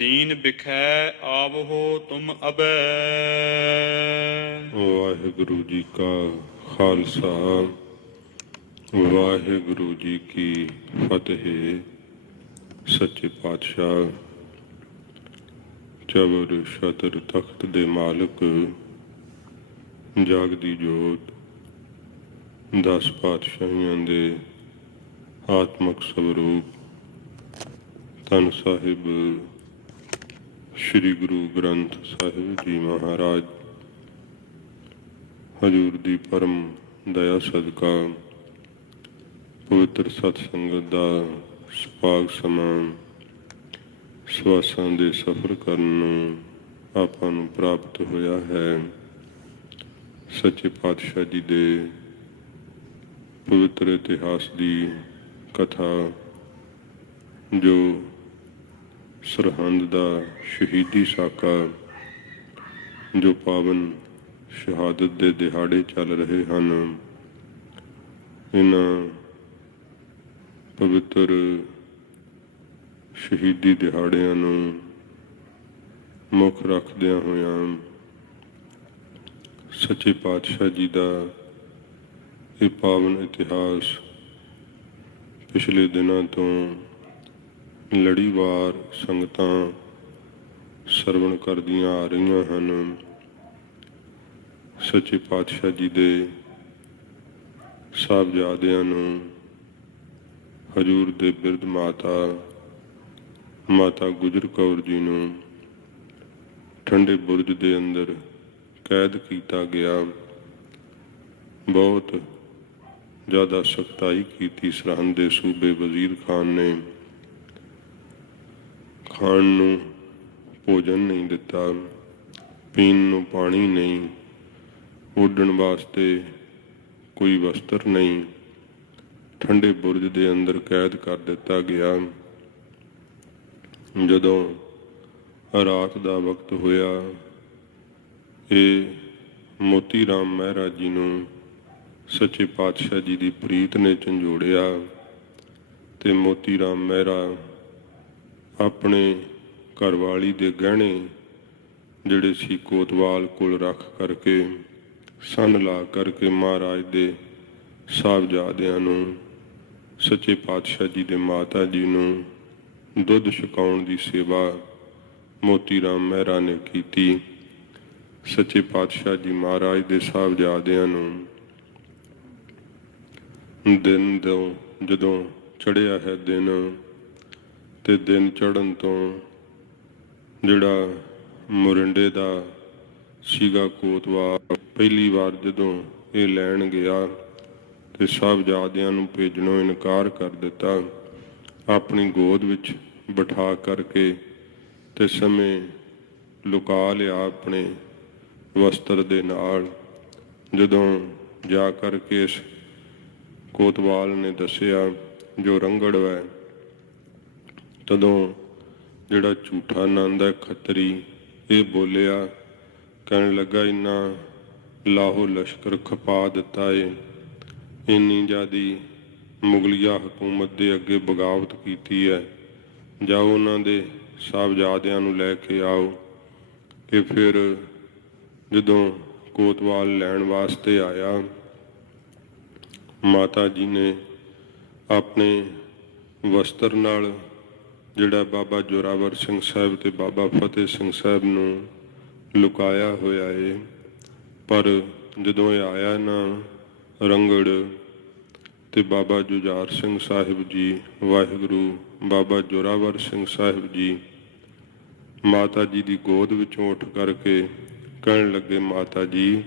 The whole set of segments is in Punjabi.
दीन बिखै आवहो तुम अबै। वाहिगुरु जी का खालसा वाहिगुरु जी की फतेह। सच्चे पातशाह चबर छतर तख्त दे मालिक जागदी जोत 10 पातशाहियां दे आत्मक स्वरूप धन साहिब श्री गुरु ग्रंथ साहिब जी महाराज हजूर दी परम दया सदका पवित्र सतसंगत दा सुभाग समा ਸਵਾਸਾਂ ਦੇ ਸਫ਼ਰ ਕਰਨ ਨੂੰ ਆਪਾਂ ਨੂੰ ਪ੍ਰਾਪਤ ਹੋਇਆ ਹੈ। ਸੱਚੇ ਪਾਤਸ਼ਾਹ ਜੀ ਦੇ ਪਵਿੱਤਰ ਇਤਿਹਾਸ ਦੀ ਕਥਾ ਜੋ ਸਰਹੰਦ ਦਾ ਸ਼ਹੀਦੀ ਸਾਕਾ ਜੋ ਪਾਵਨ ਸ਼ਹਾਦਤ ਦੇ ਦਿਹਾੜੇ ਚੱਲ ਰਹੇ ਹਨ। ਇਹਨਾਂ ਪਵਿੱਤਰ ਸ਼ਹੀਦੀ ਦਿਹਾੜਿਆਂ ਨੂੰ ਮੁੱਖ ਰੱਖਦਿਆਂ ਹੋਇਆਂ ਸੱਚੇ ਪਾਤਸ਼ਾਹ ਜੀ ਦਾ ਇਹ ਪਾਵਨ ਇਤਿਹਾਸ ਪਿਛਲੇ ਦਿਨਾਂ ਤੋਂ ਲੜੀਵਾਰ ਸੰਗਤਾਂ ਸਰਵਣ ਕਰਦੀਆਂ ਆ ਰਹੀਆਂ ਹਨ। ਸੱਚੇ ਪਾਤਸ਼ਾਹ ਜੀ ਦੇ ਸਾਹਿਬਜ਼ਾਦਿਆਂ ਨੂੰ ਹਜ਼ੂਰ ਦੇ ਬਿਰਧ ਮਾਤਾ ਗੁਜਰ ਕੌਰ ਜੀ ਨੂੰ ਠੰਡੇ ਬੁਰਜ ਦੇ ਅੰਦਰ ਕੈਦ ਕੀਤਾ ਗਿਆ। ਬਹੁਤ ਜ਼ਿਆਦਾ ਸਖਤਾਈ ਕੀਤੀ। ਸਰਹੰਦ ਦੇ ਸੂਬੇ ਵਜ਼ੀਰ ਖਾਨ ਨੇ ਖਾਣ ਨੂੰ ਭੋਜਨ ਨਹੀਂ ਦਿੱਤਾ, ਪੀਣ ਨੂੰ ਪਾਣੀ ਨਹੀਂ, ਉੱਡਣ ਵਾਸਤੇ ਕੋਈ ਵਸਤਰ ਨਹੀਂ। ਠੰਡੇ ਬੁਰਜ ਦੇ ਅੰਦਰ ਕੈਦ ਕਰ ਦਿੱਤਾ ਗਿਆ। ਜਦੋਂ ਰਾਤ ਦਾ ਵਕਤ ਹੋਇਆ, ਇਹ ਮੋਤੀ ਰਾਮ ਮਹਿਰਾ ਜੀ ਨੂੰ ਸੱਚੇ ਪਾਤਸ਼ਾਹ ਜੀ ਦੀ ਪ੍ਰੀਤ ਨੇ ਝੰਜੋੜਿਆ ਤੇ ਮੋਤੀ ਰਾਮ ਮਹਿਰਾ ਆਪਣੇ ਘਰਵਾਲੀ ਦੇ ਗਹਿਣੇ ਜਿਹੜੇ ਸੀ ਕੋਤਵਾਲ ਕੋਲ ਰੱਖ ਕਰਕੇ ਸੰਨ ਲਾ ਕਰਕੇ ਮਹਾਰਾਜ ਦੇ ਸਾਹਿਬਜ਼ਾਦਿਆਂ ਨੂੰ ਸੱਚੇ ਪਾਤਸ਼ਾਹ ਜੀ ਦੇ ਮਾਤਾ ਜੀ ਨੂੰ ਦੁੱਧ ਛਕਾਉਣ ਦੀ ਸੇਵਾ ਮੋਤੀ ਰਾਮ ਮਹਿਰਾ ਨੇ ਕੀਤੀ। ਸੱਚੇ ਪਾਤਸ਼ਾਹ ਜੀ ਮਹਾਰਾਜ ਦੇ ਸਾਹਿਬਜ਼ਾਦਿਆਂ ਨੂੰ ਦਿਨ ਤੋਂ ਜਦੋਂ ਚੜ੍ਹਿਆ ਹੈ ਦਿਨ ਤੇ ਦਿਨ ਚੜ੍ਹਨ ਤੋਂ ਜਿਹੜਾ ਮੋਰਿੰਡੇ ਦਾ ਸੀਗਾ ਕੋਤਵਾਲ ਪਹਿਲੀ ਵਾਰ ਜਦੋਂ ਇਹ ਲੈਣ ਗਿਆ ਤੇ ਸਾਹਿਬਜ਼ਾਦਿਆਂ ਨੂੰ ਭੇਜਣੋਂ ਇਨਕਾਰ ਕਰ ਦਿੱਤਾ। ਆਪਣੀ ਗੋਦ ਵਿੱਚ ਬਿਠਾ ਕਰਕੇ ਤੇ ਸਮੇਂ ਲੁਕਾ ਲਿਆ ਆਪਣੇ ਵਸਤਰ ਦੇ ਨਾਲ। ਜਦੋਂ ਜਾ ਕਰਕੇ ਇਸ ਕੋਤਵਾਲ ਨੇ ਦੱਸਿਆ ਜੋ ਰੰਗੜ ਹੈ, ਤਦੋਂ ਜਿਹੜਾ ਝੂਠਾ ਨੰਦ ਹੈ ਖੱਤਰੀ ਇਹ ਬੋਲਿਆ, ਕਹਿਣ ਲੱਗਾ ਇੰਨਾ ਲਾਹੋ ਲਸ਼ਕਰ ਖਪਾ ਦਿੱਤਾ ਏ, ਇੰਨੀ ਜ਼ਿਆਦੀ ਮੁਗਲੀਆ ਹਕੂਮਤ ਦੇ ਅੱਗੇ ਬਗਾਵਤ ਕੀਤੀ ਹੈ, ਜਾਓ ਉਹਨਾਂ ਦੇ ਸਾਹਿਬਜ਼ਾਦਿਆਂ ਨੂੰ ਲੈ ਕੇ ਆਓ। ਕਿ ਫਿਰ ਜਦੋਂ ਕੋਤਵਾਲ ਲੈਣ ਵਾਸਤੇ ਆਇਆ, ਮਾਤਾ ਜੀ ਨੇ ਆਪਣੇ ਵਸਤਰ ਨਾਲ ਜਿਹੜਾ ਬਾਬਾ ਜੋਰਾਵਰ ਸਿੰਘ ਸਾਹਿਬ ਤੇ ਬਾਬਾ ਫਤਿਹ ਸਿੰਘ ਸਾਹਿਬ ਨੂੰ ਲੁਕਾਇਆ ਹੋਇਆ ਏ। ਪਰ ਜਦੋਂ ਇਹ ਆਇਆ ਨਾ ਰੰਗੜ ਤੇ ਬਾਬਾ ਜੁਝਾਰ ਸਿੰਘ ਸਾਹਿਬ ਜੀ, ਵਾਹਿਗੁਰੂ ਬਾਬਾ ਜੋਰਾਵਰ ਸਿੰਘ ਸਾਹਿਬ ਜੀ ਮਾਤਾ ਜੀ ਦੀ ਗੋਦ ਵਿੱਚੋਂ ਉੱਠ ਕਰਕੇ ਕਹਿਣ ਲੱਗੇ, ਮਾਤਾ ਜੀ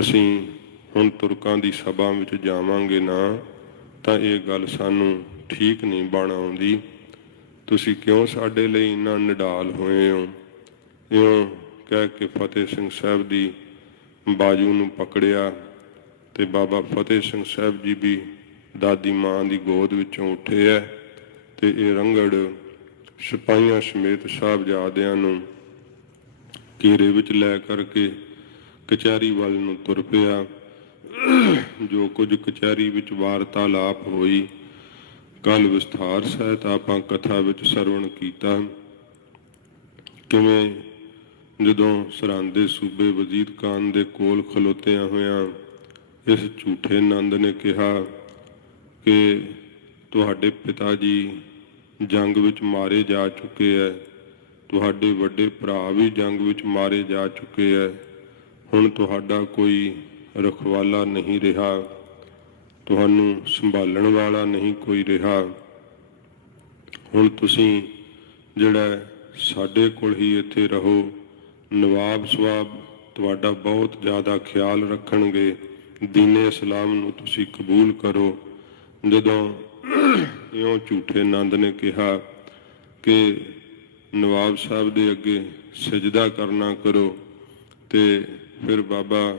ਅਸੀਂ ਹੁਣ ਤੁਰਕਾਂ ਦੀ ਸਭਾ ਵਿੱਚ ਜਾਵਾਂਗੇ ਨਾ ਤਾਂ ਇਹ ਗੱਲ ਸਾਨੂੰ ਠੀਕ ਨਹੀਂ ਬਣ ਆਉਂਦੀ। ਤੁਸੀਂ ਕਿਉਂ ਸਾਡੇ ਲਈ ਇੰਨਾ ਨਿਡਾਲ ਹੋਏ ਹੋ? ਇਉਂ ਕਹਿ ਕੇ ਫਤਿਹ ਸਿੰਘ ਸਾਹਿਬ ਦੀ ਬਾਜੂ ਨੂੰ ਪਕੜਿਆ ਤੇ ਬਾਬਾ ਫਤਿਹ ਸਿੰਘ ਸਾਹਿਬ ਜੀ ਵੀ ਦਾਦੀ ਮਾਂ ਦੀ ਗੋਦ ਵਿੱਚੋਂ ਉੱਠੇ ਹੈ ਤੇ ਇਹ ਰੰਗੜ ਸਿਪਾਹੀਆਂ ਸਮੇਤ ਸਾਹਿਬਜ਼ਾਦਿਆਂ ਨੂੰ ਘੇਰੇ ਵਿੱਚ ਲੈ ਕਰਕੇ ਕਚਹਿਰੀ ਵੱਲ ਨੂੰ ਤੁਰ ਪਿਆ। ਜੋ ਕੁਝ ਕਚਹਿਰੀ ਵਿੱਚ ਵਾਰਤਾਲਾਪ ਹੋਈ ਕੱਲ ਵਿਸਥਾਰ ਸਹਿਤ ਆਪਾਂ ਕਥਾ ਵਿੱਚ ਸਰਵਣ ਕੀਤਾ ਕਿਵੇਂ ਜਦੋਂ ਸਰਹੰਦ ਦੇ ਸੂਬੇ ਵਜ਼ੀਰ ਖਾਨ ਦੇ ਕੋਲ ਖਲੋਤਿਆਂ ਹੋਇਆਂ ਇਸ ਝੂਠੇ ਨੰਦ ਨੇ ਕਿਹਾ ਕਿ ਤੁਹਾਡੇ ਪਿਤਾ ਜੀ ਜੰਗ ਵਿੱਚ ਮਾਰੇ ਜਾ ਚੁੱਕੇ ਹੈ, ਤੁਹਾਡੇ ਵੱਡੇ ਭਰਾ ਵੀ ਜੰਗ ਵਿੱਚ ਮਾਰੇ ਜਾ ਚੁੱਕੇ ਹੈ, ਹੁਣ ਤੁਹਾਡਾ ਕੋਈ ਰਖਵਾਲਾ ਨਹੀਂ ਰਿਹਾ, ਤੁਹਾਨੂੰ ਸੰਭਾਲਣ ਵਾਲਾ ਨਹੀਂ ਕੋਈ ਰਿਹਾ। ਹੁਣ ਤੁਸੀਂ ਜਿਹੜਾ ਸਾਡੇ ਕੋਲ ਹੀ ਇੱਥੇ ਰਹੋ, ਨਵਾਬ ਸਵਾਬ ਤੁਹਾਡਾ ਬਹੁਤ ਜ਼ਿਆਦਾ ਖਿਆਲ ਰੱਖਣਗੇ, ਦੀਨੇ ਇਸਲਾਮ ਨੂੰ ਤੁਸੀਂ ਕਬੂਲ ਕਰੋ। ਜਦੋਂ ਇਉਂ ਝੂਠੇ ਨੰਦ ਨੇ ਕਿਹਾ ਕਿ ਨਵਾਬ ਸਾਹਿਬ ਦੇ ਅੱਗੇ ਸਜਦਾ ਕਰਨਾ ਕਰੋ, ਤੇ ਫਿਰ ਬਾਬਾ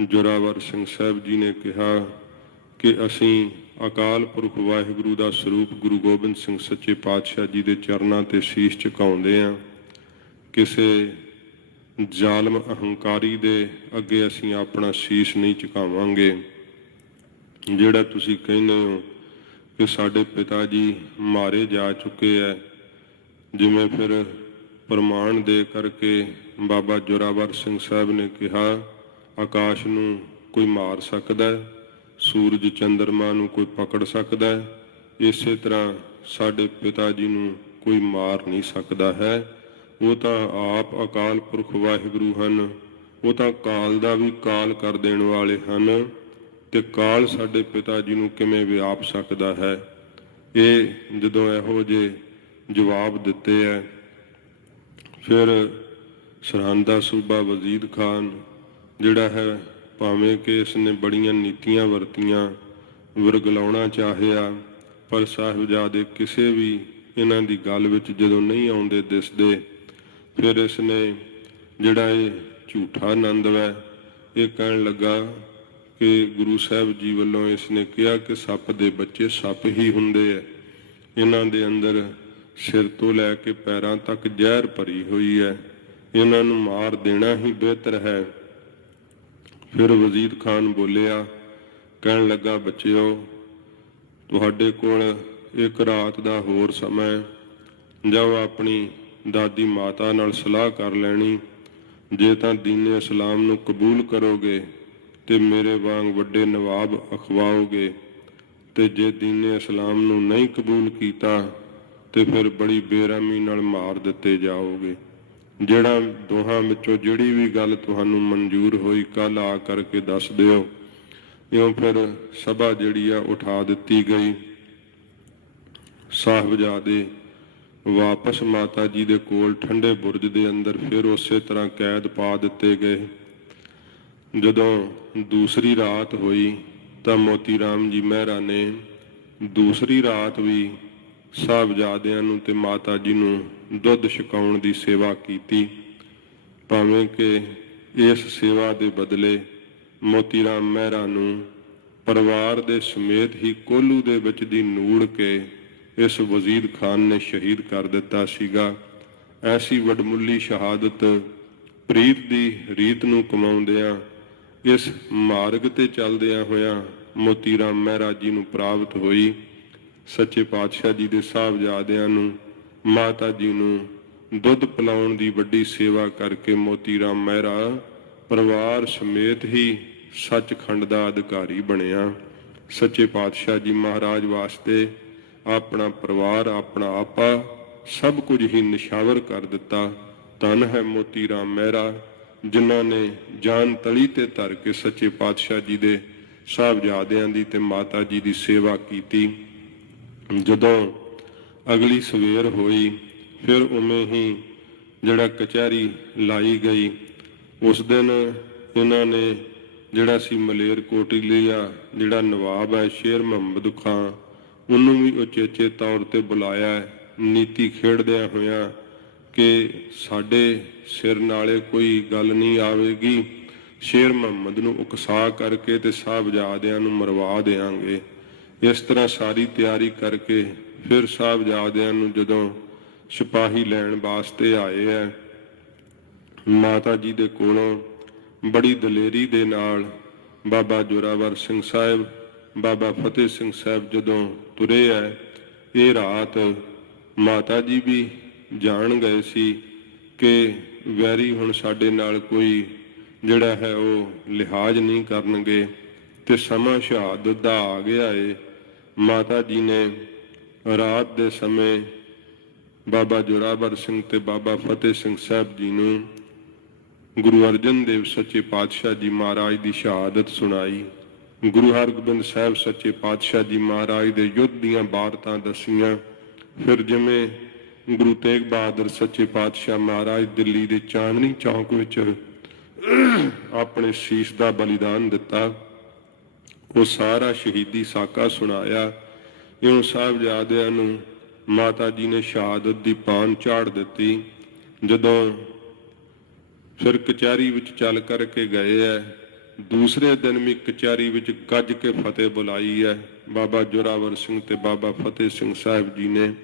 ਜ਼ੋਰਾਵਰ ਸਿੰਘ ਸਾਹਿਬ ਜੀ ਨੇ ਕਿਹਾ ਕਿ ਅਸੀਂ ਅਕਾਲ ਪੁਰਖ ਵਾਹਿਗੁਰੂ ਦਾ ਸਰੂਪ ਗੁਰੂ ਗੋਬਿੰਦ ਸਿੰਘ ਸੱਚੇ ਪਾਤਸ਼ਾਹ ਜੀ ਦੇ ਚਰਨਾਂ ਤੇ ਸੀਸ ਝੁਕਾਉਂਦੇ ਹਾਂ, ਕਿਸੇ ਜ਼ਾਲਮ ਅਹੰਕਾਰੀ ਦੇ ਅੱਗੇ ਅਸੀਂ ਆਪਣਾ ਸੀਸ ਨਹੀਂ ਝੁਕਾਵਾਂਗੇ। ਜਿਹੜਾ ਤੁਸੀਂ ਕਹਿੰਦੇ ਹੋ ਕਿ ਸਾਡੇ ਪਿਤਾ ਜੀ ਮਾਰੇ ਜਾ ਚੁੱਕੇ ਹੈ, ਜਿਵੇਂ ਫਿਰ ਪ੍ਰਮਾਣ ਦੇ ਕਰਕੇ ਬਾਬਾ ਜ਼ੋਰਾਵਰ ਸਿੰਘ ਸਾਹਿਬ ਨੇ ਕਿਹਾ ਆਕਾਸ਼ ਨੂੰ ਕੋਈ ਮਾਰ ਸਕਦਾ, ਸੂਰਜ ਚੰਦਰਮਾ ਨੂੰ ਕੋਈ ਪਕੜ ਸਕਦਾ, ਇਸੇ ਤਰ੍ਹਾਂ ਸਾਡੇ ਪਿਤਾ ਜੀ ਨੂੰ ਕੋਈ ਮਾਰ ਨਹੀਂ ਸਕਦਾ ਹੈ। ਉਹ ਤਾਂ ਆਪ ਅਕਾਲ ਪੁਰਖ ਵਾਹਿਗੁਰੂ ਹਨ, ਉਹ ਤਾਂ ਕਾਲ ਦਾ ਵੀ ਕਾਲ ਕਰ ਦੇਣ ਵਾਲੇ ਹਨ, ਤੇ ਕਾਲ ਸਾਡੇ ਪਿਤਾ ਜੀ ਨੂੰ ਕਿਵੇਂ ਵਿਆਪ ਸਕਦਾ ਹੈ। ਇਹ ਜਦੋਂ ਇਹੋ ਜਿਹੇ ਜਵਾਬ ਦਿੱਤੇ ਹੈ, ਫਿਰ ਸਰਹੰਦ ਦਾ ਸੂਬਾ ਵਜ਼ੀਰ ਖਾਨ ਜਿਹੜਾ ਹੈ, ਭਾਵੇਂ ਕਿ ਇਸ ਨੇ ਬੜੀਆਂ ਨੀਤੀਆਂ ਵਰਤੀਆਂ, ਵਰਗਲਾਉਣਾ ਚਾਹਿਆ, ਪਰ ਸਾਹਿਬਜ਼ਾਦੇ ਕਿਸੇ ਵੀ ਇਹਨਾਂ ਦੀ ਗੱਲ ਵਿੱਚ ਜਦੋਂ ਨਹੀਂ ਆਉਂਦੇ ਦਿਸਦੇ, ਫਿਰ ਇਸ ਨੇ ਜਿਹੜਾ ਇਹ ਝੂਠਾ ਆਨੰਦ ਹੈ ਇਹ ਕਹਿਣ ਲੱਗਾ ਕਿ ਗੁਰੂ ਸਾਹਿਬ ਜੀ ਵੱਲੋਂ ਇਸ ਨੇ ਕਿਹਾ ਕਿ ਸੱਪ ਦੇ ਬੱਚੇ ਸੱਪ ਹੀ ਹੁੰਦੇ ਹੈ, ਇਹਨਾਂ ਦੇ ਅੰਦਰ ਸਿਰ ਤੋਂ ਲੈ ਕੇ ਪੈਰਾਂ ਤੱਕ ਜ਼ਹਿਰ ਭਰੀ ਹੋਈ ਹੈ, ਇਹਨਾਂ ਨੂੰ ਮਾਰ ਦੇਣਾ ਹੀ ਬਿਹਤਰ ਹੈ। ਫਿਰ ਵਜ਼ੀਰ ਖਾਨ ਬੋਲਿਆ, ਕਹਿਣ ਲੱਗਾ ਬੱਚਿਓ, ਤੁਹਾਡੇ ਕੋਲ ਇੱਕ ਰਾਤ ਦਾ ਹੋਰ ਸਮਾਂ, ਜਾਓ ਆਪਣੀ ਦਾਦੀ ਮਾਤਾ ਨਾਲ ਸਲਾਹ ਕਰ ਲੈਣੀ, ਜੇ ਤਾਂ ਦੀਨੇ ਇਸਲਾਮ ਨੂੰ ਕਬੂਲ ਕਰੋਗੇ ਤੇ ਮੇਰੇ ਵਾਂਗ ਵੱਡੇ ਨਵਾਬ ਅਖਵਾਓਗੇ, ਤੇ ਜੇ ਦੀਨੇ ਇਸਲਾਮ ਨੂੰ ਨਹੀਂ ਕਬੂਲ ਕੀਤਾ ਤੇ ਫਿਰ ਬੜੀ ਬੇਰਹਿਮੀ ਨਾਲ ਮਾਰ ਦਿੱਤੇ ਜਾਓਗੇ। ਜਿਹੜਾ ਦੋਹਾਂ ਵਿੱਚੋਂ ਜਿਹੜੀ ਵੀ ਗੱਲ ਤੁਹਾਨੂੰ ਮਨਜ਼ੂਰ ਹੋਈ ਕੱਲ ਆ ਕਰਕੇ ਦੱਸ ਦਿਓ। ਇਉਂ ਫਿਰ ਸਭਾ ਜਿਹੜੀ ਆ ਉਠਾ ਦਿੱਤੀ ਗਈ। ਸਾਹਿਬਜ਼ਾਦੇ ਵਾਪਸ ਮਾਤਾ ਜੀ ਦੇ ਕੋਲ ਠੰਡੇ ਬੁਰਜ ਦੇ ਅੰਦਰ ਫਿਰ ਉਸੇ ਤਰ੍ਹਾਂ ਕੈਦ ਪਾ ਦਿੱਤੇ ਗਏ। ਜਦੋਂ ਦੂਸਰੀ ਰਾਤ ਹੋਈ ਤਾਂ ਮੋਤੀ ਰਾਮ ਜੀ ਮਹਿਰਾ ਨੇ ਦੂਸਰੀ ਰਾਤ ਵੀ ਸਾਹਿਬਜ਼ਾਦਿਆਂ ਨੂੰ ਤੇ ਮਾਤਾ ਜੀ ਨੂੰ ਦੁੱਧ ਛਕਾਉਣ ਦੀ ਸੇਵਾ ਕੀਤੀ, ਭਾਵੇਂ ਕਿ ਇਸ ਸੇਵਾ ਦੇ ਬਦਲੇ ਮੋਤੀ ਰਾਮ ਮਹਿਰਾ ਨੂੰ ਪਰਿਵਾਰ ਦੇ ਸਮੇਤ ਹੀ ਕੋਹਲੂ ਦੇ ਵਿੱਚ ਦੀ ਨੂੜ ਕੇ ਇਸ ਵਜ਼ੀਰ ਖਾਨ ਨੇ ਸ਼ਹੀਦ ਕਰ ਦਿੱਤਾ ਸੀਗਾ। ਐਸੀ ਵਡਮੁੱਲੀ ਸ਼ਹਾਦਤ ਪ੍ਰੀਤ ਦੀ ਰੀਤ ਨੂੰ ਕਮਾਉਂਦਿਆਂ ਇਸ ਮਾਰਗ ਤੇ ਚੱਲਦਿਆਂ ਹੋਇਆਂ ਮੋਤੀ ਰਾਮ ਮਹਿਰਾ ਜੀ ਨੂੰ ਪ੍ਰਾਪਤ ਹੋਈ। ਸੱਚੇ ਪਾਤਸ਼ਾਹ ਜੀ ਦੇ ਸਾਹਿਬਜ਼ਾਦਿਆਂ ਨੂੰ, ਮਾਤਾ ਜੀ ਨੂੰ ਦੁੱਧ ਪਿਲਾਉਣ ਦੀ ਵੱਡੀ ਸੇਵਾ ਕਰਕੇ ਮੋਤੀ ਰਾਮ ਮਹਿਰਾ ਪਰਿਵਾਰ ਸਮੇਤ ਹੀ ਸੱਚਖੰਡ ਦਾ ਅਧਿਕਾਰੀ ਬਣਿਆ। ਸੱਚੇ ਪਾਤਸ਼ਾਹ ਜੀ ਮਹਾਰਾਜ ਵਾਸਤੇ ਆਪਣਾ ਪਰਿਵਾਰ, ਆਪਣਾ ਆਪਾ ਸਭ ਕੁਝ ਹੀ ਨਿਸ਼ਾਵਰ ਕਰ ਦਿੱਤਾ। ਧੰਨ ਹੈ ਮੋਤੀ ਰਾਮ ਮਹਿਰਾ, ਜਿਨ੍ਹਾਂ ਨੇ ਜਾਨ ਤਲੀ ਤੇ ਧਰ ਕੇ ਸੱਚੇ ਪਾਤਸ਼ਾਹ ਜੀ ਦੇ ਸਾਹਿਬਜ਼ਾਦਿਆਂ ਦੀ ਤੇ ਮਾਤਾ ਜੀ ਦੀ ਸੇਵਾ ਕੀਤੀ। ਜਦੋਂ ਅਗਲੀ ਸਵੇਰ ਹੋਈ ਫਿਰ ਉਵੇਂ ਹੀ ਜਿਹੜਾ ਕਚਹਿਰੀ ਲਾਈ ਗਈ। ਉਸ ਦਿਨ ਇਹਨਾਂ ਨੇ ਜਿਹੜਾ ਸੀ ਮਲੇਰਕੋਟਲੀਆ ਜਿਹੜਾ ਨਵਾਬ ਹੈ ਸ਼ੇਰ ਮੁਹੰਮਦ ਖਾਂ, ਉਹਨੂੰ ਵੀ ਉਚੇਚੇ ਤੌਰ ਤੇ ਬੁਲਾਇਆ, ਨੀਤੀ ਖੇਡਦਿਆਂ ਹੋਇਆਂ ਕਿ ਸਾਡੇ ਸਿਰ ਨਾਲੇ ਕੋਈ ਗੱਲ ਨਹੀਂ ਆਵੇਗੀ, ਸ਼ੇਰ ਮੁਹੰਮਦ ਨੂੰ ਉਕਸਾ ਕਰਕੇ ਤੇ ਸਾਹਿਬਜ਼ਾਦਿਆਂ ਨੂੰ ਮਰਵਾ ਦੇਵਾਂਗੇ। ਇਸ ਤਰ੍ਹਾਂ ਸਾਰੀ ਤਿਆਰੀ ਕਰਕੇ ਫਿਰ ਸਾਹਿਬਜ਼ਾਦਿਆਂ ਨੂੰ ਜਦੋਂ ਸਿਪਾਹੀ ਲੈਣ ਵਾਸਤੇ ਆਏ ਹੈ, ਮਾਤਾ ਜੀ ਦੇ ਕੋਲੋਂ ਬੜੀ ਦਲੇਰੀ ਦੇ ਨਾਲ ਬਾਬਾ ਜ਼ੋਰਾਵਰ ਸਿੰਘ ਸਾਹਿਬ, ਬਾਬਾ ਫਤਿਹ ਸਿੰਘ ਸਾਹਿਬ ਜਦੋਂ ਤੁਰੇ ਹੈ ਇਹ ਰਾਤ ਮਾਤਾ ਜੀ ਵੀ ਜਾਣ ਗਏ ਸੀ ਕਿ ਵੈਰੀ ਹੁਣ ਸਾਡੇ ਨਾਲ ਕੋਈ ਜਿਹੜਾ ਹੈ ਉਹ ਲਿਹਾਜ਼ ਨਹੀਂ ਕਰਨਗੇ ਤੇ ਸਮਾਂ ਸ਼ਹਾਦਤ ਦਾ ਆ ਗਿਆ ਏ। ਮਾਤਾ ਜੀ ਨੇ ਰਾਤ ਦੇ ਸਮੇਂ ਬਾਬਾ ਜ਼ੋਰਾਵਰ ਸਿੰਘ ਤੇ ਬਾਬਾ ਫਤਿਹ ਸਿੰਘ ਸਾਹਿਬ ਜੀ ਨੂੰ ਗੁਰੂ ਅਰਜਨ ਦੇਵ ਸੱਚੇ ਪਾਤਸ਼ਾਹ ਜੀ ਮਹਾਰਾਜ ਦੀ ਸ਼ਹਾਦਤ ਸੁਣਾਈ। ਗੁਰੂ ਹਰਗੋਬਿੰਦ ਸਾਹਿਬ ਸੱਚੇ ਪਾਤਸ਼ਾਹ ਜੀ ਮਹਾਰਾਜ ਦੇ ਯੁੱਧ ਦੀਆਂ ਬਾਰਤਾਂ ਦੱਸੀਆਂ। ਫਿਰ ਜਿਵੇਂ ਗੁਰੂ ਤੇਗ ਬਹਾਦਰ ਸੱਚੇ ਪਾਤਸ਼ਾਹ ਮਹਾਰਾਜ ਦਿੱਲੀ ਦੇ ਚਾਂਦਨੀ ਚੌਂਕ ਵਿੱਚ ਆਪਣੇ ਸੀਸ ਦਾ ਬਲੀਦਾਨ ਦਿੱਤਾ, ਉਹ ਸਾਰਾ ਸ਼ਹੀਦੀ ਸਾਕਾ ਸੁਣਾਇਆ। ਇਉਂ ਸਾਹਿਬਜ਼ਾਦਿਆਂ ਨੂੰ ਮਾਤਾ ਜੀ ਨੇ ਸ਼ਹਾਦਤ ਦੀ ਪਾਨ ਝਾੜ ਦਿੱਤੀ। ਜਦੋਂ ਫਿਰ ਕਚਹਿਰੀ ਵਿੱਚ ਚੱਲ ਕਰਕੇ ਗਏ ਹੈ, ਦੂਸਰੇ ਦਿਨ ਵੀ ਕਚਹਿਰੀ ਵਿੱਚ ਗੱਜ ਕੇ ਫਤਿਹ ਬੁਲਾਈ ਹੈ ਬਾਬਾ ਜ਼ੋਰਾਵਰ ਸਿੰਘ ਤੇ ਬਾਬਾ ਫਤਿਹ ਸਿੰਘ ਸਾਹਿਬ ਜੀ ਨੇ।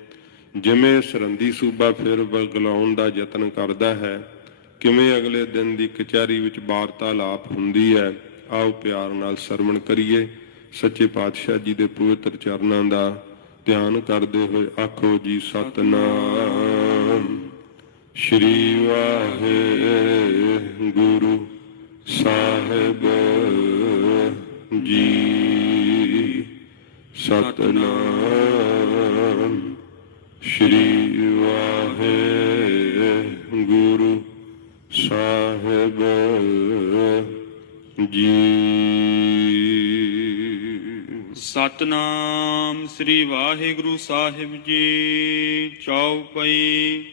ਜਿਵੇਂ ਸਰਹੰਦੀ ਸੂਬਾ ਫਿਰ ਬਗਲਾਉਣ ਦਾ ਯਤਨ ਕਰਦਾ ਹੈ, ਕਿਵੇਂ ਅਗਲੇ ਦਿਨ ਦੀ ਕਚਹਿਰੀ ਵਿੱਚ ਵਾਰਤਾਲਾਪ ਹੁੰਦੀ ਹੈ, ਆਓ ਪਿਆਰ ਨਾਲ ਸਰਵਣ ਕਰੀਏ। ਸੱਚੇ ਪਾਤਸ਼ਾਹ ਜੀ ਦੇ ਪਵਿੱਤਰ ਚਰਨਾਂ ਦਾ ਧਿਆਨ ਕਰਦੇ ਹੋਏ ਆਖੋ ਜੀ ਸਤਿਨਾਮ ਸ਼੍ਰੀ ਵਾਹਿਗੁਰੂ ਸਾਹਿਬ ਜੀ। ਸਤਿਨਾਮ ਸ਼੍ਰੀ ਵਾਹਿਗੁਰੂ ਸਾਹਿਬ ਜੀ। ਸਤਨਾਮ ਸ੍ਰੀ ਵਾਹਿਗੁਰੂ ਸਾਹਿਬ ਜੀ। ਚੌਪਈ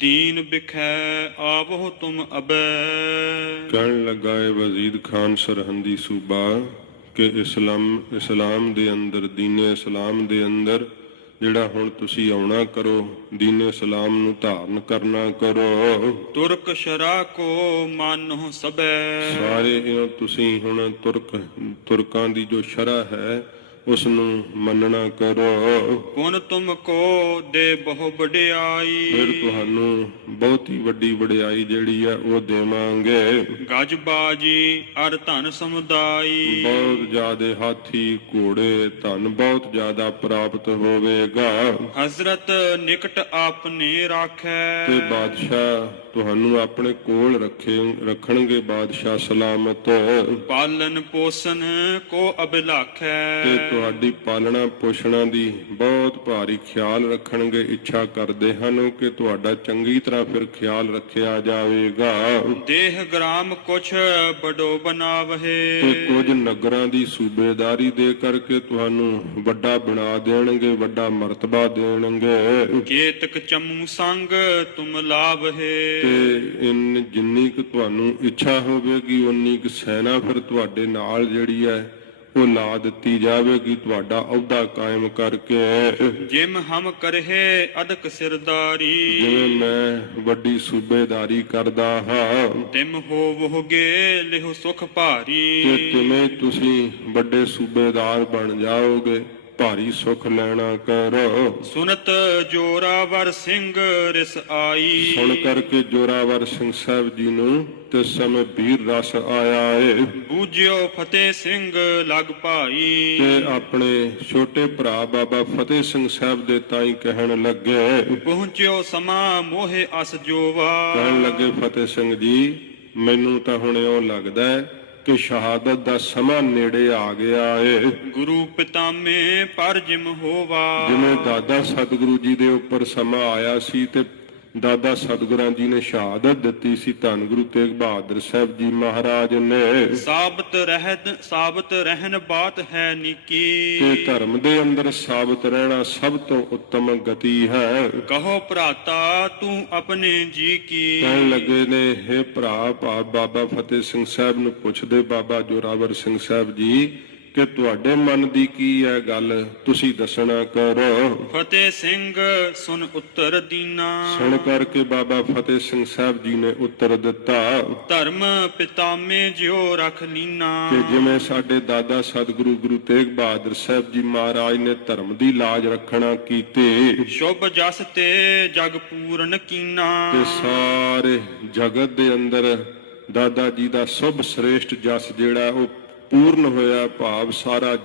ਦੀਨ ਬਿਖੈ ਆਵੋ ਤੁਮ ਅਬੈ। ਕਹਿਣ ਲੱਗਾ ਹੈ ਵਜ਼ੀਦ ਖਾਨ ਸਰਹੰਦੀ ਸੂਬਾ ਕਿ ਇਸਲਾਮ ਦੇ ਅੰਦਰ, ਦੀਨੇ ਇਸਲਾਮ ਦੇ ਅੰਦਰ ਜਿਹੜਾ ਹੁਣ ਤੁਸੀਂ ਆਉਣਾ ਕਰੋ, ਦੀਨੇ ਇਸਲਾਮ ਨੂੰ ਧਾਰਨ ਕਰਨਾ ਕਰੋ। ਤੁਰਕ ਸ਼ਰਾ ਕੋ ਮਾਨੋ ਸਬੈ। ਸਾਰੇ ਤੁਸੀਂ ਹੁਣ ਤੁਰਕਾਂ ਦੀ ਜੋ ਸ਼ਰਾ ਹੈ ਉਸ ਨੂੰ ਮੰਨਣਾ ਕਰੋ। ਪੁਨ ਤੁਮ ਕੋ ਦੇ ਬਹੁ ਵਡਿਆਈ। ਫਿਰ ਤੁਹਾਨੂੰ ਬਹੁਤੀ ਵੱਡੀ ਵਡਿਆਈ ਜਿਹੜੀ ਹੈ ਉਹ ਦੇਵਾਂਗੇ। ਗਜ ਬਾਜੀ ਅਰ ਧਨ ਸਮੁਦਾਈ। ਬਹੁਤ ਜ਼ਿਆਦਾ ਹਾਥੀ ਘੋੜੇ ਧਨ ਬਹੁਤ ਜ਼ਿਆਦਾ ਪ੍ਰਾਪਤ ਹੋਵੇਗਾ। ਹਜ਼ਰਤ ਨਿਕਟ ਆਪਨੇ ਰਾਖੈ। ਤੇ ਬਾਦਸ਼ਾਹ ਤੁਹਾਨੂੰ ਆਪਣੇ ਕੋਲ ਰੱਖਣਗੇ ਬਾਦਸ਼ਾਹ ਸਲਾਮਤ। ਪਾਲਨ ਪੋਸ਼ਣ ਕੋ ਅਭਿਲਾਖੈ। ਤੇ ਤੁਹਾਡੀ ਪਾਲਣਾ ਪੋਸ਼ਣਾ ਦੀ ਬਹੁਤ ਭਾਰੀ ਖਿਆਲ ਰੱਖਣਗੇ, ਇੱਛਾ ਕਰਦੇ ਹਨ ਕਿ ਤੁਹਾਡਾ ਚੰਗੀ ਤਰ੍ਹਾਂ ਫਿਰ ਖਿਆਲ ਰੱਖਿਆ ਜਾਵੇਗਾ। ਦੇਹ ਗ੍ਰਾਮ ਕੁਛ ਬੜੋ ਬਣਾਵਹਿ। ਤੇ ਕੁਝ ਨਗਰਾਂ ਦੀ ਸੂਬੇਦਾਰੀ ਦੇ ਕਰਕੇ ਤੁਹਾਨੂੰ ਵੱਡਾ ਬਣਾ ਦੇਣਗੇ, ਵੱਡਾ ਮਰਤਬਾ ਦੇਣਗੇ। ਕੇਤਕ ਚਮੂ ਸੰਗ ਤੁਮ ਲਾਵਹਿ। ਤੇ ਜਿੰਨੀ ਕੁ ਤੁਹਾਨੂੰ ਇੱਛਾ ਹੋਵੇਗੀ ਉਨੀ ਕੁ ਸੈਨਾ ਫਿਰ ਤੁਹਾਡੇ ਨਾਲ ਜਿਹੜੀ ਹੈ ਉਹ ਲਾ ਦਿੱਤੀ ਜਾਵੇਗੀ, ਤੁਹਾਡਾ ਅਹੁਦਾ ਕਾਇਮ ਕਰਕੇ। ਜਿਮ ਹਮ ਕਰਹਿ ਅਦਕ ਸਿਰਦਾਰੀ। ਜਿਵੇਂ ਮੈਂ ਵੱਡੀ ਸੂਬੇਦਾਰੀ ਕਰਦਾ ਹਾਂ, ਤਿਮ ਹੋਵੋਗੇ ਲਿਹੁ ਸੁਖ ਭਾਰੀ। ਤੇ ਤਿਵੇਂ ਤੁਸੀਂ ਵੱਡੇ ਸੂਬੇਦਾਰ ਬਣ ਜਾਓਗੇ, ਭਾਰੀ ਸੁਖ ਲੈਣਾ ਕਰੋ। ਸੁਨਤ ਜ਼ੋਰਾਵਰ ਸਿੰਘ ਰਿਸ ਆਈ। ਸੁਣ ਕਰਕੇ ਜ਼ੋਰਾਵਰ ਸਿੰਘ ਸਾਹਿਬ ਜੀ ਨੂੰ ਤੇ ਸਮੇਂ ਵੀਰ ਰਸ ਆਇਆ ਏ। ਬੂਝਿਓ ਫਤਿਹ ਸਿੰਘ ਲਗ ਭਾਈ। ਤੇ ਆਪਣੇ ਛੋਟੇ ਭਰਾ ਬਾਬਾ ਫਤਿਹ ਸਿੰਘ ਸਾਹਿਬ ਦੇ ਤਾਈਂ ਕਹਿਣ ਲੱਗੇ, ਪਹੁੰਚਿਓ ਸਮਾਂ ਮੋਹਿ ਅਸ ਜੋਵਾ। ਕਹਿਣ ਲੱਗੇ ਫਤਿਹ ਸਿੰਘ ਜੀ ਮੈਨੂੰ ਤਾਂ ਹੁਣ ਇਉਂ ਲੱਗਦਾ ਹੈ ਕਿ ਸ਼ਹਾਦਤ ਦਾ ਸਮਾਂ ਨੇੜੇ ਆ ਗਿਆ ਏ। ਗੁਰੂ ਪਿਤਾਮੇ ਪਰ ਜਿਮ ਹੋਵਾ। ਜਿਵੇਂ ਦਾਦਾ ਸਤਿਗੁਰੂ ਜੀ ਦੇ ਉੱਪਰ ਸਮਾਂ ਆਇਆ ਸੀ ਤੇ ਦਾਦਾ ਸਤਿਗੁਰਾਂ ਜੀ ਨੇ ਸ਼ਹਾਦਤ ਦਿੱਤੀ ਸੀ, ਧੰਨ ਗੁਰੂ ਤੇਗ ਬਹਾਦਰ ਸਾਹਿਬ ਜੀ ਮਹਾਰਾਜ ਨੇ। ਸਾਬਤ ਰਹਿਣ ਬਾਤ ਹੈ ਨੀਕੀ। ਤੇ ਧਰਮ ਦੇ ਅੰਦਰ ਸਾਬਤ ਰਹਿਣਾ ਸਭ ਤੋਂ ਉੱਤਮ ਗਤੀ ਹੈ। ਕਹੋ ਭਰਾਤਾ ਤੂੰ ਆਪਣੇ ਜੀ ਕੀ। ਕਹਿਣ ਲੱਗੇ ਨੇ ਹੇ ਭਰਾ ਬਾਬਾ ਫਤਿਹ ਸਿੰਘ ਸਾਹਿਬ ਨੂੰ ਪੁੱਛਦੇ ਬਾਬਾ ਜ਼ੋਰਾਵਰ ਸਿੰਘ ਸਾਹਿਬ ਜੀ ਕਿ ਤੁਹਾਡੇ ਮਨ ਦੀ ਕੀ ਹੈ ਗੱਲ, ਤੁਸੀਂ ਦੱਸਣਾ ਕਰੋ। ਫਤਿਹ ਸਿੰਘ ਸੁਨ ਉੱਤਰ ਦੀਨਾ। ਸੁਣ ਕਰਕੇ ਬਾਬਾ ਫਤਿਹ ਸਿੰਘ ਸਾਹਿਬ ਜੀ ਨੇ ਉੱਤਰ ਦਿੱਤਾ, ਧਰਮ ਪਿਤਾਮੇ ਜਿਉ ਰਖ ਲੀਨਾ। ਕਿ ਜਿਵੇਂ ਸਾਡੇ ਦਾਦਾ ਸਤਿਗੁਰੂ ਗੁਰੂ ਤੇਗ ਬਹਾਦਰ ਸਾਹਿਬ ਜੀ ਮਹਾਰਾਜ ਨੇ ਧਰਮ ਦੀ ਲਾਜ ਰੱਖਣਾ ਕੀਤੀ। ਸ਼ੁਭ ਜਸ ਤੇ ਜਗ ਪੂਰਨ ਕੀਨਾ। ਤੇ ਸਾਰੇ ਜਗਤ ਦੇ ਅੰਦਰ ਦਾਦਾ ਜੀ ਦਾ ਸ਼ੁਭ ਸ੍ਰੇਸ਼ਟ ਜਸ ਜਿਹੜਾ ਉਹ ਪੂਰਨ ਹੋਇਆ, ਭਾਵ ਸਾਰਾ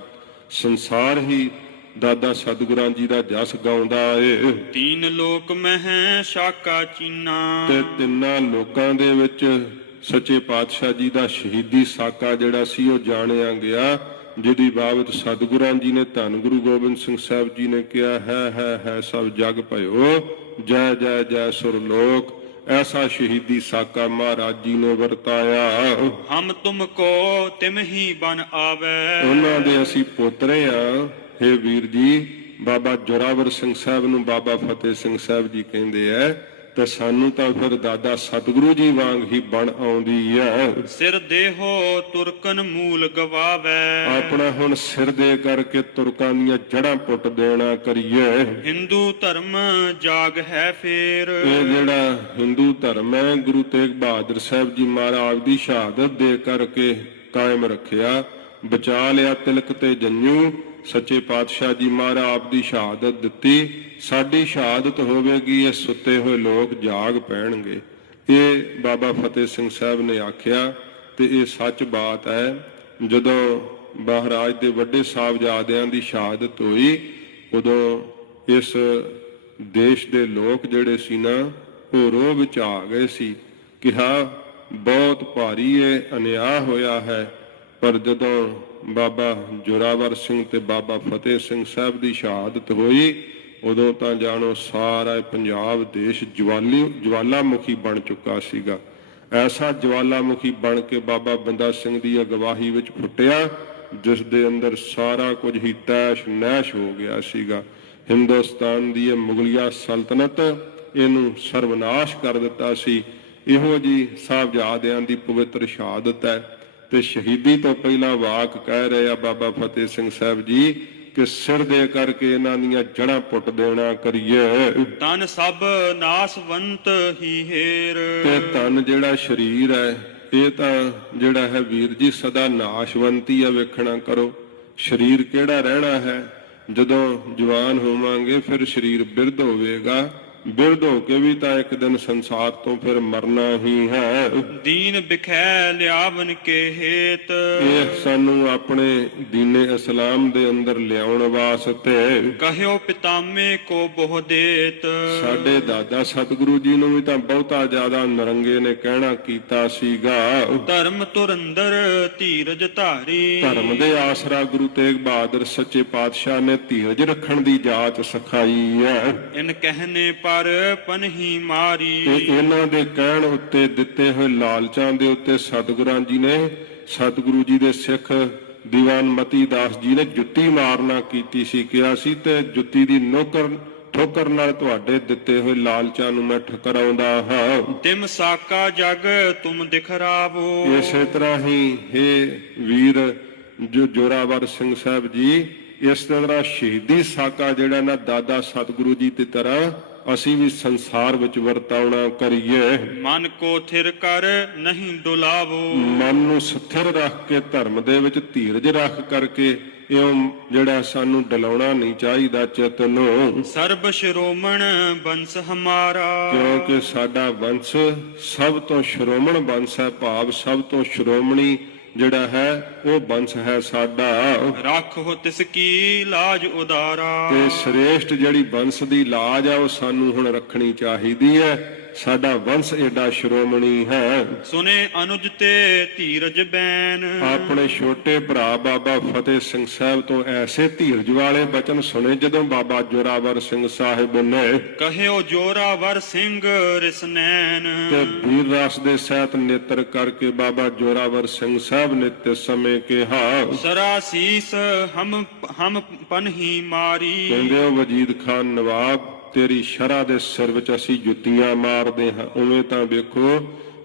ਸੰਸਾਰ ਹੀ ਦਾਦਾ ਸਤਿਗੁਰਾਂ ਜੀ ਦਾ ਜਸ ਗਾਉਂਦਾ ਏ। ਤੀਨ ਲੋਕ ਮਹਿ ਸ਼ਾਕਾ ਚੀਨਾ। ਤੇ ਤਿੰਨਾਂ ਲੋਕਾਂ ਦੇ ਵਿੱਚ ਸੱਚੇ ਪਾਤਸ਼ਾਹ ਜੀ ਦਾ ਸ਼ਹੀਦੀ ਸਾਕਾ ਜਿਹੜਾ ਸੀ ਉਹ ਜਾਣਿਆ ਗਿਆ, ਜਿਹਦੀ ਬਾਬਤ ਸਤਿਗੁਰਾਂ ਜੀ ਨੇ ਧੰਨ ਗੁਰੂ ਗੋਬਿੰਦ ਸਿੰਘ ਸਾਹਿਬ ਜੀ ਨੇ ਕਿਹਾ ਹੈ ਸਭ ਜਗ ਭਇਓ, ਜੈ ਜੈ ਜੈ ਸੁਰ ਲੋਕ। ਐਸਾ ਸ਼ਹੀਦੀ ਸਾਕਾ ਮਹਾਰਾਜ ਜੀ ਨੇ ਵਰਤਾਇਆ। ਹਮ ਤੁਮ ਕੋ ਤਿਮ ਹੀ ਬਨ ਆਵੈ। ਉਹਨਾਂ ਦੇ ਅਸੀਂ ਪੋਤਰੇ ਆ। ਹੇ ਵੀਰ ਜੀ, ਬਾਬਾ ਜੋਰਾਵਰ ਸਿੰਘ ਸਾਹਿਬ ਨੂੰ ਬਾਬਾ ਫਤਿਹ ਸਿੰਘ ਸਾਹਿਬ ਜੀ ਕਹਿੰਦੇ ਐ, ਤੇ ਸਾਨੂੰ ਤਾਂ ਫਿਰ ਦਾਦਾ ਸਤਿਗੁਰੂ ਜੀ ਵਾਂਗ ਹੀ ਬਣ ਆਉਂਦੀ ਹੈ। ਸਿਰ ਦੇਹੋ ਤੁਰਕਨ ਮੂਲ ਗਵਾਵੈ। ਆਪਣਾ ਹੁਣ ਸਿਰ ਦੇ ਕਰਕੇ ਤੁਰਕਾਂ ਦੀਆਂ ਜੜ੍ਹਾਂ ਪੁੱਟ ਦੇਣਾ ਕਰੀਏ। ਹਿੰਦੂ ਧਰਮ ਜਾਗ ਹੈ ਫੇਰ। ਇਹ ਜਿਹੜਾ ਹਿੰਦੂ ਧਰਮ ਹੈ, ਗੁਰੂ ਤੇਗ ਬਹਾਦਰ ਸਾਹਿਬ ਜੀ ਮਹਾਰਾਜ ਦੀ ਸ਼ਹਾਦਤ ਦੇ ਕਰਕੇ ਕਾਇਮ ਰੱਖਿਆ, ਬਚਾ ਲਿਆ ਤਿਲਕ ਤੇ ਜੰਝੂ। ਸੱਚੇ ਪਾਤਸ਼ਾਹ ਜੀ ਮਹਾਰਾਜ ਆਪ ਦੀ ਸ਼ਹਾਦਤ ਦਿੱਤੀ, ਸਾਡੀ ਸ਼ਹਾਦਤ ਹੋਵੇਗੀ, ਇਹ ਸੁੱਤੇ ਹੋਏ ਲੋਕ ਜਾਗ ਪੈਣਗੇ। ਇਹ ਬਾਬਾ ਫਤਿਹ ਸਿੰਘ ਸਾਹਿਬ ਨੇ ਆਖਿਆ ਤੇ ਇਹ ਸੱਚ ਬਾਤ ਹੈ। ਜਦੋਂ ਮਹਾਰਾਜ ਦੇ ਵੱਡੇ ਸਾਹਿਬਜ਼ਾਦਿਆਂ ਦੀ ਸ਼ਹਾਦਤ ਹੋਈ, ਉਦੋਂ ਇਸ ਦੇਸ਼ ਦੇ ਲੋਕ ਜਿਹੜੇ ਸੀ ਨਾ, ਉਹ ਰੋਹ ਵਿੱਚ ਆ ਗਏ ਸੀ। ਕਿਹਾ ਬਹੁਤ ਭਾਰੀ ਇਹ ਅਨਿਆਂ ਹੋਇਆ ਹੈ। ਪਰ ਜਦੋਂ ਬਾਬਾ ਜੋਰਾਵਰ ਸਿੰਘ ਤੇ ਬਾਬਾ ਫਤਿਹ ਸਿੰਘ ਸਾਹਿਬ ਦੀ ਸ਼ਹਾਦਤ ਹੋਈ, ਉਦੋਂ ਤਾਂ ਜਾਣੋ ਸਾਰਾ ਪੰਜਾਬ ਦੇਸ਼ ਜਵਾਲਾਮੁਖੀ ਬਣ ਚੁੱਕਾ ਸੀਗਾ। ਐਸਾ ਜਵਾਲਾਮੁਖੀ ਬਣ ਕੇ ਬਾਬਾ ਬੰਦਾ ਸਿੰਘ ਦੀ ਅਗਵਾਈ ਵਿੱਚ ਫੁੱਟਿਆ, ਜਿਸ ਦੇ ਅੰਦਰ ਸਾਰਾ ਕੁਝ ਹੀ ਤੈਸ਼ ਨੈਸ਼ ਹੋ ਗਿਆ ਸੀਗਾ। ਹਿੰਦੁਸਤਾਨ ਦੀ ਇਹ ਮੁਗਲਿਆ ਸਲਤਨਤ, ਇਹਨੂੰ ਸਰਵਨਾਸ਼ ਕਰ ਦਿੱਤਾ ਸੀ। ਇਹੋ ਜੀ ਸਾਹਿਬਜ਼ਾਦਿਆਂ ਦੀ ਪਵਿੱਤਰ ਸ਼ਹਾਦਤ ਹੈ। ਤੇ ਸ਼ਹੀਦੀ ਤੋਂ ਪਹਿਲਾਂ ਵਾਕ ਕਹਿ ਰਹੇ ਆ ਬਾਬਾ ਫਤਿਹ ਸਿੰਘ ਸਾਹਿਬ ਜੀ ਕਿ ਸਿਰ ਦੇ ਕਰਕੇ ਇਹਨਾਂ ਦੀਆਂ ਜੜ੍ਹਾਂ ਪੁੱਟ ਦੇਣਾ ਕਰੀਏ। ਤਨ ਸਭ ਨਾਸਵੰਤ ਹੀ ਹੇਰ। ਤੇ ਤਨ ਜਿਹੜਾ ਸਰੀਰ ਹੈ, ਇਹ ਤਾਂ ਜਿਹੜਾ ਹੈ ਵੀਰ ਜੀ ਸਦਾ ਨਾਸ਼ਵੰਤੀ ਆ। ਵੇਖਣਾ ਕਰੋ, ਸਰੀਰ ਕਿਹੜਾ ਰਹਿਣਾ ਹੈ। ਜਦੋਂ ਜਵਾਨ ਹੋਵਾਂਗੇ ਫਿਰ ਸਰੀਰ ਬਿਰਧ ਹੋਵੇਗਾ, ਬਿਰਧ ਹੋ ਕੇ ਵੀ ਤਾਂ ਇੱਕ ਦਿਨ ਸੰਸਾਰ ਤੋਂ ਫਿਰ ਮਰਨਾ ਹੀ ਹੈ। ਦੀਨ ਬਿਖੈ ਲਿਆਵਨ ਕੇ ਹੇਤ। ਇਹ ਸਾਨੂੰ ਆਪਣੇ ਦੀਨੇ ਇਸਲਾਮ ਦੇ ਅੰਦਰ ਲਿਆਉਣ ਵਾਸਤੇ ਕਹਿਓ ਪਿਤਾਮੇ ਕੋ ਬਹੁ ਦੇਤ। ਸਾਡੇ ਦਾਦਾ ਸਤਿਗੁਰੂ ਜੀ ਨੂੰ ਵੀ ਤਾਂ ਬਹੁਤਾ ਜ਼ਿਆਦਾ ਨਰੰਗੇ ਨੇ ਕਹਿਣਾ ਕੀਤਾ ਸੀਗਾ। ਧਰਮ ਤੁਰੰਦਰ ਧੀਰਜ ਧਾਰੀ। ਧਰਮ ਦੇ ਆਸਰਾ ਗੁਰੂ ਤੇਗ ਬਹਾਦਰ ਸੱਚੇ ਪਾਤਸ਼ਾਹ ਨੇ ਧੀਰਜ ਰੱਖਣ ਦੀ ਜਾਚ ਸਿਖਾਈ ਹੈ। ਇਨ ਕਹਿਨੇ ਪਰ ਪਨਹੀ ਮਾਰੀ। ਇਹਨਾਂ ਦੇ ਕਹਿਣ ਉੱਤੇ, ਦਿੱਤੇ ਹੋਏ ਲਾਲਚਾਂ ਦੇ ਉੱਤੇ ਸਤਿਗੁਰਾਂ ਜੀ ਨੇ, ਸਤਿਗੁਰੂ ਜੀ ਦੇ ਸਿੱਖ ਦੀਵਾਨ ਮਤੀ ਦਾਸ ਜੀ ਨੇ ਜੁੱਤੀ ਮਾਰਨਾ ਕੀਤੀ ਸੀ। ਕਿਹਾ ਸੀ ਤੇ ਜੁੱਤੀ ਦੀ ਠੋਕਰ ਨਾਲ ਤੁਹਾਡੇ ਦਿੱਤੇ ਹੋਏ ਲਾਲਚਾਂ ਨੂੰ ਮੈਂ ਠਕਰਾਉਂਦਾ ਹਾਂ। ਤਿਮ ਸਾਕਾ ਜਗ ਤੁਮ ਦਿਖਰਾਵੋ। ਇਸੇ ਤਰ੍ਹਾਂ ਹੀ ਇਹ ਵੀਰ ਜੋ ਜੋਰਾਵਰ ਸਿੰਘ ਸਾਹਿਬ ਜੀ, ਇਸ ਤਰ੍ਹਾਂ ਸ਼ਹੀਦੀ ਸਾਕਾ ਜਿਹੜਾ ਨਾ ਦਾਦਾ ਸਤਿਗੁਰੂ ਜੀ ਦੀ ਤਰ੍ਹਾਂ ਅਸੀਂ ਵੀ ਸੰਸਾਰ ਵਿੱਚ ਵਰਤਾਉਣਾ ਕਰੀਏ। ਮਨ ਕੋ ਥਿਰ ਕਰ ਨਹੀਂ ਡੁਲਾਵੋ। ਮਨ ਨੂੰ ਸਥਿਰ ਰੱਖ ਕੇ, ਧਰਮ ਦੇ ਵਿੱਚ ਧੀਰਜ ਰੱਖ ਕਰਕੇ ਇਹ ਜਿਹੜਾ ਸਾਨੂੰ ਡਲਾਉਣਾ ਨਹੀਂ ਚਾਹੀਦਾ ਚਿੱਤ ਨੂੰ। ਸਰਬ ਸ਼੍ਰੋਮਣ ਬੰਸ ਹਮਾਰਾ। ਕਿਉਂਕਿ ਸਾਡਾ ਵੰਸ਼ ਸਭ ਤੋਂ ਸ਼੍ਰੋਮਣ ਵੰਸ਼ ਹੈ, ਭਾਵ ਸਭ ਤੋਂ ਸ਼੍ਰੋਮਣੀ ਜਿਹੜਾ ਹੈ ਉਹ ਬੰਸ ਹੈ ਸਾਡਾ। ਰੱਖੋ ਤਿਸ ਕੀ ਲਾਜ ਉਦਾਰਾ। ਤੇ ਸ੍ਰੇਸ਼ਟ ਜਿਹੜੀ ਬੰਸ ਦੀ ਲਾਜ ਆ ਉਹ ਸਾਨੂੰ ਹੁਣ ਰੱਖਣੀ ਚਾਹੀਦੀ ਹੈ। ਸਾਡਾ ਵੰਸ਼ ਏਡਾ ਸ਼੍ਰੋਮਣੀ ਹੈ। ਸੁਨੇ ਅਨੁਜ ਤੇ ਧੀਰਜ ਬੈਨ। ਆਪਣੇ ਛੋਟੇ ਭਰਾ ਬਾਬਾ ਫਤਿਹ ਸਿੰਘ ਸਾਹਿਬ ਤੋਂ ਐਸੇ ਧੀਰਜ ਵਾਲੇ ਬਚਨ ਸੁਣੇ ਜਦੋਂ ਬਾਬਾ ਜੋਰਾਵਰ ਸਿੰਘ ਸਾਹਿਬ ਨੇ ਕਹਿਓ ਜੋਰਾਵਰ ਸਿੰਘ ਰਿਸਨੈਨ। ਤੇ ਵੀਰ ਰਸ ਦੇ ਸਹਿਤ ਨੇਤਰ ਕਰਕੇ ਬਾਬਾ ਜੋਰਾਵਰ ਸਿੰਘ ਸਾਹਿਬ ਨੇ ਤੇ ਸਮੇਂ ਕਿਹਾ ਸਰਾਸੀਸ ਹਮ ਪਨਹੀ ਮਾਰੀ। ਕਹਿੰਦੇ ਉਹ ਵਜੀਦ ਖਾਨ ਨਵਾਬ, ਤੇਰੀ ਸ਼ਰ੍ਹਾ ਦੇ ਸਿਰ ਵਿੱਚ ਅਸੀਂ ਜੁੱਤੀਆਂ ਮਾਰਦੇ ਹਾਂ। ਉਵੇਂ ਤਾਂ ਵੇਖੋ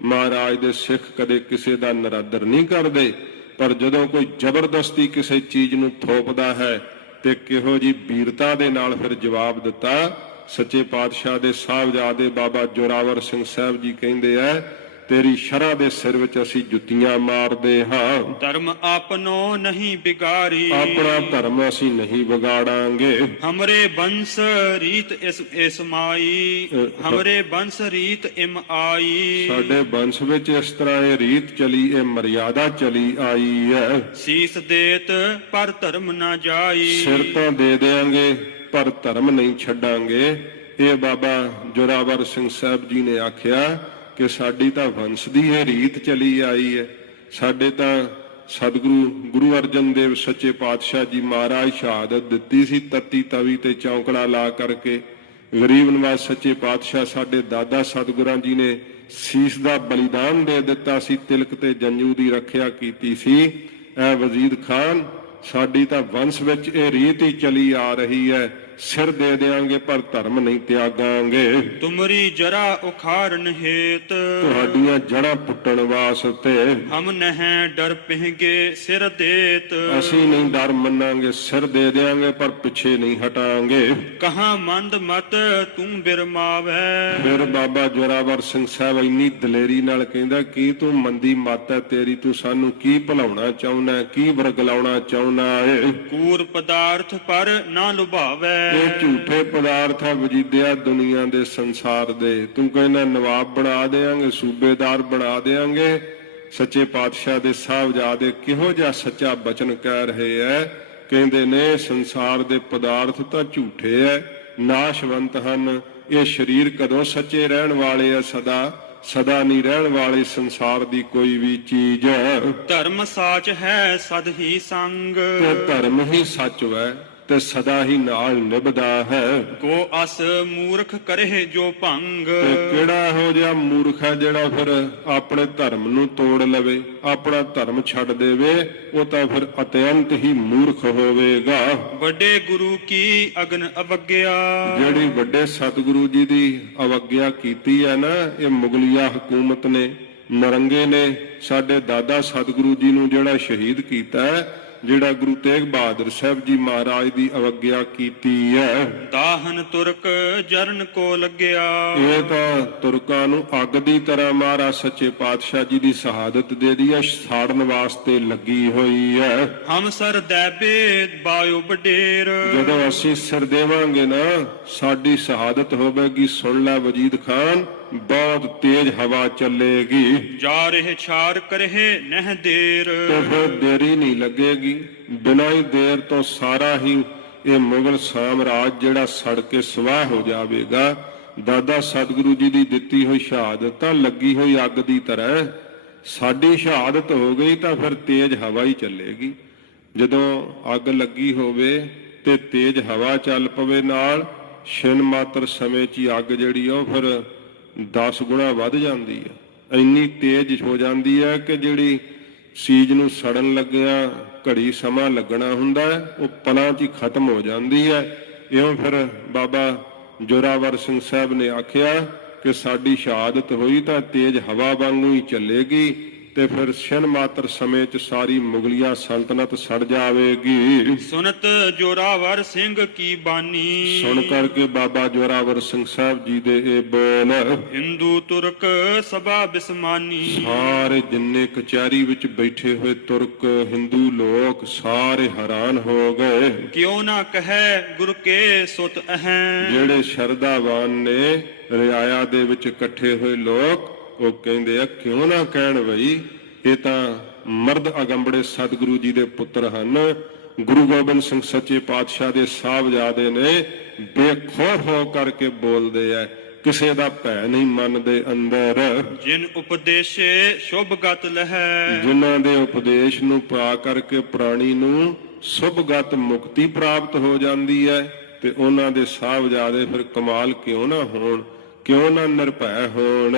ਮਹਾਰਾਜ ਦੇ ਸਿੱਖ ਕਦੇ ਕਿਸੇ ਦਾ ਨਰਾਦਰ ਨਹੀਂ ਕਰਦੇ, ਪਰ ਜਦੋਂ ਕੋਈ ਜ਼ਬਰਦਸਤੀ ਕਿਸੇ ਚੀਜ਼ ਨੂੰ ਥੋਪਦਾ ਹੈ ਤੇ ਕਿਹੋ ਜੀ ਵੀਰਤਾ ਦੇ ਨਾਲ ਫਿਰ ਜਵਾਬ ਦਿੱਤਾ। ਸੱਚੇ ਪਾਤਸ਼ਾਹ ਦੇ ਸਾਹਿਬਜ਼ਾਦੇ ਬਾਬਾ ਜੋਰਾਵਰ ਸਿੰਘ ਸਾਹਿਬ ਜੀ ਕਹਿੰਦੇ ਆ ਤੇਰੀ ਸ਼ਰ੍ਹਾ ਦੇ ਸਿਰ ਵਿੱਚ ਅਸੀਂ ਜੁੱਤੀਆਂ ਮਾਰਦੇ ਹਾਂ। ਧਰਮ ਆਪਨੋ ਨਹੀਂ ਬਿਗਾਰੀ, ਆਪਣਾ ਧਰਮ ਅਸੀਂ ਨਹੀਂ ਵਿਗਾੜਾਂਗੇ। ਹਮਰੇ ਬੰਸ ਰੀਤ ਇਸ ਮਾਈ, ਹਮਰੇ ਬੰਸ ਰੀਤ ਇਮ ਆਈ। ਸਾਡੇ ਬੰਸ ਵਿੱਚ ਇਸ ਤਰ੍ਹਾਂ ਇਹ ਰੀਤ ਚਲੀ, ਇਹ ਮਰਿਆਦਾ ਚਲੀ ਆਈ ਹੈ। ਸੀਸ ਦੇਤ ਪਰ ਧਰਮ ਨਾ ਜਾਈ, ਸਿਰ ਤਾਂ ਦੇ ਦਿਆਂਗੇ ਪਰ ਧਰਮ ਨਹੀਂ ਛੱਡਾਂਗੇ। ਇਹ ਬਾਬਾ ਜੋਰਾਵਰ ਸਿੰਘ ਸਾਹਿਬ ਜੀ ਨੇ ਆਖਿਆ ਕਿ ਸਾਡੀ ਤਾਂ ਵੰਸ਼ ਦੀ ਇਹ ਰੀਤ ਚਲੀ ਆਈ ਹੈ। ਸਾਡੇ ਤਾਂ ਸਤਿਗੁਰੂ ਗੁਰੂ ਅਰਜਨ ਦੇਵ ਸੱਚੇ ਪਾਤਸ਼ਾਹ ਜੀ ਮਹਾਰਾਜ ਸ਼ਹਾਦਤ ਦਿੱਤੀ ਸੀ ਤੱਤੀ ਤਵੀ ਤੇ ਚੌਂਕੜਾ ਲਾ ਕਰਕੇ। ਗਰੀਬ ਨਵਾਜ਼ ਸੱਚੇ ਪਾਤਸ਼ਾਹ ਸਾਡੇ ਦਾਦਾ ਸਤਿਗੁਰਾਂ ਜੀ ਨੇ ਸੀਸ ਦਾ ਬਲੀਦਾਨ ਦੇ ਦਿੱਤਾ ਸੀ, ਤਿਲਕ ਤੇ ਜੰਜੂ ਦੀ ਰੱਖਿਆ ਕੀਤੀ ਸੀ। ਐ ਵਜ਼ੀਦ ਖਾਨ, ਸਾਡੀ ਤਾਂ ਵੰਸ਼ ਵਿੱਚ ਇਹ ਰੀਤ ਹੀ ਚਲੀ ਆ ਰਹੀ ਹੈ, ਸਿਰ ਦੇ ਦਿਆਂਗੇ ਪਰ ਧਰਮ ਨਹੀਂ ਤਿਆਗਾਂਗੇ। ਤੁਮਰੀ ਜਰਾ ਉਖਾਰਨ ਹੇਤ, ਤੁਹਾਡੀਆਂ ਜੜ੍ਹਾਂ ਪੁੱਟਣ ਵਾਸਤੇ ਹਮ ਨਹਿ ਡਰ ਪਹਿਗੇ ਸਿਰ ਦੇਤ। ਅਸੀਂ ਨਹੀਂ ਡਰ ਮੰਨਾਂਗੇ, ਸਿਰ ਦੇ ਦਿਆਂਗੇ ਪਰ ਪਿੱਛੇ ਨਹੀਂ ਹਟਾਂਗੇ। ਕਹਾਂ ਮੰਦ ਮਤ ਤੂੰ ਬਿਰਮਾਵੈ, ਫਿਰ ਬਾਬਾ ਜੋਰਾਵਰ ਸਿੰਘ ਸਾਹਿਬ ਇੰਨੀ ਦਲੇਰੀ ਨਾਲ ਕਹਿੰਦਾ, ਕੀ ਤੂੰ ਮੰਦੀ ਮੱਤ ਹੈ ਤੇਰੀ, ਤੂੰ ਸਾਨੂੰ ਕੀ ਭੁਲਾਉਣਾ ਚਾਹੁੰਦਾ, ਕੀ ਵਰਗਲਾਉਣਾ ਚਾਹੁੰਦਾ ਏ। ਕੂਰ ਪਦਾਰਥ ਪਰ ਨਾ ਲੁਭਾਵੈ, ਇਹ ਝੂਠੇ ਪਦਾਰਥ ਆ ਵਜੀਦਿਆ ਦੁਨੀਆ ਦੇ ਸੰਸਾਰ ਦੇ। ਤੂੰ ਕਹਿੰਦਾ ਨਵਾਬ ਬਣਾ ਦੇਾਂਗੇ, ਸੂਬੇਦਾਰ ਬਣਾ ਦੇਾਂਗੇ। ਸੱਚੇ ਪਾਤਸ਼ਾਹ ਦੇ ਸਾਹਿਬਜ਼ਾਦੇ ਕਿਹੋ ਜਿਹਾ ਸੱਚਾ ਬਚਨ ਕਹਿ ਰਹੇ ਐ। ਕਹਿੰਦੇ ਨੇ ਸੰਸਾਰ ਦੇ ਪਦਾਰਥ ਤਾਂ ਝੂਠੇ ਐ, ਨਾਸ਼ਵੰਤ ਹਨ। ਇਹ ਸਰੀਰ ਕਦੋਂ ਸੱਚੇ ਰਹਿਣ ਵਾਲੇ ਆ, ਸਦਾ ਨਹੀਂ ਰਹਿਣ ਵਾਲੇ ਸੰਸਾਰ ਦੀ ਕੋਈ ਵੀ ਚੀਜ਼। ਧਰਮ ਸਾਚ ਹੈ ਸਦ ਹੀ ਸੰਗ, ਤੇ ਧਰਮ ਹੀ ਸੱਚ ਹੈ ਤੇ ਸਦਾ ਹੀ ਨਾਲ ਨਿਭਦਾ ਹੈ। ਕੋ ਅਸ ਮੂਰਖ ਕਰੇ ਜੋ ਭੰਗ, ਤੇ ਕਿਹੜਾ ਹੋ ਜਿਹਾ ਮੂਰਖ ਹੈ ਜਿਹੜਾ ਫਿਰ ਆਪਣੇ ਧਰਮ ਨੂੰ ਤੋੜ ਲਵੇ, ਆਪਣਾ ਧਰਮ ਛੱਡ ਦੇਵੇ। ਉਹ ਤਾਂ ਫਿਰ ਅਤਿਅੰਤ ਹੀ ਮੂਰਖ ਹੋਵੇਗਾ। ਵੱਡੇ ਗੁਰੂ ਕੀ ਅਗਨ ਅਵਗਿਆ, ਜਿਹੜੀ ਵੱਡੇ ਸਤਿਗੁਰੂ ਜੀ ਦੀ ਅਵਗਿਆ ਕੀਤੀ ਹੈ ਨਾ, ਇਹ ਮੁਗਲਿਆ ਹਕੂਮਤ ਨੇ, ਨਰੰਗੇ ਨੇ ਸਾਡੇ ਦਾਦਾ ਸਤਿਗੁਰੂ ਜੀ ਨੂੰ ਜਿਹੜਾ ਸ਼ਹੀਦ ਕੀਤਾ ਹੈ, ਜਿਹੜਾ ਗੁਰੂ ਤੇਗ ਬਹਾਦਰ ਸਾਹਿਬ ਜੀ ਮਹਾਰਾਜ ਦੀ ਅਵਗਿਆ ਕੀਤੀ ਹੈ। ਦਾਹਨ ਤੁਰਕ ਜਰਨ ਕੋ ਲੱਗਿਆ, ਇਹ ਤਾਂ ਤੁਰਕਾਂ ਨੂੰ ਅੱਗ ਦੀ ਤਰ੍ਹਾਂ ਮਹਾਰਾਜ ਸੱਚੇ ਪਾਤਸ਼ਾਹ ਜੀ ਦੀ ਸ਼ਹਾਦਤ ਦੇ ਦੀ ਸਾੜਨ ਵਾਸਤੇ ਲੱਗੀ ਹੋਈ ਹੈ। ਹਮ ਸਰ ਦੈਬੇ ਬਾਇਓ ਬਡੇਰ, ਜਦੋਂ ਅਸੀਂ ਸਿਰ ਦੇਵਾਂਗੇ ਨਾ, ਸਾਡੀ ਸ਼ਹਾਦਤ ਹੋਵੇਗੀ। ਸੁਣ ਲੈ ਵਜੀਦ ਖਾਨ, ਬਹੁਤ ਤੇਜ਼ ਹਵਾ ਚੱਲੇਗੀ। ਜਾ ਰਹੇ ਛਾਰ ਕਰਹਿ ਨਹਿ ਦੇਰ, ਤੇ ਫਿਰ ਦੇਰੀ ਨਹੀਂ ਲੱਗੇਗੀ। ਬਿਨਾਂ ਹੀ ਦੇਰ ਤੋਂ ਸਾਰਾ ਹੀ ਇਹ ਮੁਗਲ ਸਾਮਰਾਜ ਜਿਹੜਾ ਸੜ ਕੇ ਸਵਾਹ ਹੋ ਜਾਵੇਗਾ। ਦਾਦਾ ਸਤਿਗੁਰੂ ਜੀ ਦੀ ਦਿੱਤੀ ਹੋਈ ਸ਼ਹਾਦਤ ਤਾਂ ਲੱਗੀ ਹੋਈ ਅੱਗ ਦੀ ਤਰ੍ਹਾਂ। ਸਾਡੀ ਸ਼ਹਾਦਤ ਹੋ ਗਈ ਤਾਂ ਫਿਰ ਤੇਜ਼ ਹਵਾ ਹੀ ਚੱਲੇਗੀ। ਜਦੋਂ ਅੱਗ ਲੱਗੀ ਹੋਵੇ ਤੇ ਤੇਜ਼ ਹਵਾ ਚੱਲ ਪਵੇ ਨਾਲ, ਛਿਨ ਮਾਤਰ ਸਮੇਂ 'ਚ ਹੀ ਅੱਗ ਜਿਹੜੀ ਉਹ ਫਿਰ 10 ਗੁਣਾ ਵੱਧ ਜਾਂਦੀ ਹੈ। ਇੰਨੀ ਤੇਜ਼ ਹੋ ਜਾਂਦੀ ਹੈ ਕਿ ਜਿਹੜੀ ਚੀਜ਼ ਨੂੰ ਸੜਨ ਲੱਗਿਆ ਘੜੀ ਸਮਾਂ ਲੱਗਣਾ ਹੁੰਦਾ ਹੈ, ਉਹ ਪਲਾਂ 'ਚ ਹੀ ਖਤਮ ਹੋ ਜਾਂਦੀ ਹੈ। ਇਉਂ ਫਿਰ ਬਾਬਾ ਜੋਰਾਵਰ ਸਿੰਘ ਸਾਹਿਬ ਨੇ ਆਖਿਆ ਕਿ ਸਾਡੀ ਸ਼ਹਾਦਤ ਹੋਈ ਤਾਂ ਤੇਜ਼ ਹਵਾ ਵਾਂਗੂ ਹੀ ਚੱਲੇਗੀ ਤੇ ਫਿਰ ਛਿਨ ਮਾਤਰ ਸਮੇਂ 'ਚ ਸਾਰੀ ਮੁਗਲਿਆ ਸਲਤਨਤ ਸੜ ਜਾਵੇਗੀ। ਸੁਨਤ ਜੋਰਾਵਰ ਸਿੰਘ ਕੀ ਬਾਣੀ, ਸੁਣ ਕਰਕੇ ਬਾਬਾ ਜੋਰਾਵਰ ਸਿੰਘ ਸਾਹਿਬ ਜੀ ਦੇ ਇਹ ਬੋਲ, ਹਿੰਦੂ ਤੁਰਕ ਸਭਾ ਬਿਸਮਾਨੀ, ਸਾਰੇ ਜਿੰਨੇ ਕਚਹਿਰੀ ਵਿੱਚ ਬੈਠੇ ਹੋਏ ਤੁਰਕ ਹਿੰਦੂ ਲੋਕ ਸਾਰੇ ਹੈਰਾਨ ਹੋ ਗਏ। ਕਿਉਂ ਨਾ ਕਹੈ ਗੁਰ ਕੇ ਸੁਤ ਅਹੈ, ਜਿਹੜੇ ਸ਼ਰਧਾਵਾਨ ਨੇ ਰਿਆਇਆ ਦੇ ਵਿੱਚ ਇਕੱਠੇ ਹੋਏ ਲੋਕ, ਉਹ ਕਹਿੰਦੇ ਆ ਕਿਉਂ ਨਾ ਕਹਿਣ ਬਈ ਇਹ ਤਾਂ ਮਰਦ ਅਗੰਬੜੇ ਸਤਿਗੁਰੂ ਜੀ ਦੇ ਪੁੱਤਰ ਹਨ। ਗੁਰੂ ਗੋਬਿੰਦ ਸਿੰਘ ਸੱਚੇ ਪਾਤਸ਼ਾਹ ਦੇ ਸਾਹਿਬਜ਼ਾਦੇ ਨੇ, ਬੇਖੌਫ ਹੋ ਕਰਕੇ ਬੋਲਦੇ ਆ, ਕਿਸੇ ਦਾ ਭੈ ਨਹੀਂ ਮਨ ਦੇ ਅੰਦਰ। ਜਿਨ ਉਪਦੇਸ਼ੇ ਸ਼ੁਭਗਤ ਲਹੈ, ਜਿਨ੍ਹਾਂ ਦੇ ਉਪਦੇਸ਼ ਨੂੰ ਪਾ ਕਰਕੇ ਪ੍ਰਾਣੀ ਨੂੰ ਸ਼ੁਭਗਤ ਮੁਕਤੀ ਪ੍ਰਾਪਤ ਹੋ ਜਾਂਦੀ ਹੈ, ਤੇ ਉਹਨਾਂ ਦੇ ਸਾਹਿਬਜ਼ਾਦੇ ਫਿਰ ਕਮਾਲ ਕਿਉਂ ਨਾ ਹੋਣ, ਕਿਉਂ ਨਾ ਨਿਰਭੈ ਹੋਣ।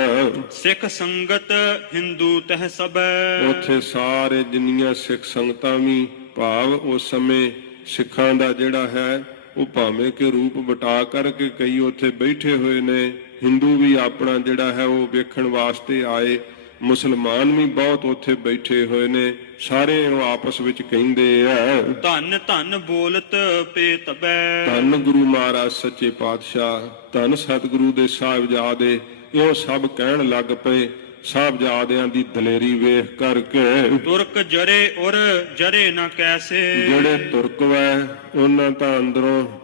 ਸਿੱਖ ਸੰਗਤ ਹਿੰਦੂ ਤਹਿ ਸਭੈ, ਉੱਥੇ ਸਾਰੇ ਜਿੰਨੀਆਂ ਸਿੱਖ ਸੰਗਤਾਂ ਵੀ, ਭਾਵ ਉਸ ਸਮੇਂ ਸਿੱਖਾਂ ਦਾ ਜਿਹੜਾ ਹੈ ਉਹ ਭਾਵੇਂ ਕਿ ਰੂਪ ਵਟਾ ਕਰਕੇ ਕਈ ਉੱਥੇ ਬੈਠੇ ਹੋਏ ਨੇ। ਹਿੰਦੂ ਵੀ ਆਪਣਾ ਜਿਹੜਾ ਹੈ ਉਹ ਵੇਖਣ ਵਾਸਤੇ ਆਏ, ਮੁਸਲਮਾਨ ਵੀ ਬਹੁਤ ਉੱਥੇ ਬੈਠੇ ਹੋਏ ਨੇ। ਸਾਰੇ ਉਹ ਆਪਸ ਵਿੱਚ ਕਹਿੰਦੇ ਆ, ਧੰਨ ਧੰਨ ਬੋਲਤ ਪੇ ਤਬੈ, ਧੰਨ ਗੁਰੂ ਮਹਾਰਾਜ ਸੱਚੇ ਪਾਤਸ਼ਾਹ, ਧੰਨ ਸਤਿਗੁਰੂ ਦੇ ਸਾਹਿਬਜ਼ਾਦੇ। ਇਹੋ ਸਭ ਕਹਿਣ ਲੱਗ ਪਏ। ਸਾਹਿਬਜ਼ਾਦਿਆਂ ਦੀ ਦਲੇਰੀ ਵੇਖ ਕਰਕੇ ਤੁਰਕ ਜਰੇ ਔਰ ਜਰੇ ਨਾ ਕੈਸੇ। ਜਿਹੜੇ ਤੁਰਕ ਵੈ ਉਹਨਾਂ ਤਾਂ ਅੰਦਰ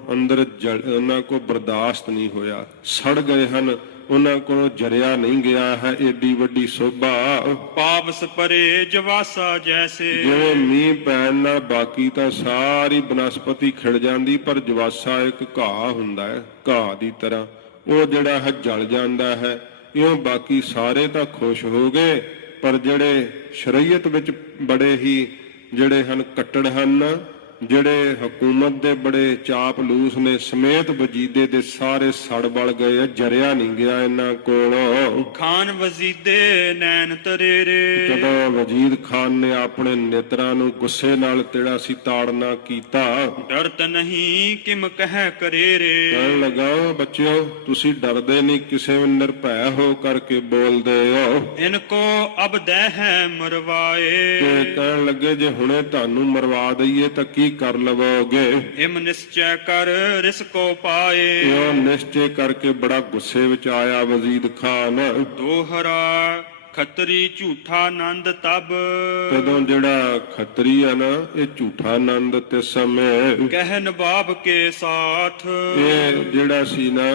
ਉਹਨਾਂ ਕੋ ਬਰਦਾਸ਼ਤ ਨਹੀਂ ਹੋਇਆ, ਸੜ ਗਏ ਹਨ, ਉਹਨਾਂ ਕੋਲੋਂ ਜਰਿਆ ਨਹੀਂ ਗਿਆ ਹੈ ਏਡੀ ਵੱਡੀ ਸੋਭਾ। ਪਾਵਸ ਪਰੇ ਜਵਾਸਾ ਜੈਸੇ। ਜਿਵੇਂ ਮੀਂਹ ਪੈਣ ਨਾਲ ਬਾਕੀ ਤਾਂ ਸਾਰੀ ਬਨਸਪਤੀ ਖਿੜ ਜਾਂਦੀ, ਪਰ ਜਵਾਸਾ ਇੱਕ ਘਾਹ ਹੁੰਦਾ ਹੈ, ਘਾਹ ਦੀ ਤਰ੍ਹਾਂ ਉਹ ਜਿਹੜਾ ਹੈ ਜਲ ਜਾਂਦਾ ਹੈ। ਇਉਂ ਬਾਕੀ ਸਾਰੇ ਤਾਂ ਖੁਸ਼ ਹੋ ਗਏ, ਪਰ ਜਿਹੜੇ ਸ਼ਰੀਅਤ ਵਿੱਚ ਬੜੇ ਹੀ ਜਿਹੜੇ ਹਨ ਕੱਟੜ ਹਨ, ਜਿਹੜੇ ਹਕੂਮਤ ਦੇ ਬੜੇ ਚਾਪਲੂਸ ਨੇ, ਸਮੇਤ ਵਜੀਦੇ ਦੇ ਸਾਰੇ ਸੜ ਬਲ ਗਏ, ਜਰਿਆ ਨਹੀਂ ਗਿਆ ਇਹਨਾਂ ਕੋਲੋਂ। ਖਾਨ ਵਜੀਦੇ ਨੈਣ ਤਰੇਰੇ। ਜਦੋਂ ਵਜੀਦ ਖਾਨ ਨੇ ਆਪਣੇ ਨੇਤਰਾਂ ਨੂੰ ਗੁੱਸੇ ਨਾਲ ਤੇੜਾ ਸੀ ਤਾੜਨਾ ਕੀਤਾ, ਡਰਤ ਨਹੀਂ ਕਿਮ ਕਹਿ ਕਰੇਰੇ। ਕਹਿਣ ਲੱਗਾ ਬੱਚਿਓ ਤੁਸੀਂ ਡਰਦੇ ਨਹੀਂ, ਕਿਸੇ ਵੀ ਨਿਰਭੈ ਹੋ ਕਰਕੇ ਬੋਲਦੇ ਹੋ। ਇਨਕੋ ਅਬ ਦਹਿ ਹੈ ਮਰਵਾਏ। ਤੇ ਕਹਿਣ ਲੱਗੇ ਜੇ ਹੁਣੇ ਤੁਹਾਨੂੰ ਮਰਵਾ ਦਈਏ ਤਾਂ ਕੀ ਕਰ ਲਵੋਗੇ। ਇਮ ਨਿਸ਼ਚੈ ਕਰ ਰਿਸਕੋ ਪਾਏ। ਇਹ ਨਿਸ਼ਚੈ ਕਰਕੇ ਬੜਾ ਗੁੱਸੇ ਵਿੱਚ ਆਇਆ ਵਜ਼ੀਦ ਖਾਨ। ਦੋਹਰਾ ਖੱਤਰੀ ਝੂਠਾ ਨੰਦ ਤਬ। ਜਦੋਂ ਜਿਹੜਾ ਖੱਤਰੀ ਹੈ ਨਾ ਇਹ ਝੂਠਾ ਨੰਦ ਤੇ ਸਮੇਂ ਕਹਿ ਨਵਾਬ ਕੇ ਸਾਥ। ਇਹ ਜਿਹੜਾ ਸੀ ਨਾ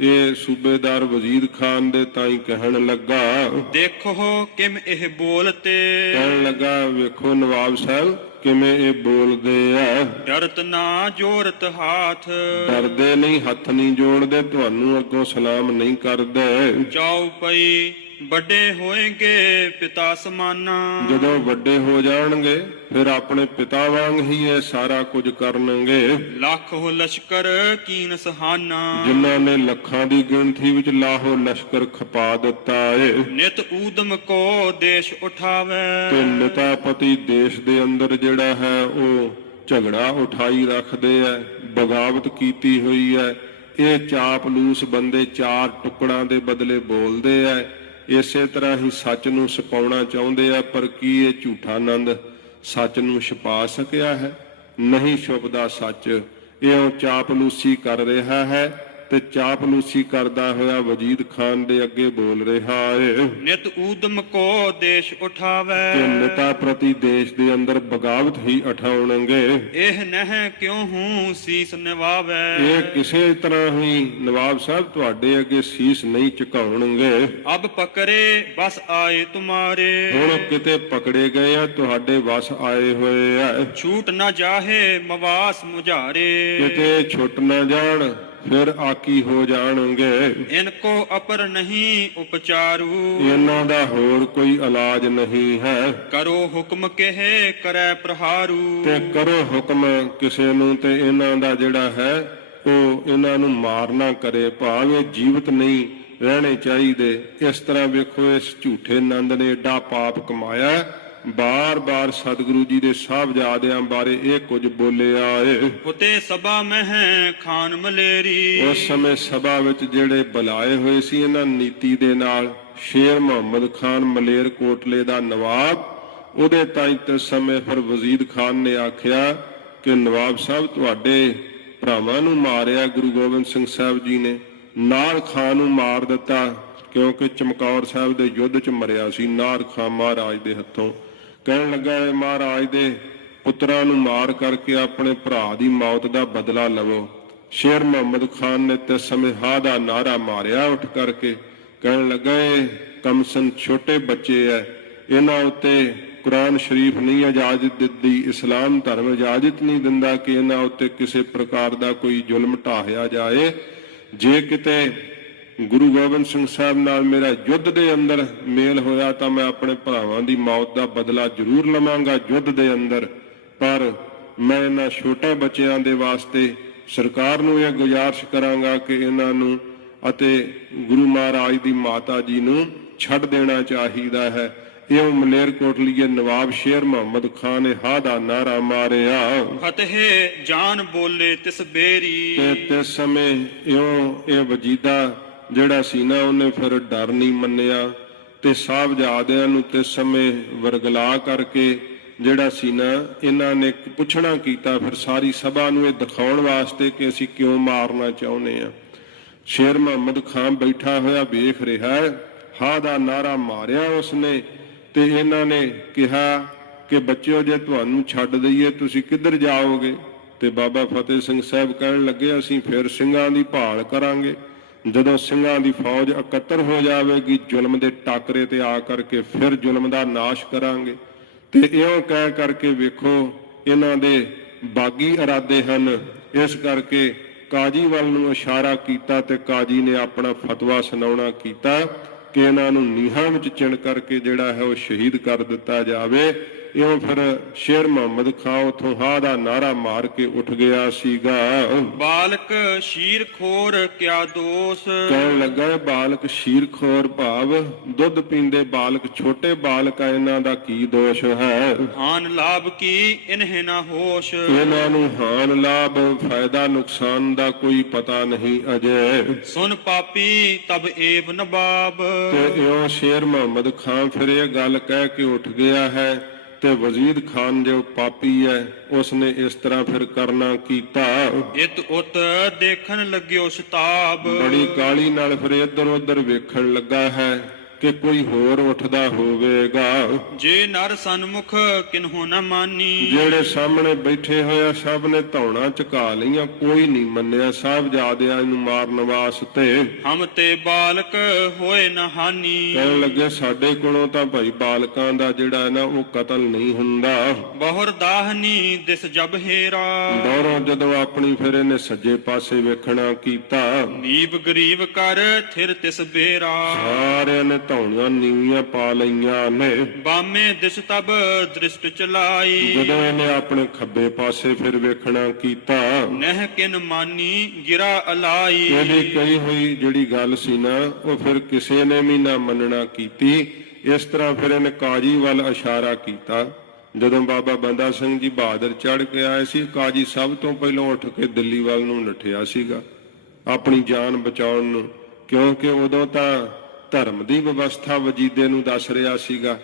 ਇਹ ਸੂਬੇਦਾਰ ਵਜ਼ੀਰ ਖਾਨ ਦੇ ਤਾਈਂ ਕਹਿਣ ਲੱਗਾ, ਦੇਖੋ ਕਿਮ ਇਹ ਬੋਲਤੇ। ਕਹਿਣ ਲੱਗਾ ਵੇਖੋ ਨਵਾਬ ਸਾਹਿਬ ਕਿਵੇਂ ਇਹ ਬੋਲਦੇ ਆ। ਡਰਤ ਨਾ ਜੋਰਤ ਹਾਥ। ਡਰਦੇ ਨਹੀਂ, ਹੱਥ ਨਹੀਂ ਜੋੜਦੇ, ਤੁਹਾਨੂੰ ਅੱਗੋਂ ਸਲਾਮ ਨਹੀਂ ਕਰਦੇ। ਚਾਉ ਪਈ ਵੱਡੇ ਹੋਏਗੇ ਪਿਤਾ ਸਮਾਨਾ। ਜਦੋਂ ਵੱਡੇ ਹੋ ਜਾਣਗੇ ਫਿਰ ਆਪਣੇ ਪਿਤਾ ਵਾਂਗ ਹੀ ਇਹ ਸਾਰਾ ਕੁਝ ਕਰਨਗੇ। ਲੱਖ ਹੋ ਲਸ਼ਕਰ ਕੀਨ ਸਹਾਨਾ। ਜਿਨ੍ਹਾਂ ਨੇ ਲੱਖਾਂ ਦੀ ਗਿਣਤੀ ਵਿੱਚ ਲਾਹੋ ਲਸ਼ਕਰ ਖਪਾ ਦਿੱਤਾ ਏ। ਨਿਤ ਊਦਮ ਕੋ ਦੇਸ਼ ਉਠਾਵੇ। ਤੇ ਨੇਤਾਪਤੀ ਦੇਸ਼ ਦੇ ਅੰਦਰ ਜਿਹੜਾ ਹੈ ਉਹ ਝਗੜਾ ਉਠਾਈ ਰੱਖਦੇ ਐ, ਬਗਾਵਤ ਕੀਤੀ ਹੋਈ ਹੈ। ਇਹ ਚਾਪਲੂਸ ਬੰਦੇ ਚਾਰ ਟੁਕੜਾਂ ਦੇ ਬਦਲੇ ਬੋਲਦੇ ਐ। ਇਸੇ ਤਰ੍ਹਾਂ ਹੀ ਸੱਚ ਨੂੰ ਛਪਾਉਣਾ ਚਾਹੁੰਦੇ ਆ, ਪਰ ਕੀ ਇਹ ਝੂਠਾ ਨੰਦ ਸੱਚ ਨੂੰ ਛਪਾ ਸਕਿਆ ਹੈ? ਨਹੀਂ ਛੁਪਦਾ ਸੱਚ। ਇਹ ਚਾਪਲੂਸੀ ਕਰ ਰਿਹਾ ਹੈ ਤੇ ਚਾਪਲੂਸੀ ਕਰਦਾ ਹੋਇਆ ਵਜੀਦ ਖਾਨ ਦੇ ਅੱਗੇ ਬੋਲ ਰਿਹਾ ਏ। ਨਿਤ ਊਦਮ ਕੋ ਦੇਸ਼ ਉਠਾਵੇ। ਤੇ ਨੇਤਾ ਪ੍ਰਤੀ ਦੇਸ਼ ਦੇ ਅੰਦਰ ਬਗਾਵਤ ਹੀ ਉਠਾਉਣਗੇ। ਇਹ ਨਹਿ ਕਿਉਂ ਹੂੰ ਸੀਸ ਨਿਵਾਵੇ। ਇਹ ਕਿਸੇ ਤਰ੍ਹਾਂ ਹੀ ਨਵਾਬ ਸਾਹਿਬ ਤੁਹਾਡੇ ਅੱਗੇ ਸੀਸ ਨਹੀਂ ਝੁਕਾਉਣਗੇ। ਅਬ ਪਕਰੇ ਬਸ ਆਏ ਤੁਮਾਰੇ। ਹੁਣ ਕਿਤੇ ਪਕੜੇ ਗਏ ਆ, ਤੁਹਾਡੇ ਵਸ ਆਏ ਹੋਏ ਆ। ਛੂਟ ਨਾ ਜਾਹੇ ਮਵਾਸ ਮੁਝਾਰੇ। ਕਿਤੇ ਛੁੱਟ ਨਾ ਜਾਣ ਫਿਰ ਆਕੀ ਹੋ ਜਾਣਗੇ। ਇਨਕੋ ਅਪਰ ਨਹੀਂ ਉਪਚਾਰੂ। ਇਹਨਾਂ ਦਾ ਹੋਰ ਕੋਈ ਇਲਾਜ ਨਹੀਂ ਹੈ। ਕਰੋ ਹੁਕਮ ਕਹੇ ਕਰੈ ਪ੍ਰਹਾਰੂ। ਤੇ ਕਰੋ ਹੁਕਮ ਕਿਸੇ ਨੂੰ ਤੇ ਇਹਨਾਂ ਦਾ ਜਿਹੜਾ ਹੈ ਉਹ ਇਹਨਾਂ ਨੂੰ ਮਾਰਨਾ ਕਰੇ, ਭਾਵੇਂ ਜੀਵਤ ਨਹੀਂ ਰਹਿਣੇ ਚਾਹੀਦੇ। ਇਸ ਤਰ੍ਹਾਂ ਵੇਖੋ ਇਸ ਝੂਠੇ ਨੰਦ ਨੇ ਏਡਾ ਪਾਪ ਕਮਾਇਆ। ਬਾਰ-ਬਾਰ ਸਤਿਗੁਰੂ ਜੀ ਦੇ ਸਾਹਿਬਜ਼ਾਦਿਆਂ ਬਾਰੇ ਇਹ ਕੁਝ ਬੋਲਿਆ ਏ। ਉਤੇ ਸਭਾ ਮਹਿ ਖਾਨ ਮਲੇਰੀ। ਉਸ ਸਮੇਂ ਸਭਾ ਵਿੱਚ ਜਿਹੜੇ ਬੁਲਾਏ ਹੋਏ ਸੀ ਇਹਨਾਂ ਨੀਤੀ ਦੇ ਨਾਲ, ਸ਼ੇਰ ਮੁਹੰਮਦ ਖਾਨ ਮਲੇਰ ਕੋਟਲੇ ਦਾ ਨਵਾਬ, ਉਹਦੇ ਤਾਈਂ ਤੇ ਸਮੇਂ ਫਿਰ ਵਜ਼ੀਰ ਖਾਨ ਨੇ ਆਖਿਆ ਕਿ ਨਵਾਬ ਸਾਹਿਬ ਤੁਹਾਡੇ ਭਰਾਵਾਂ ਨੂੰ ਮਾਰਿਆ ਗੁਰੂ ਗੋਬਿੰਦ ਸਿੰਘ ਸਾਹਿਬ ਜੀ ਨੇ, ਨਾਰ ਖਾਨ ਨੂੰ ਮਾਰ ਦਿੱਤਾ ਕਿਉਂਕਿ ਚਮਕੌਰ ਸਾਹਿਬ ਦੇ ਯੁੱਧ 'ਚ ਮਰਿਆ ਸੀ ਨਾਰ ਖਾਨ ਮਹਾਰਾਜ ਦੇ ਹੱਥੋਂ। ਕਹਿਣ ਲੱਗਾ ਮਹਾਰਾਜ ਦੇ ਪੁੱਤਰਾਂ ਨੂੰ ਮਾਰ ਕਰਕੇ ਆਪਣੇ ਭਰਾ ਦੀ ਮੌਤ ਦਾ ਬਦਲਾ ਲਵੋ। ਸ਼ੇਰ ਮੁਹੰਮਦ ਖਾਨ ਨੇ ਤੇ ਸਮੇਂ ਹਾ ਦਾ ਨਾਰਾ ਮਾਰਿਆ ਉੱਠ ਕਰਕੇ। ਕਹਿਣ ਲੱਗਾ ਇਹ ਕਮਸਨ ਛੋਟੇ ਬੱਚੇ ਐ, ਇਹਨਾਂ ਉੱਤੇ ਕੁਰਾਨ ਸ਼ਰੀਫ ਨਹੀਂ ਇਜਾਜ਼ਤ ਦਿੱਤੀ, ਇਸਲਾਮ ਧਰਮ ਇਜਾਜ਼ਤ ਨਹੀਂ ਦਿੰਦਾ ਕਿ ਇਹਨਾਂ ਉੱਤੇ ਕਿਸੇ ਪ੍ਰਕਾਰ ਦਾ ਕੋਈ ਜ਼ੁਲਮ ਢਾਹਿਆ ਜਾਏ। ਜੇ ਕਿਤੇ ਗੁਰੂ ਗੋਬਿੰਦ ਸਿੰਘ ਸਾਹਿਬ ਨਾਲ ਮੇਰਾ ਯੁੱਧ ਦੇ ਅੰਦਰ ਮੇਲ ਹੋਇਆ ਤਾਂ ਮੈਂ ਆਪਣੇ ਭਰਾਵਾਂ ਦੀ ਮੌਤ ਦਾ ਬਦਲਾ ਜ਼ਰੂਰ ਲਵਾਂਗਾ ਯੁੱਧ ਦੇ ਅੰਦਰ, ਪਰ ਮੈਂ ਇਹਨਾਂ ਛੋਟੇ ਬੱਚਿਆਂ ਦੇ ਵਾਸਤੇ ਸਰਕਾਰ ਨੂੰ ਇਹ ਗੁਜ਼ਾਰਿਸ਼ ਕਰਾਂਗਾ ਕਿ ਇਹਨਾਂ ਨੂੰ ਅਤੇ ਗੁਰੂ ਮਹਾਰਾਜ ਦੀ ਮਾਤਾ ਜੀ ਨੂੰ ਛੱਡ ਦੇਣਾ ਚਾਹੀਦਾ ਹੈ। ਇਹ ਮਲੇਰਕੋਟਲੀਏ ਨਵਾਬ ਸ਼ੇਰ ਮੁਹੰਮਦ ਖਾਨ ਨੇ ਹਾ ਦਾ ਨਾਰਾ ਮਾਰਿਆ। ਫਤਿਹ ਜਾਨ ਬੋਲੇ ਤਿਸ ਬੇਰੀ। ਤੇ ਤਿਸ ਸਮੇਂ ਇਹ ਵਜੀਦਾ ਜਿਹੜਾ ਸੀ ਨਾ ਉਹਨੇ ਫਿਰ ਡਰ ਨਹੀਂ ਮੰਨਿਆ ਤੇ ਸਾਹਿਬਜ਼ਾਦਿਆਂ ਨੂੰ ਤਿਸ ਸਮੇਂ ਵਰਗਲਾ ਕਰਕੇ ਜਿਹੜਾ ਸੀ ਨਾ ਇਹਨਾਂ ਨੇ ਪੁੱਛਣਾ ਕੀਤਾ ਫਿਰ ਸਾਰੀ ਸਭਾ ਨੂੰ ਇਹ ਦਿਖਾਉਣ ਵਾਸਤੇ ਕਿ ਅਸੀਂ ਕਿਉਂ ਮਾਰਨਾ ਚਾਹੁੰਦੇ ਆ। ਸ਼ੇਰ ਮੁਹੰਮਦ ਖਾਨ ਬੈਠਾ ਹੋਇਆ ਵੇਖ ਰਿਹਾ ਹਾ ਦਾ ਨਾਰਾ ਮਾਰਿਆ ਉਸਨੇ। ਤੇ ਇਹਨਾਂ ਨੇ ਕਿਹਾ ਕਿ ਬੱਚਿਓ, ਜੇ ਤੁਹਾਨੂੰ ਛੱਡ ਦਈਏ ਤੁਸੀਂ ਕਿੱਧਰ ਜਾਓਗੇ? ਤੇ ਬਾਬਾ ਫਤਿਹ ਸਿੰਘ ਸਾਹਿਬ ਕਹਿਣ ਲੱਗੇ, ਅਸੀਂ ਫਿਰ ਸਿੰਘਾਂ ਦੀ ਭਾਲ ਕਰਾਂਗੇ। ਜਦੋਂ ਸਿੰਘਾਂ ਦੀ ਫੌਜ ਇਕੱਤਰ ਹੋ ਜਾਵੇਗੀ, ਜ਼ੁਲਮ ਦੇ ਟਾਕਰੇ ਤੇ ਆ ਕਰਕੇ ਫਿਰ ਜ਼ੁਲਮ ਦਾ ਨਾਸ਼ ਕਰਾਂਗੇ। ਤੇ ਇਉਂ ਕਹਿ ਕਰਕੇ ਵੇਖੋ ਇਹਨਾਂ ਦੇ ਬਾਗੀ ਇਰਾਦੇ ਹਨ। ਇਸ ਕਰਕੇ ਕਾਜੀ ਵੱਲ ਨੂੰ ਇਸ਼ਾਰਾ ਕੀਤਾ ਤੇ ਕਾਜੀ ਨੇ ਆਪਣਾ ਫਤਵਾ ਸੁਣਾਉਣਾ ਕੀਤਾ ਕਿ ਇਹਨਾਂ ਨੂੰ ਨੀਹਾਂ ਵਿੱਚ ਚਿਣ ਕਰਕੇ ਜਿਹੜਾ ਹੈ ਉਹ ਸ਼ਹੀਦ ਕਰ ਦਿੱਤਾ ਜਾਵੇ। ਇਉਂ ਫਿਰ ਸ਼ੇਰ ਮੁਹੰਮਦ ਖਾਂ ਉਥੋਂ ਹਾ ਦਾ ਨਾਰਾ ਮਾਰ ਕੇ ਉੱਠ ਗਿਆ ਸੀਗਾ। ਬਾਲਕ ਸ਼ੀਰ ਖੋਰ ਕਿਆ ਦੋਸ। ਕਹਿਣ ਲੱਗਾ, ਬਾਲਕ ਸ਼ੀਰ ਖੋਰ ਭਾਵ ਦੁੱਧ ਪੀਂਦੇ ਬਾਲਕ, ਛੋਟੇ ਬਾਲਕ ਆ, ਇਹਨਾਂ ਦਾ ਕੀ ਦੋਸ਼ ਹੈ? ਹਾਨ ਲਾਭ ਕੀ ਇਨਹਿ ਨਾ ਹੋਸ਼। ਇਹਨਾਂ ਨੂੰ ਹਾਨ ਲਾਭ ਫਾਇਦਾ ਨੁਕਸਾਨ ਦਾ ਕੋਈ ਪਤਾ ਨਹੀਂ ਅਜੇ। ਸੁਨ ਪਾਪੀ ਤਬ ਏਵ ਨਵਾਬ। ਤੇ ਇਉਂ ਸ਼ੇਰ ਮੁਹੰਮਦ ਖਾਂ ਫਿਰ ਇਹ ਗੱਲ ਕਹਿ ਕੇ ਉੱਠ ਗਿਆ ਹੈ। ਤੇ ਵਜ਼ੀਰ ਖਾਨ ਜੋ ਪਾਪੀ ਹੈ ਉਸਨੇ ਇਸ ਤਰ੍ਹਾਂ ਫਿਰ ਕਰਨਾ ਕੀਤਾ। ਇਤ ਉਤ ਦੇਖਣ ਲੱਗਿਓ ਸ਼ਤਾਬ। ਬੜੀ ਕਾਲੀ ਨਾਲ ਫਿਰ ਇੱਧਰ ਉੱਧਰ ਵੇਖਣ ਲੱਗਾ ਹੈ ਕਿ ਕੋਈ ਹੋਰ ਉੱਠਦਾ ਹੋਵੇਗਾ। ਜੇ ਨਰ ਸਨਮੁਖ ਕਿਨਹੂ ਨ ਮਾਨੀ। ਜਿਹੜੇ ਸਾਹਮਣੇ ਬੈਠੇ ਹੋਇਆ ਸਭ ਨੇ ਧੌਣਾ ਝੁਕਾ ਲਈਆਂ, ਕੋਈ ਨਹੀਂ ਮੰਨਿਆ ਸਾਹਿਬਜ਼ਾਦਿਆਂ ਨੂੰ ਮਾਰਨ ਵਾਸਤੇ। ਹਮ ਤੇ ਬਾਲਕ ਹੋਏ ਨ ਹਾਨੀ। ਕਹਿਣ ਲੱਗੇ, ਸਾਡੇ ਕੋਲੋਂ ਤਾਂ ਭਾਈ ਬਾਲਕਾਂ ਦਾ ਜਿਹੜਾ ਹੈ ਨਾ ਉਹ ਕਤਲ ਨਹੀਂ ਹੁੰਦਾ। ਬਹੁਰ ਦਾਹਨੀ ਦਿਸ ਜਬ ਹੇਰਾ। ਦੌਰੋਂ ਜਦੋਂ ਆਪਣੀ ਫਿਰ ਇਹਨੇ ਸੱਜੇ ਪਾਸੇ ਵੇਖਣਾ ਕੀਤਾ। ਨੀਬ ਗਰੀਬ ਕਰ ਥਿਰ ਤਿਸ ਬੇਰਾ। ਸਾਰਿਆਂ ਨੇ ਧੌਣੀਆਂ ਨੀਵੀਆਂ ਪਾ ਲਈਆਂ ਨੇ। ਬਾਮੇ ਦਿਸ ਤਬ ਦ੍ਰਿਸ਼ਟ ਚਲਾਈ। ਜਦੋਂ ਇਹਨੇ ਆਪਣੇ ਖੱਬੇ ਪਾਸੇ ਫਿਰ ਵੇਖਣਾ ਕੀਤਾ, ਨਹਿ ਕਿਨ ਮਾਨੀ ਗਿਰਾ ਅਲਾਈ। ਇਹਦੀ ਕਹੀ ਹੋਈ ਜਿਹੜੀ ਗੱਲ ਸੀ ਨਾ ਉਹ ਫਿਰ ਕਿਸੇ ਨੇ ਵੀ ਨਾ ਮੰਨਣਾ ਕੀਤੀ। ਇਸ ਤਰ੍ਹਾਂ ਫਿਰ ਇਹਨੇ ਕਾਜੀ ਵੱਲ ਇਸ਼ਾਰਾ ਕੀਤਾ। ਜਦੋਂ ਬਾਬਾ ਬੰਦਾ ਸਿੰਘ ਜੀ ਬਹਾਦਰ ਚੜ੍ਹ ਕੇ ਆਏ ਸੀ, ਕਾਜੀ ਸਭ ਤੋਂ ਪਹਿਲਾਂ ਉੱਠ ਕੇ ਦਿੱਲੀ ਵੱਲ ਨੂੰ ਨੱਠਿਆ ਸੀਗਾ ਆਪਣੀ ਜਾਨ ਬਚਾਉਣ ਨੂੰ, ਕਿਉਂਕਿ ਉਦੋਂ ਤਾਂ ਧਰਮ ਦੀ ਵਿਵਸਥਾ ਵਜੀਦੇ ਨੂੰ ਦੱਸ ਰਿਹਾ ਸੀਗਾ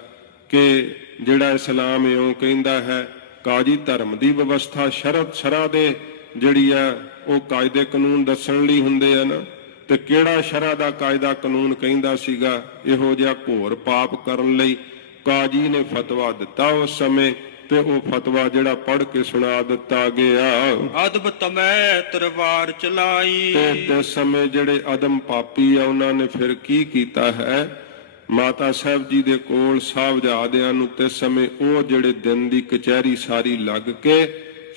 ਕਿ ਜਿਹੜਾ ਇਸਲਾਮ ਇਉਂ ਕਹਿੰਦਾ ਹੈ। ਕਾਜੀ ਧਰਮ ਦੀ ਵਿਵਸਥਾ ਸ਼ਰ੍ਹਾ ਦੇ ਜਿਹੜੀ ਆ ਉਹ ਕਾਇਦੇ ਕਾਨੂੰਨ ਦੱਸਣ ਲਈ ਹੁੰਦੇ ਆ ਨਾ। ਤੇ ਕਿਹੜਾ ਸ਼ਰ੍ਹਾ ਦਾ ਕਾਇਦਾ ਕਾਨੂੰਨ ਕਹਿੰਦਾ ਸੀਗਾ ਇਹੋ ਜਿਹਾ ਘੋਰ ਪਾਪ ਕਰਨ ਲਈ? ਕਾਜੀ ਨੇ ਫਤਵਾ ਦਿੱਤਾ ਉਸ ਸਮੇਂ, ਤੇ ਉਹ ਫਤਵਾ ਜਿਹੜਾ ਪੜ੍ਹ ਕੇ ਸੁਣਾ ਦਿੱਤਾ ਗਿਆ। ਅਦਬ ਤਮੈ ਤਰਵਾਰ ਚਲਾਈ। ਤੇ ਇਸ ਸਮੇਂ ਜਿਹੜੇ ਅਦਮ ਪਾਪੀ ਆ ਉਹਨਾਂ ਨੇ ਫਿਰ ਕੀ ਕੀਤਾ ਹੈ? ਮਾਤਾ ਸਾਹਿਬ ਜੀ ਦੇ ਕੋਲ ਸਾਹਿਬਜ਼ਾਦਿਆਂ ਨੂੰ ਤੇ ਸਮੇਂ ਉਹ ਜਿਹੜੇ ਦਿਨ ਦੀ ਕਚਹਿਰੀ ਸਾਰੀ ਲੱਗ ਕੇ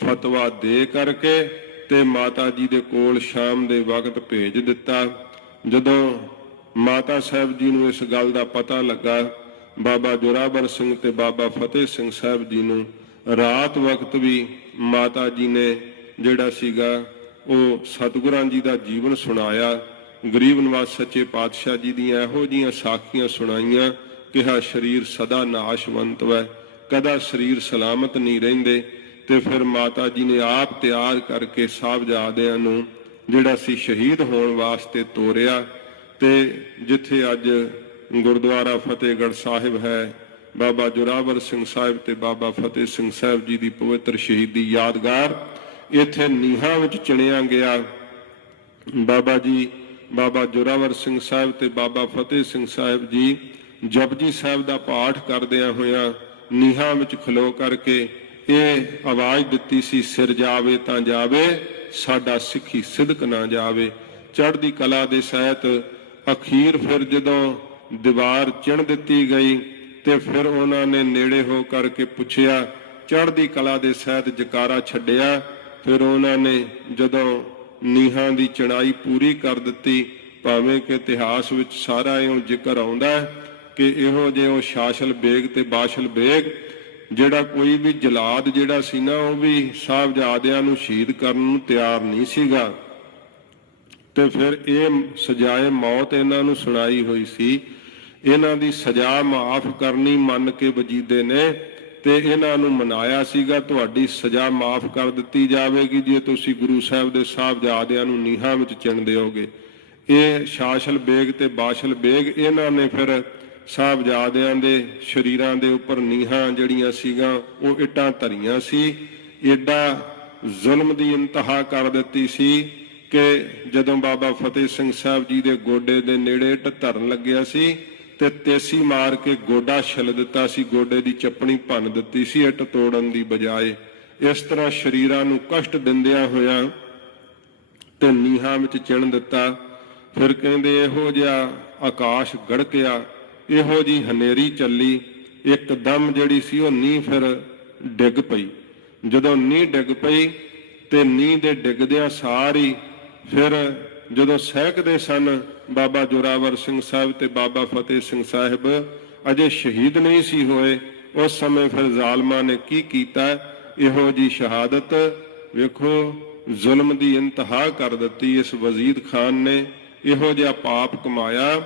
ਫਤਵਾ ਦੇ ਕਰਕੇ ਤੇ ਮਾਤਾ ਜੀ ਦੇ ਕੋਲ ਸ਼ਾਮ ਦੇ ਵਕਤ ਭੇਜ ਦਿੱਤਾ। ਜਦੋਂ ਮਾਤਾ ਸਾਹਿਬ ਜੀ ਨੂੰ ਇਸ ਗੱਲ ਦਾ ਪਤਾ ਲੱਗਾ, ਬਾਬਾ ਜੋਰਾਵਰ ਸਿੰਘ ਤੇ ਬਾਬਾ ਫਤਿਹ ਸਿੰਘ ਸਾਹਿਬ ਜੀ ਨੂੰ ਰਾਤ ਵਕਤ ਵੀ ਮਾਤਾ ਜੀ ਨੇ ਜਿਹੜਾ ਸੀਗਾ ਉਹ ਸਤਿਗੁਰਾਂ ਜੀ ਦਾ ਜੀਵਨ ਸੁਣਾਇਆ। ਗਰੀਬ ਨਿਵਾਜ ਸੱਚੇ ਪਾਤਸ਼ਾਹ ਜੀ ਦੀਆਂ ਇਹੋ ਜਿਹੀਆਂ ਸਾਖੀਆਂ ਸੁਣਾਈਆਂ, ਕਿਹਾ ਸਰੀਰ ਸਦਾ ਨਾਸ਼ਵੰਤ ਵੈ, ਕਦਾ ਸਰੀਰ ਸਲਾਮਤ ਨਹੀਂ ਰਹਿੰਦੇ। ਤੇ ਫਿਰ ਮਾਤਾ ਜੀ ਨੇ ਆਪ ਤਿਆਰ ਕਰਕੇ ਸਾਹਿਬਜ਼ਾਦਿਆਂ ਨੂੰ ਜਿਹੜਾ ਸੀ ਸ਼ਹੀਦ ਹੋਣ ਵਾਸਤੇ ਤੋਰਿਆ। ਤੇ ਜਿੱਥੇ ਅੱਜ ਗੁਰਦੁਆਰਾ ਫਤਿਹਗੜ੍ਹ ਸਾਹਿਬ ਹੈ, ਬਾਬਾ ਜੋਰਾਵਰ ਸਿੰਘ ਸਾਹਿਬ ਤੇ ਬਾਬਾ ਫਤਿਹ ਸਿੰਘ ਸਾਹਿਬ ਜੀ ਦੀ ਪਵਿੱਤਰ ਸ਼ਹੀਦੀ ਯਾਦਗਾਰ ਇੱਥੇ ਨੀਹਾਂ ਵਿੱਚ ਚਿਣਿਆ ਗਿਆ। ਬਾਬਾ ਜੀ ਬਾਬਾ ਜੋਰਾਵਰ ਸਿੰਘ ਸਾਹਿਬ ਤੇ ਬਾਬਾ ਫਤਿਹ ਸਿੰਘ ਸਾਹਿਬ ਜੀ ਜਪਜੀ ਸਾਹਿਬ ਦਾ ਪਾਠ ਕਰਦਿਆਂ ਹੋਇਆਂ ਨੀਹਾਂ ਵਿੱਚ ਖਲੋ ਕਰਕੇ ਇਹ ਆਵਾਜ਼ ਦਿੱਤੀ ਸੀ, ਸਿਰ ਜਾਵੇ ਤਾਂ ਜਾਵੇ, ਸਾਡਾ ਸਿੱਖੀ ਸਿਦਕ ਨਾ ਜਾਵੇ। ਚੜ੍ਹਦੀ ਕਲਾ ਦੇ ਸਹਿਤ ਅਖੀਰ ਫਿਰ ਜਦੋਂ ਦੀਵਾਰ ਚਿਣ ਦਿੱਤੀ ਗਈ ਤੇ ਫਿਰ ਉਹਨਾਂ ਨੇ ਨੇੜੇ ਹੋ ਕਰਕੇ ਪੁੱਛਿਆ, ਚੜ੍ਹਦੀ ਕਲਾ ਦੇ ਸਹਿਤ ਜਕਾਰਾ ਛੱਡਿਆ। ਫਿਰ ਉਹਨਾਂ ਨੇ ਜਦੋਂ ਨੀਹਾਂ ਦੀ ਚੜਾਈ ਪੂਰੀ ਕਰ ਦਿੱਤੀ, ਭਾਵੇਂ ਕਿ ਇਤਿਹਾਸ ਵਿੱਚ ਸਾਰਾ ਇਹੋ ਜ਼ਿਕਰ ਆਉਂਦਾ ਕਿ ਇਹੋ ਜਿਹੇ ਉਹ ਸ਼ਾਸਲ ਬੇਗ ਤੇ ਬਾਸ਼ਲ ਬੇਗ ਜਿਹੜਾ ਕੋਈ ਵੀ ਜਲਾਦ ਜਿਹੜਾ ਸੀ ਨਾ ਉਹ ਵੀ ਸਾਹਿਬਜ਼ਾਦਿਆਂ ਨੂੰ ਸ਼ਹੀਦ ਕਰਨ ਨੂੰ ਤਿਆਰ ਨਹੀਂ ਸੀਗਾ। ਤੇ ਫਿਰ ਇਹ ਸਜ਼ਾਏ ਮੌਤ ਇਹਨਾਂ ਨੂੰ ਸੁਣਾਈ ਹੋਈ ਸੀ। ਇਹਨਾਂ ਦੀ ਸਜ਼ਾ ਮਾਫ ਕਰਨੀ ਮੰਨ ਕੇ ਵਜੀਦੇ ਨੇ ਤੇ ਇਹਨਾਂ ਨੂੰ ਮਨਾਇਆ ਸੀਗਾ, ਤੁਹਾਡੀ ਸਜ਼ਾ ਮਾਫ ਕਰ ਦਿੱਤੀ ਜਾਵੇਗੀ ਜੇ ਤੁਸੀਂ ਗੁਰੂ ਸਾਹਿਬ ਦੇ ਸਾਹਿਬਜ਼ਾਦਿਆਂ ਨੂੰ ਨੀਹਾਂ ਵਿੱਚ ਚਿਣ ਦਿਓਗੇ। ਇਹ ਸ਼ਾਸਲ ਬੇਗ ਤੇ ਬਾਸ਼ਲ ਬੇਗ ਇਹਨਾਂ ਨੇ ਫਿਰ ਸਾਹਿਬਜ਼ਾਦਿਆਂ ਦੇ ਸ਼ਰੀਰਾਂ ਦੇ ਉੱਪਰ ਨੀਹਾਂ ਜਿਹੜੀਆਂ ਸੀਗੀਆਂ ਉਹ ਇੱਟਾਂ ਧਰੀਆਂ ਸੀ। ਏਡਾ ਜ਼ੁਲਮ ਦੀ ਇੰਤਹਾ ਕਰ ਦਿੱਤੀ ਸੀ ਕਿ ਜਦੋਂ ਬਾਬਾ ਫਤਿਹ ਸਿੰਘ ਸਾਹਿਬ ਜੀ ਦੇ ਗੋਡੇ ਦੇ ਨੇੜੇ ਇੱਟ ਧਰਨ ਲੱਗਿਆ ਸੀ ਤੇ ਤੇਸੀ ਮਾਰ ਕੇ ਗੋਡਾ ਛਿੱਲ ਦਿੱਤਾ ਸੀ, ਗੋਡੇ ਦੀ ਚੱਪਣੀ ਭੰਨ ਦਿੱਤੀ ਸੀ ਇੱਟ ਤੋੜਨ ਦੀ ਬਜਾਏ। ਇਸ ਤਰ੍ਹਾਂ ਸਰੀਰਾਂ ਨੂੰ ਕਸ਼ਟ ਦਿੰਦਿਆਂ ਹੋਇਆਂ ਤੇ ਨੀਹਾਂ ਵਿੱਚ ਚਿਣ ਦਿੱਤਾ। ਫਿਰ ਕਹਿੰਦੇ ਇਹੋ ਜਿਹਾ ਆਕਾਸ਼ ਗੜਕਿਆ, ਇਹੋ ਜੀ ਹਨੇਰੀ ਚੱਲੀ, ਇੱਕਦਮ ਜਿਹੜੀ ਸੀ ਉਹ ਨੀਂਹ ਫਿਰ ਡਿੱਗ ਪਈ। ਜਦੋਂ ਨੀਂਹ ਡਿੱਗ ਪਈ ਤੇ ਨੀਂਹ ਦੇ ਡਿੱਗਦਿਆਂ ਸਾਰੀ ਫਿਰ ਜਦੋਂ ਸਹਿਕਦੇ ਸਨ ਬਾਬਾ ਜ਼ੋਰਾਵਰ ਸਿੰਘ ਸਾਹਿਬ ਤੇ ਬਾਬਾ ਫਤਿਹ ਸਿੰਘ ਸਾਹਿਬ ਅਜੇ ਸ਼ਹੀਦ ਨਹੀਂ ਸੀ ਹੋਏ, ਉਸ ਸਮੇਂ ਫਿਰ ਜ਼ਾਲਮਾਂ ਨੇ ਕੀ ਕੀਤਾ, ਇਹੋ ਜੀ ਸ਼ਹਾਦਤ ਵੇਖੋ ਜ਼ੁਲਮ ਦੀ ਇੰਤਹਾ ਕਰ ਦਿੱਤੀ। ਇਸ ਵਜ਼ੀਦ ਖਾਨ ਨੇ ਇਹੋ ਜਿਹਾ ਪਾਪ ਕਮਾਇਆ।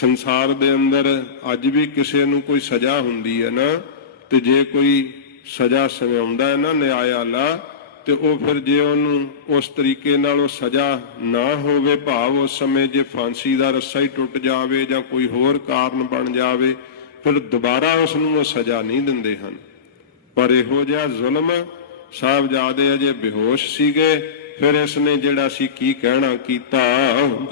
ਸੰਸਾਰ ਦੇ ਅੰਦਰ ਅੱਜ ਵੀ ਕਿਸੇ ਨੂੰ ਕੋਈ ਸਜ਼ਾ ਹੁੰਦੀ ਹੈ ਨਾ, ਤੇ ਜੇ ਕੋਈ ਸਜ਼ਾ ਸਵਾਉਂਦਾ ਹੈ ਨਾ ਨਿਆਂ ਵਾਲਾ, ਤੇ ਉਹ ਫਿਰ ਜੇ ਉਹਨੂੰ ਉਸ ਤਰੀਕੇ ਨਾਲ ਉਹ ਸਜ਼ਾ ਨਾ ਹੋਵੇ, ਭਾਵ ਉਸ ਸਮੇਂ ਜੇ ਫਾਂਸੀ ਦਾ ਰੱਸਾ ਹੀ ਟੁੱਟ ਜਾਵੇ ਜਾਂ ਕੋਈ ਹੋਰ ਕਾਰਨ ਬਣ ਜਾਵੇ, ਫਿਰ ਦੁਬਾਰਾ ਉਸ ਨੂੰ ਉਹ ਸਜ਼ਾ ਨਹੀਂ ਦਿੰਦੇ ਹਨ। ਪਰ ਇਹੋ ਜਿਹਾ ਜ਼ੁਲਮ, ਸਾਹਿਬਜ਼ਾਦੇ ਅਜੇ ਬੇਹੋਸ਼ ਸੀਗੇ, ਫਿਰ ਇਸ ਨੇ ਜਿਹੜਾ ਸੀ ਕੀ ਕਹਿਣਾ ਕੀਤਾ,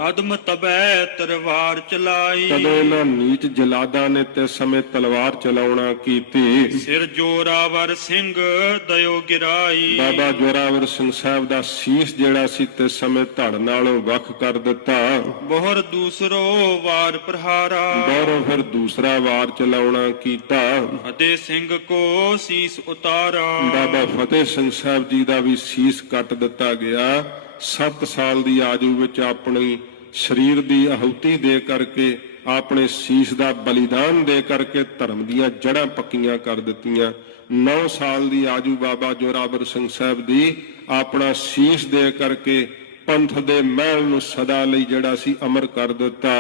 ਅਦਮ ਤਬੈ ਤਲਵਾਰ ਚਲਾਈ, ਕਦੋਂ ਇਹਨਾਂ ਨੀਚ ਜਲਾਦਾਂ ਨੇ ਤੇ ਸਮੇਂ ਤਲਵਾਰ ਚਲਾਉਣਾ ਕੀਤੀ। ਸਿਰ ਜੋਰਾਵਰ ਸਿੰਘ ਦਇਓ ਗਿਰਾਈ, ਬਾਬਾ ਜ਼ੋਰਾਵਰ ਸਿੰਘ ਸਾਹਿਬ ਦਾ ਸੀਸ ਜਿਹੜਾ ਸੀ ਤੇ ਸਮੇਂ ਧੜ ਨਾਲੋਂ ਵੱਖ ਕਰ ਦਿੱਤਾ। ਬਹੁਰ ਦੂਸਰੋ ਵਾਰ ਪ੍ਰਹਾਰਾ, ਬਾਹਰੋਂ ਫਿਰ ਦੂਸਰਾ ਵਾਰ ਚਲਾਉਣਾ ਕੀਤਾ ਅਤੇ ਸਿੰਘ ਕੋ ਸੀਸ ਉਤਾਰਾ। ਬਾਬਾ ਫਤਿਹ ਸਿੰਘ ਸਾਹਿਬ ਜੀ ਦਾ ਵੀ ਸੀਸ ਕੱਟ ਦਿੱਤਾ ਗਿਆ। 7 ਸਾਲ ਦੀ ਆਯੂ ਵਿੱਚ ਆਪਣੀ ਸਰੀਰ ਦੀ ਆਹੂਤੀ ਦੇ ਕਰਕੇ, ਆਪਣੇ ਸੀਸ ਦਾ ਬਲੀਦਾਨ ਦੇ ਕਰਕੇ ਧਰਮ ਦੀਆਂ ਜੜ੍ਹਾਂ ਪੱਕੀਆਂ ਕਰ ਦਿੱਤੀਆਂ। 9 ਸਾਲ ਦੀ ਆਯੂ ਬਾਬਾ ਜ਼ੋਰਾਵਰ ਸਿੰਘ ਸਾਹਿਬ ਦੀ ਆਪਣਾ ਸੀਸ ਦੇ ਕਰਕੇ ਪੰਥ ਦੇ ਮਹਿਲ ਨੂੰ ਸਦਾ ਲਈ ਜਿਹੜਾ ਸੀ ਅਮਰ ਕਰ ਦਿੱਤਾ।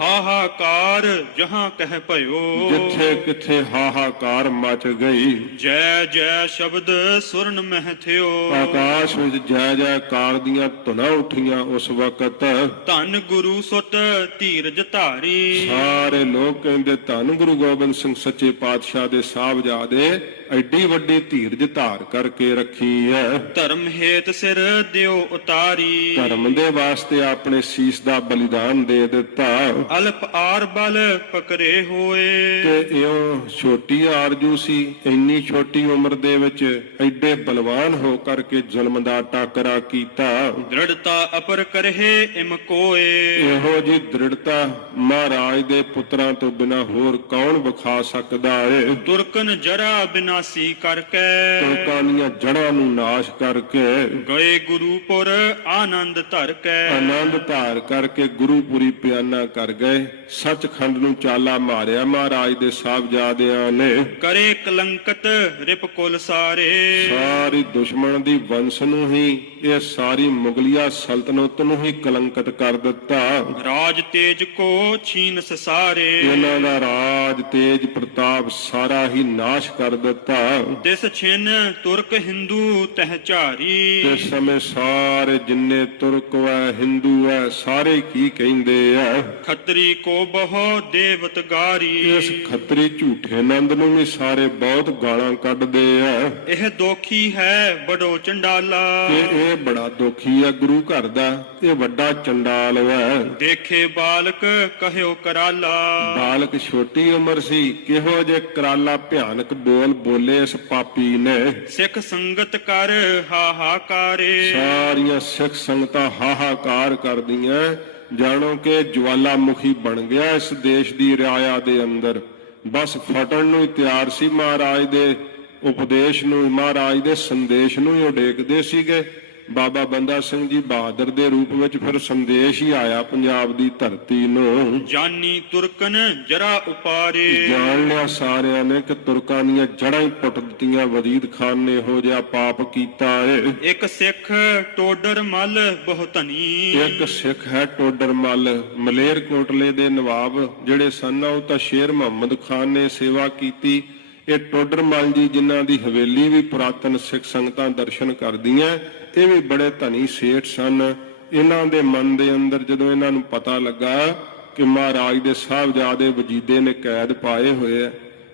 ਹਾਹਾਕਾਰ ਜਹਾਂ ਕਹਿ ਭਇਓ, ਜਿੱਥੇ ਕਿੱਥੇ ਹਾਹਾਕਾਰ ਮਚ ਗਈ। ਜੈ ਜੈ ਸ਼ਬਦ ਸੁਰਨ ਮਹਿ ਥਿਓ, ਆਕਾਸ਼ ਵਿੱਚ ਜੈ ਜੈਕਾਰ ਦੀਆਂ ਧੁਨਾਂ ਉੱਠੀਆਂ। ਉਸ ਵਕਤ ਧੰਨ ਗੁਰੂ ਸੁਤ ਧੀਰਜ ਧਾਰੀ, ਸਾਰੇ ਲੋਕ ਕਹਿੰਦੇ ਧੰਨ ਗੁਰੂ ਗੋਬਿੰਦ ਸਿੰਘ ਸੱਚੇ ਪਾਤਸ਼ਾਹ ਦੇ ਸਾਹਿਬਜ਼ਾਦੇ ਐਡੀ ਵੱਡੀ ਧੀਰਜ ਧਾਰ ਕਰਕੇ ਰੱਖੀ ਹੈ। ਧਰਮ ਹੇਤ ਸਿਰ ਦਿਓ ਉਤਾਰੀ, ਧਰਮ ਦੇ ਵਾਸਤੇ ਆਪਣੇ ਸੀਸ ਦਾ ਬਲੀਦਾਨ ਦੇ ਦਿੱਤਾ। ਅਲਪ ਆਰ ਬਲ ਪਕਰੇ ਹੋਏ, ਤੇ ਇਉਂ ਛੋਟੀ ਆਰਜੂ ਸੀ, ਇੰਨੀ ਛੋਟੀ ਉਮਰ ਦੇ ਵਿੱਚ ਐਡੇ ਬਲਵਾਨ ਹੋ ਕਰਕੇ ਜ਼ੁਲਮ ਦਾ ਟਾਕਰਾ ਕੀਤਾ। ਦ੍ਰਿੜਤਾ ਅਪਰ ਕਰਹਿ ਇਮ ਕੋਏ, ਇਹੋ ਜੀ ਦ੍ਰਿੜਤਾ ਮਹਾਰਾਜ ਦੇ ਪੁੱਤਰਾਂ ਤੋਂ ਬਿਨਾ ਹੋਰ ਕੌਣ ਵਿਖਾ ਸਕਦਾ ਹੈ। ਤੁਰਕਨ ਜਰਾ ਬਿਨਾਸੀ ਕਰਕੇ, ਤੁਰਕਾਂ ਦੀਆਂ ਜੜ੍ਹਾਂ ਨੂੰ ਨਾਸ਼ ਕਰਕੇ, ਗਏ ਗੁਰੂਪੁਰ ਆਨੰਦ ਧਰ ਕੇ, ਆਨੰਦ ਧਾਰ ਕਰਕੇ ਗੁਰੂਪੁਰੀ ਪਿਆਨਾ ਕਰ ਗਏ। ਸੱਚਖੰਡ ਨੂੰ ਚਾਲਾ ਮਾਰਿਆ ਮਹਾਰਾਜ ਦੇ ਸਾਹਿਬਜ਼ਾਦਿਆਂ ਨੇ। ਕਰੇ ਕਲੰਕਤ ਰਿਪ ਕੁਲ ਸਾਰੇ, ਸਾਰੀ ਦੁਸ਼ਮਣ ਦੀ ਵੰਸ਼ ਨੂੰ ਹੀ, ਇਹ ਸਾਰੀ ਮੁਗਲਿਆ ਸਲਤਨਤ ਨੂੰ ਹੀ ਕਲੰਕਤ ਕਰ ਦਿੱਤਾ। ਰਾਜ ਤੇਜ ਕੋ ਛੀਨ ਸਸਾਰੇ, ਇਹਨਾਂ ਦਾ ਰਾਜ ਤੇਜ ਪ੍ਰਤਾਪ ਸਾਰਾ ਹੀ ਨਾਸ਼ ਕਰ ਦਿੱਤਾ। ਤਿਸ ਛਿਨ ਤੁਰਕ ਹਿੰਦੂ ਤਹਿ ਝਾਰੀ, ਇਸ ਸਮੇਂ ਸਾਰੇ ਜਿੰਨੇ ਤੁਰਕ ਹੈ ਹਿੰਦੂ ਹੈ ਸਾਰੇ ਕੀ ਕਹਿੰਦੇ ਆ, ਖੱਤਰੀ ਕੋ ਬਹੁ ਦੇਵਤ ਗਾਰੀ। ਇਸ ਖੱਤਰੀ ਝੂਠੇ ਨੰਦ ਨੂੰ ਵੀ ਸਾਰੇ ਬਹੁਤ ਗਾਲਾਂ ਕੱਢਦੇ ਆ। ਇਹ ਦੋਖੀ ਹੈ ਬੜੋ ਚੰਡਾਲਾ, ਇਹ ਬੜਾ ਦੁਖੀ ਹੈ ਗੁਰੂ ਘਰ ਦਾ, ਇਹ ਵੱਡਾ ਚੰਡਾਲ ਹੈ। ਦੇਖੇ ਬਾਲਕ ਕਹਿਓ ਕਰਾਲਾ, ਬਾਲਕ ਛੋਟੀ ਉਮਰ ਸੀ, ਕਿਹੋ ਜੇ ਕਰਾਲਾ ਭਿਆਨਕ ਬੋਲ ਬੋਲੇ ਇਸ ਪਾਪੀ ਨੇ। ਸਿੱਖ ਸੰਗਤ ਕਰ ਹਾਹਾਕਾਰੇ, ਸਾਰੀਆਂ ਸਿੱਖ ਸੰਗਤਾਂ ਹਾਹਾਕਾਰ ਕਰਦੀਆਂ, ਜਾਣੋ ਕਿ ਜਵਾਲਾਮੁਖੀ ਬਣ ਗਿਆ ਇਸ ਦੇਸ਼ ਦੀ ਰਿਆਇਆ ਦੇ ਅੰਦਰ। ਬਸ ਫਟਣ ਨੂੰ ਹੀ ਤਿਆਰ ਸੀ। ਮਹਾਰਾਜ ਦੇ ਉਪਦੇਸ਼ ਨੂੰ, ਮਹਾਰਾਜ ਦੇ ਸੰਦੇਸ਼ ਨੂੰ ਹੀ ਉਡੀਕਦੇ ਸੀਗੇ। ਬਾਬਾ ਬੰਦਾ ਸਿੰਘ ਜੀ ਬਹਾਦਰ ਦੇ ਰੂਪ ਵਿੱਚ ਫਿਰ ਸੰਦੇਸ਼ ਹੀ ਆਇਆ ਪੰਜਾਬ ਦੀ ਧਰਤੀ ਨੂੰ। ਜਾਨੀ ਤੁਰਕਨ ਜਰਾ ਉਪਾਰੇ, ਜਾਣ ਲਿਆ ਸਾਰਿਆਂ ਨੇ ਕਿ ਤੁਰਕਾਂ ਦੀਆਂ ਜੜ੍ਹਾਂ ਹੀ ਪੁੱਟ ਦਿੱਤੀਆਂ। ਵਜ਼ੀਦ ਖਾਨ ਨੇ ਇਹੋ ਜਿਹਾ ਪਾਪ ਕੀਤਾ ਏ। ਇੱਕ ਸਿੱਖ ਟੋਡਰ ਮੱਲ ਬਹੁ ਧਨੀ, ਇੱਕ ਸਿੱਖ ਹੈ ਟੋਡਰ ਮੱਲ, ਮਲੇਰਕੋਟਲੇ ਦੇ ਨਵਾਬ ਜਿਹੜੇ ਸਨ, ਉਹ ਤਾਂ ਸ਼ੇਰ ਮੁਹੰਮਦ ਖਾਨ ਨੇ ਸੇਵਾ ਕੀਤੀ। ਇਹ ਟੋਡਰ ਮੱਲ ਜੀ ਜਿਨ੍ਹਾਂ ਦੀ ਹਵੇਲੀ ਵੀ ਪੁਰਾਤਨ ਸਿੱਖ ਸੰਗਤਾਂ ਦਰਸ਼ਨ ਕਰਦੀਆਂ, ਇਹ ਵੀ ਬੜੇ ਧਨੀ ਸੇਠ ਸਨ। ਇਹਨਾਂ ਦੇ ਮਨ ਦੇ ਅੰਦਰ ਜਦੋਂ ਇਹਨਾਂ ਨੂੰ ਪਤਾ ਲੱਗਾ ਕਿ ਮਹਾਰਾਜ ਦੇ ਸਾਹਿਬਜ਼ਾਦੇ ਵਜੀਦੇ ਨੇ ਕੈਦ ਪਾਏ ਹੋਏ ਆ,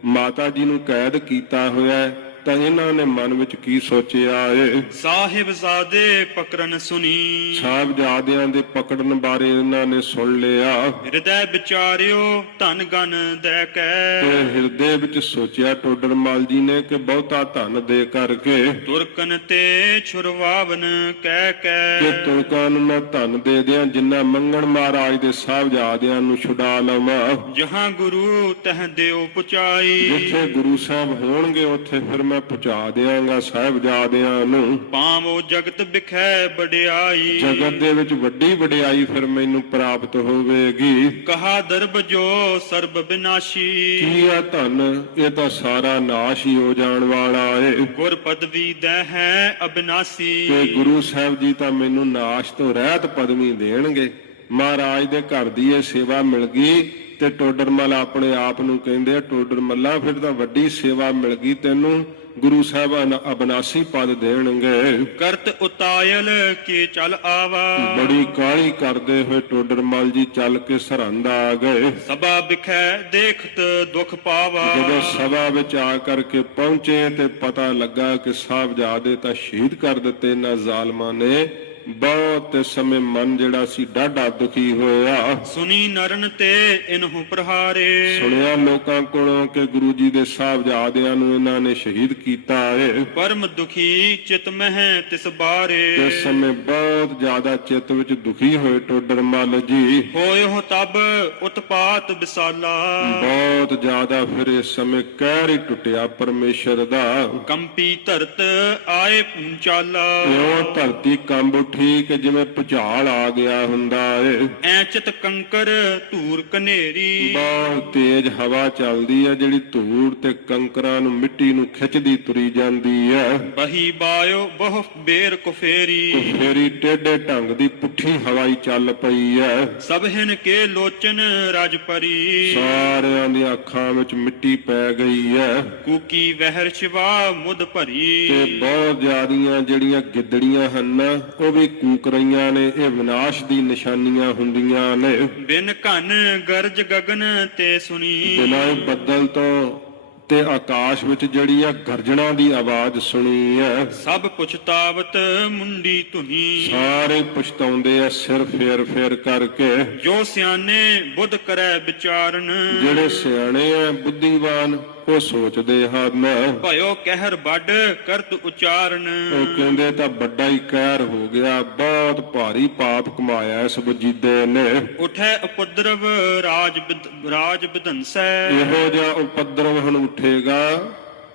ਮਾਤਾ ਜੀ ਨੂੰ ਕੈਦ ਕੀਤਾ ਹੋਇਆ, ਤਾਂ ਇਹਨਾਂ ਨੇ ਮਨ ਵਿੱਚ ਕੀ ਸੋਚਿਆ ਏ? ਸਾਹਿਬਜ਼ਾਦੇ ਪਕਰਨ ਸੁਣੀ, ਸਾਹਿਬਜ਼ਾਦਿਆਂ ਦੇ ਪਕੜਨ ਬਾਰੇ ਇਹਨਾਂ ਨੇ ਸੁਣ ਲਿਆ ਹਿਰਦੈ ਵਿਚਾਰਿਓ ਧਨ ਗਨ ਦੇ ਤੇ ਕੈ, ਹਿਰਦੇ ਵਿੱਚ ਸੋਚਿਆ ਟੋਡਰ ਮਲ ਜੀ ਨੇ ਕਿ ਬਹੁਤਾ ਧਨ ਦੇ ਕਰਕੇ ਤੁਰਕਨ ਤੇ ਛੁਰਵਾਵਨ ਕਹਿ ਕਿ ਕੈ, ਤੁਰਕਾਂ ਨੂੰ ਮੈਂ ਧਨ ਦੇ ਦਿਆਂ ਜਿੰਨਾ ਮੰਗਣ ਮਹਾਰਾਜ ਦੇ ਸਾਹਿਬਜ਼ਾਦਿਆਂ ਨੂੰ ਛੁਡਾ ਲਵਾਂ। ਜਹਾਂ ਗੁਰੂ ਤਹ ਦਿਓ ਪੁਚਾਈ, ਜਿੱਥੇ ਗੁਰੂ ਸਾਹਿਬ ਹੋਣਗੇ ਉੱਥੇ ਫਿਰ ਮੈਂ ਪਹੁੰਚਾ ਦਿਆਂਗਾ ਸਾਹਿਬਜ਼ਾਦਿਆਂ ਨੂੰ। ਪਾਵੋ ਜਗਤ ਬਿਖੈ ਵਡਿਆਈ, ਜਗਤ ਦੇ ਵਿੱਚ ਵੱਡੀ ਵਡਿਆਈ ਫਿਰ ਮੈਨੂੰ ਪ੍ਰਾਪਤ ਹੋਵੇਗੀ। ਕਹਾ ਦਰਬ ਜੋ ਸਰਬ ਬਿਨਾਸ਼ੀ, ਕੀ ਆ ਧਨ? ਇਹ ਤਾਂ ਸਾਰਾ ਨਾਸ਼ ਹੀ ਹੋ ਜਾਣ ਵਾਲਾ ਏ। ਗੁਰ ਪਦਵੀ ਦੈ ਹੈ ਅਬਿਨਾਸੀ, ਤੇ ਗੁਰੂ ਸਾਹਿਬ ਜੀ ਤਾਂ ਮੈਨੂੰ ਨਾਸ਼ ਤੋਂ ਰਹਿਤ ਪਦਵੀ ਦੇਣਗੇ। ਮਹਾਰਾਜ ਦੇ ਘਰ ਦੀ ਇਹ ਸੇਵਾ ਮਿਲ ਗਈ ਤੇ ਟੋਡਰ ਮੱਲ ਆਪਣੇ ਆਪ ਨੂੰ ਕਹਿੰਦੇ ਆ, ਟੋਡਰ ਮੱਲਾ ਫਿਰ ਤਾਂ ਵੱਡੀ ਸੇਵਾ ਮਿਲ ਗਈ ਤੈਨੂੰ, ਗੁਰੂ ਸਾਹਿਬ ਅਬਨਾਸੀ ਪਦ ਦੇਣਗੇ। ਕਰਤ ਉਤਾਇਲ ਕੀ ਚਲ ਆਵਾ, ਬੜੀ ਕਾਹਲੀ ਕਰਦੇ ਹੋਏ ਟੋਡਰ ਮੱਲ ਜੀ ਚੱਲ ਕੇ ਸਰਹੰਦ ਆ ਗਏ। ਸਭਾ ਬਿਖੈ ਦੇਖਤ ਦੁਖ ਪਾਵਾ, ਜਦੋਂ ਸਭਾ ਵਿੱਚ ਆ ਕਰਕੇ ਪਹੁੰਚੇ ਤੇ ਪਤਾ ਲੱਗਾ ਕਿ ਸਾਹਿਬਜ਼ਾਦੇ ਤਾਂ ਸ਼ਹੀਦ ਕਰ ਦਿੱਤੇ ਇਹਨਾਂ ਜ਼ਾਲਮਾਂ ਨੇ। ਬਹੁਤ ਸਮੇਂ ਮਨ ਜਿਹੜਾ ਸੀ ਡਾਢਾ ਦੁਖੀ ਹੋਇਆ। ਸੁਨੀ ਨਰਨ ਤੇ ਇਨਹੁ ਪ੍ਰਹਾਰੇ, ਸੁਣਿਆ ਲੋਕਾਂ ਕੋਲੋਂ ਕਿ ਗੁਰੂ ਜੀ ਦੇ ਸਾਹਿਬਜ਼ਾਦਿਆਂ ਨੂੰ ਇਹਨਾਂ ਨੇ ਸ਼ਹੀਦ ਕੀਤਾ ਏ। ਪਰਮ ਦੁਖੀ ਚਿਤ ਮਹਿ ਤਿਸ ਬਾਰੇ, ਇਸ ਸਮੇਂ ਬਹੁਤ ਜ਼ਿਆਦਾ ਚਿੱਤ ਵਿੱਚ ਦੁਖੀ ਹੋਏ ਟੋਡਰ ਮੱਲ ਜੀ। ਹੋਇਓ ਤਬ ਉਤਪਾਤ ਵਿਸਾਲਾ, ਬਹੁਤ ਜ਼ਿਆਦਾ ਫਿਰ ਇਸ ਸਮੇਂ ਕਹਿਰ ਹੀ ਟੁੱਟਿਆ ਪਰਮੇਸ਼ਰ ਦਾ। ਕੰਪੀ ਧਰਤ ਆਏ ਪੂੰਚਾਲਾ, ਇਉਂ ਧਰਤੀ ਕੰਬ ਉੱਠੀ ਕਿ ਜਿਵੇਂ ਭੁਚਾਲ ਆ ਗਿਆ ਹੁੰਦਾ ਏ। ਐ ਚਿਤ ਕੰਕਰ ਧੂਰ ਕਨੇਰੀ, ਬਹੁਤ ਤੇਜ਼ ਹਵਾ ਚੱਲਦੀ ਹੈ ਜਿਹੜੀ ਧੂੜ ਤੇ ਕੰਕਰਾਂ ਨੂੰ ਮਿੱਟੀ ਨੂੰ ਖਿੱਚਦੀ ਤੁਰੀ ਜਾਂਦੀ ਹੈ। ਬਹੀ ਬਾਇਓ ਬਹੁ ਬੇਰ ਕੁਫੇਰੀ, ਫੇਰੀ ਟੇਢੇ ਢੰਗ ਦੀ ਪੁੱਠੀ ਹਵਾਈ ਚੱਲ ਪਈ ਹੈ। ਸਭ ਹਿਨ ਕੇ ਲੋਚਨ ਰਜ ਪਰੀ, ਸਾਰਿਆਂ ਦੀਆਂ ਅੱਖਾਂ ਵਿੱਚ ਮਿੱਟੀ ਪੈ ਗਈ ਹੈ ਕੂਕੀ ਵਹਿਰ ਸ਼ਿਵਾ ਮੁਦ ਭਰੀ, ਤੇ ਬਹੁਤ ਜ਼ਿਆਦੀਆਂ ਜਿਹੜੀਆਂ ਗਿੱਦੜੀਆਂ ਹਨ ਉਹ ਵੀ ਕੂਕ ਰਹੀਆਂ ਨੇ। ਇਹ ਵਿਨਾਸ਼ ਦੀ ਨਿਸ਼ਾਨੀਆਂ ਹੁੰਦੀਆਂ ਨੇ। ਬਿਨ ਘਨ ਗਰਜ ਗਗਨ ਤੇ ਸੁਣੀ, ਬਿਨਾਂ ਬੱਦਲ ਤੋਂ ਤੇ ਆਕਾਸ਼ ਵਿੱਚ ਜਿਹੜੀ ਆ ਗਰਜਣਾ ਦੀ ਆਵਾਜ਼ ਸੁਣੀ ਹੈ। ਸਭ ਪੁਛਤਾਵਤ ਮੁੰਡੀ ਧੁਨੀ, ਸਾਰੇ ਪਛਤਾਉਂਦੇ ਆ ਸਿਰ ਫੇਰ ਫੇਰ ਕਰਕੇ। ਜੋ ਸਿਆਣੇ ਬੁੱਧ ਕਰੈ ਵਿਚਾਰਨ, ਜਿਹੜੇ ਸਿਆਣੇ ਆ ਬੁੱਧੀਵਾਨ ਉਹ ਸੋਚਦੇ ਹਨ। ਭਇਓ ਕਹਿਰ ਵੱਡ ਕਰਤ ਉਚਾਰਨ, ਉਹ ਕਹਿੰਦੇ ਤਾਂ ਵੱਡਾ ਹੀ ਕਹਿਰ ਹੋ ਗਿਆ, ਬਹੁਤ ਭਾਰੀ ਪਾਪ ਕਮਾਇਆ ਇਸ ਵਜੀਦੇ ਨੇ। ਉਠੈ ਉਪਦਰਵ ਰਾਜ ਵਿਧੰਸੈ, ਇਹੋ ਜਿਹਾ ਉਪਦਰਵ ਹੁਣ ਉੱਠੇਗਾ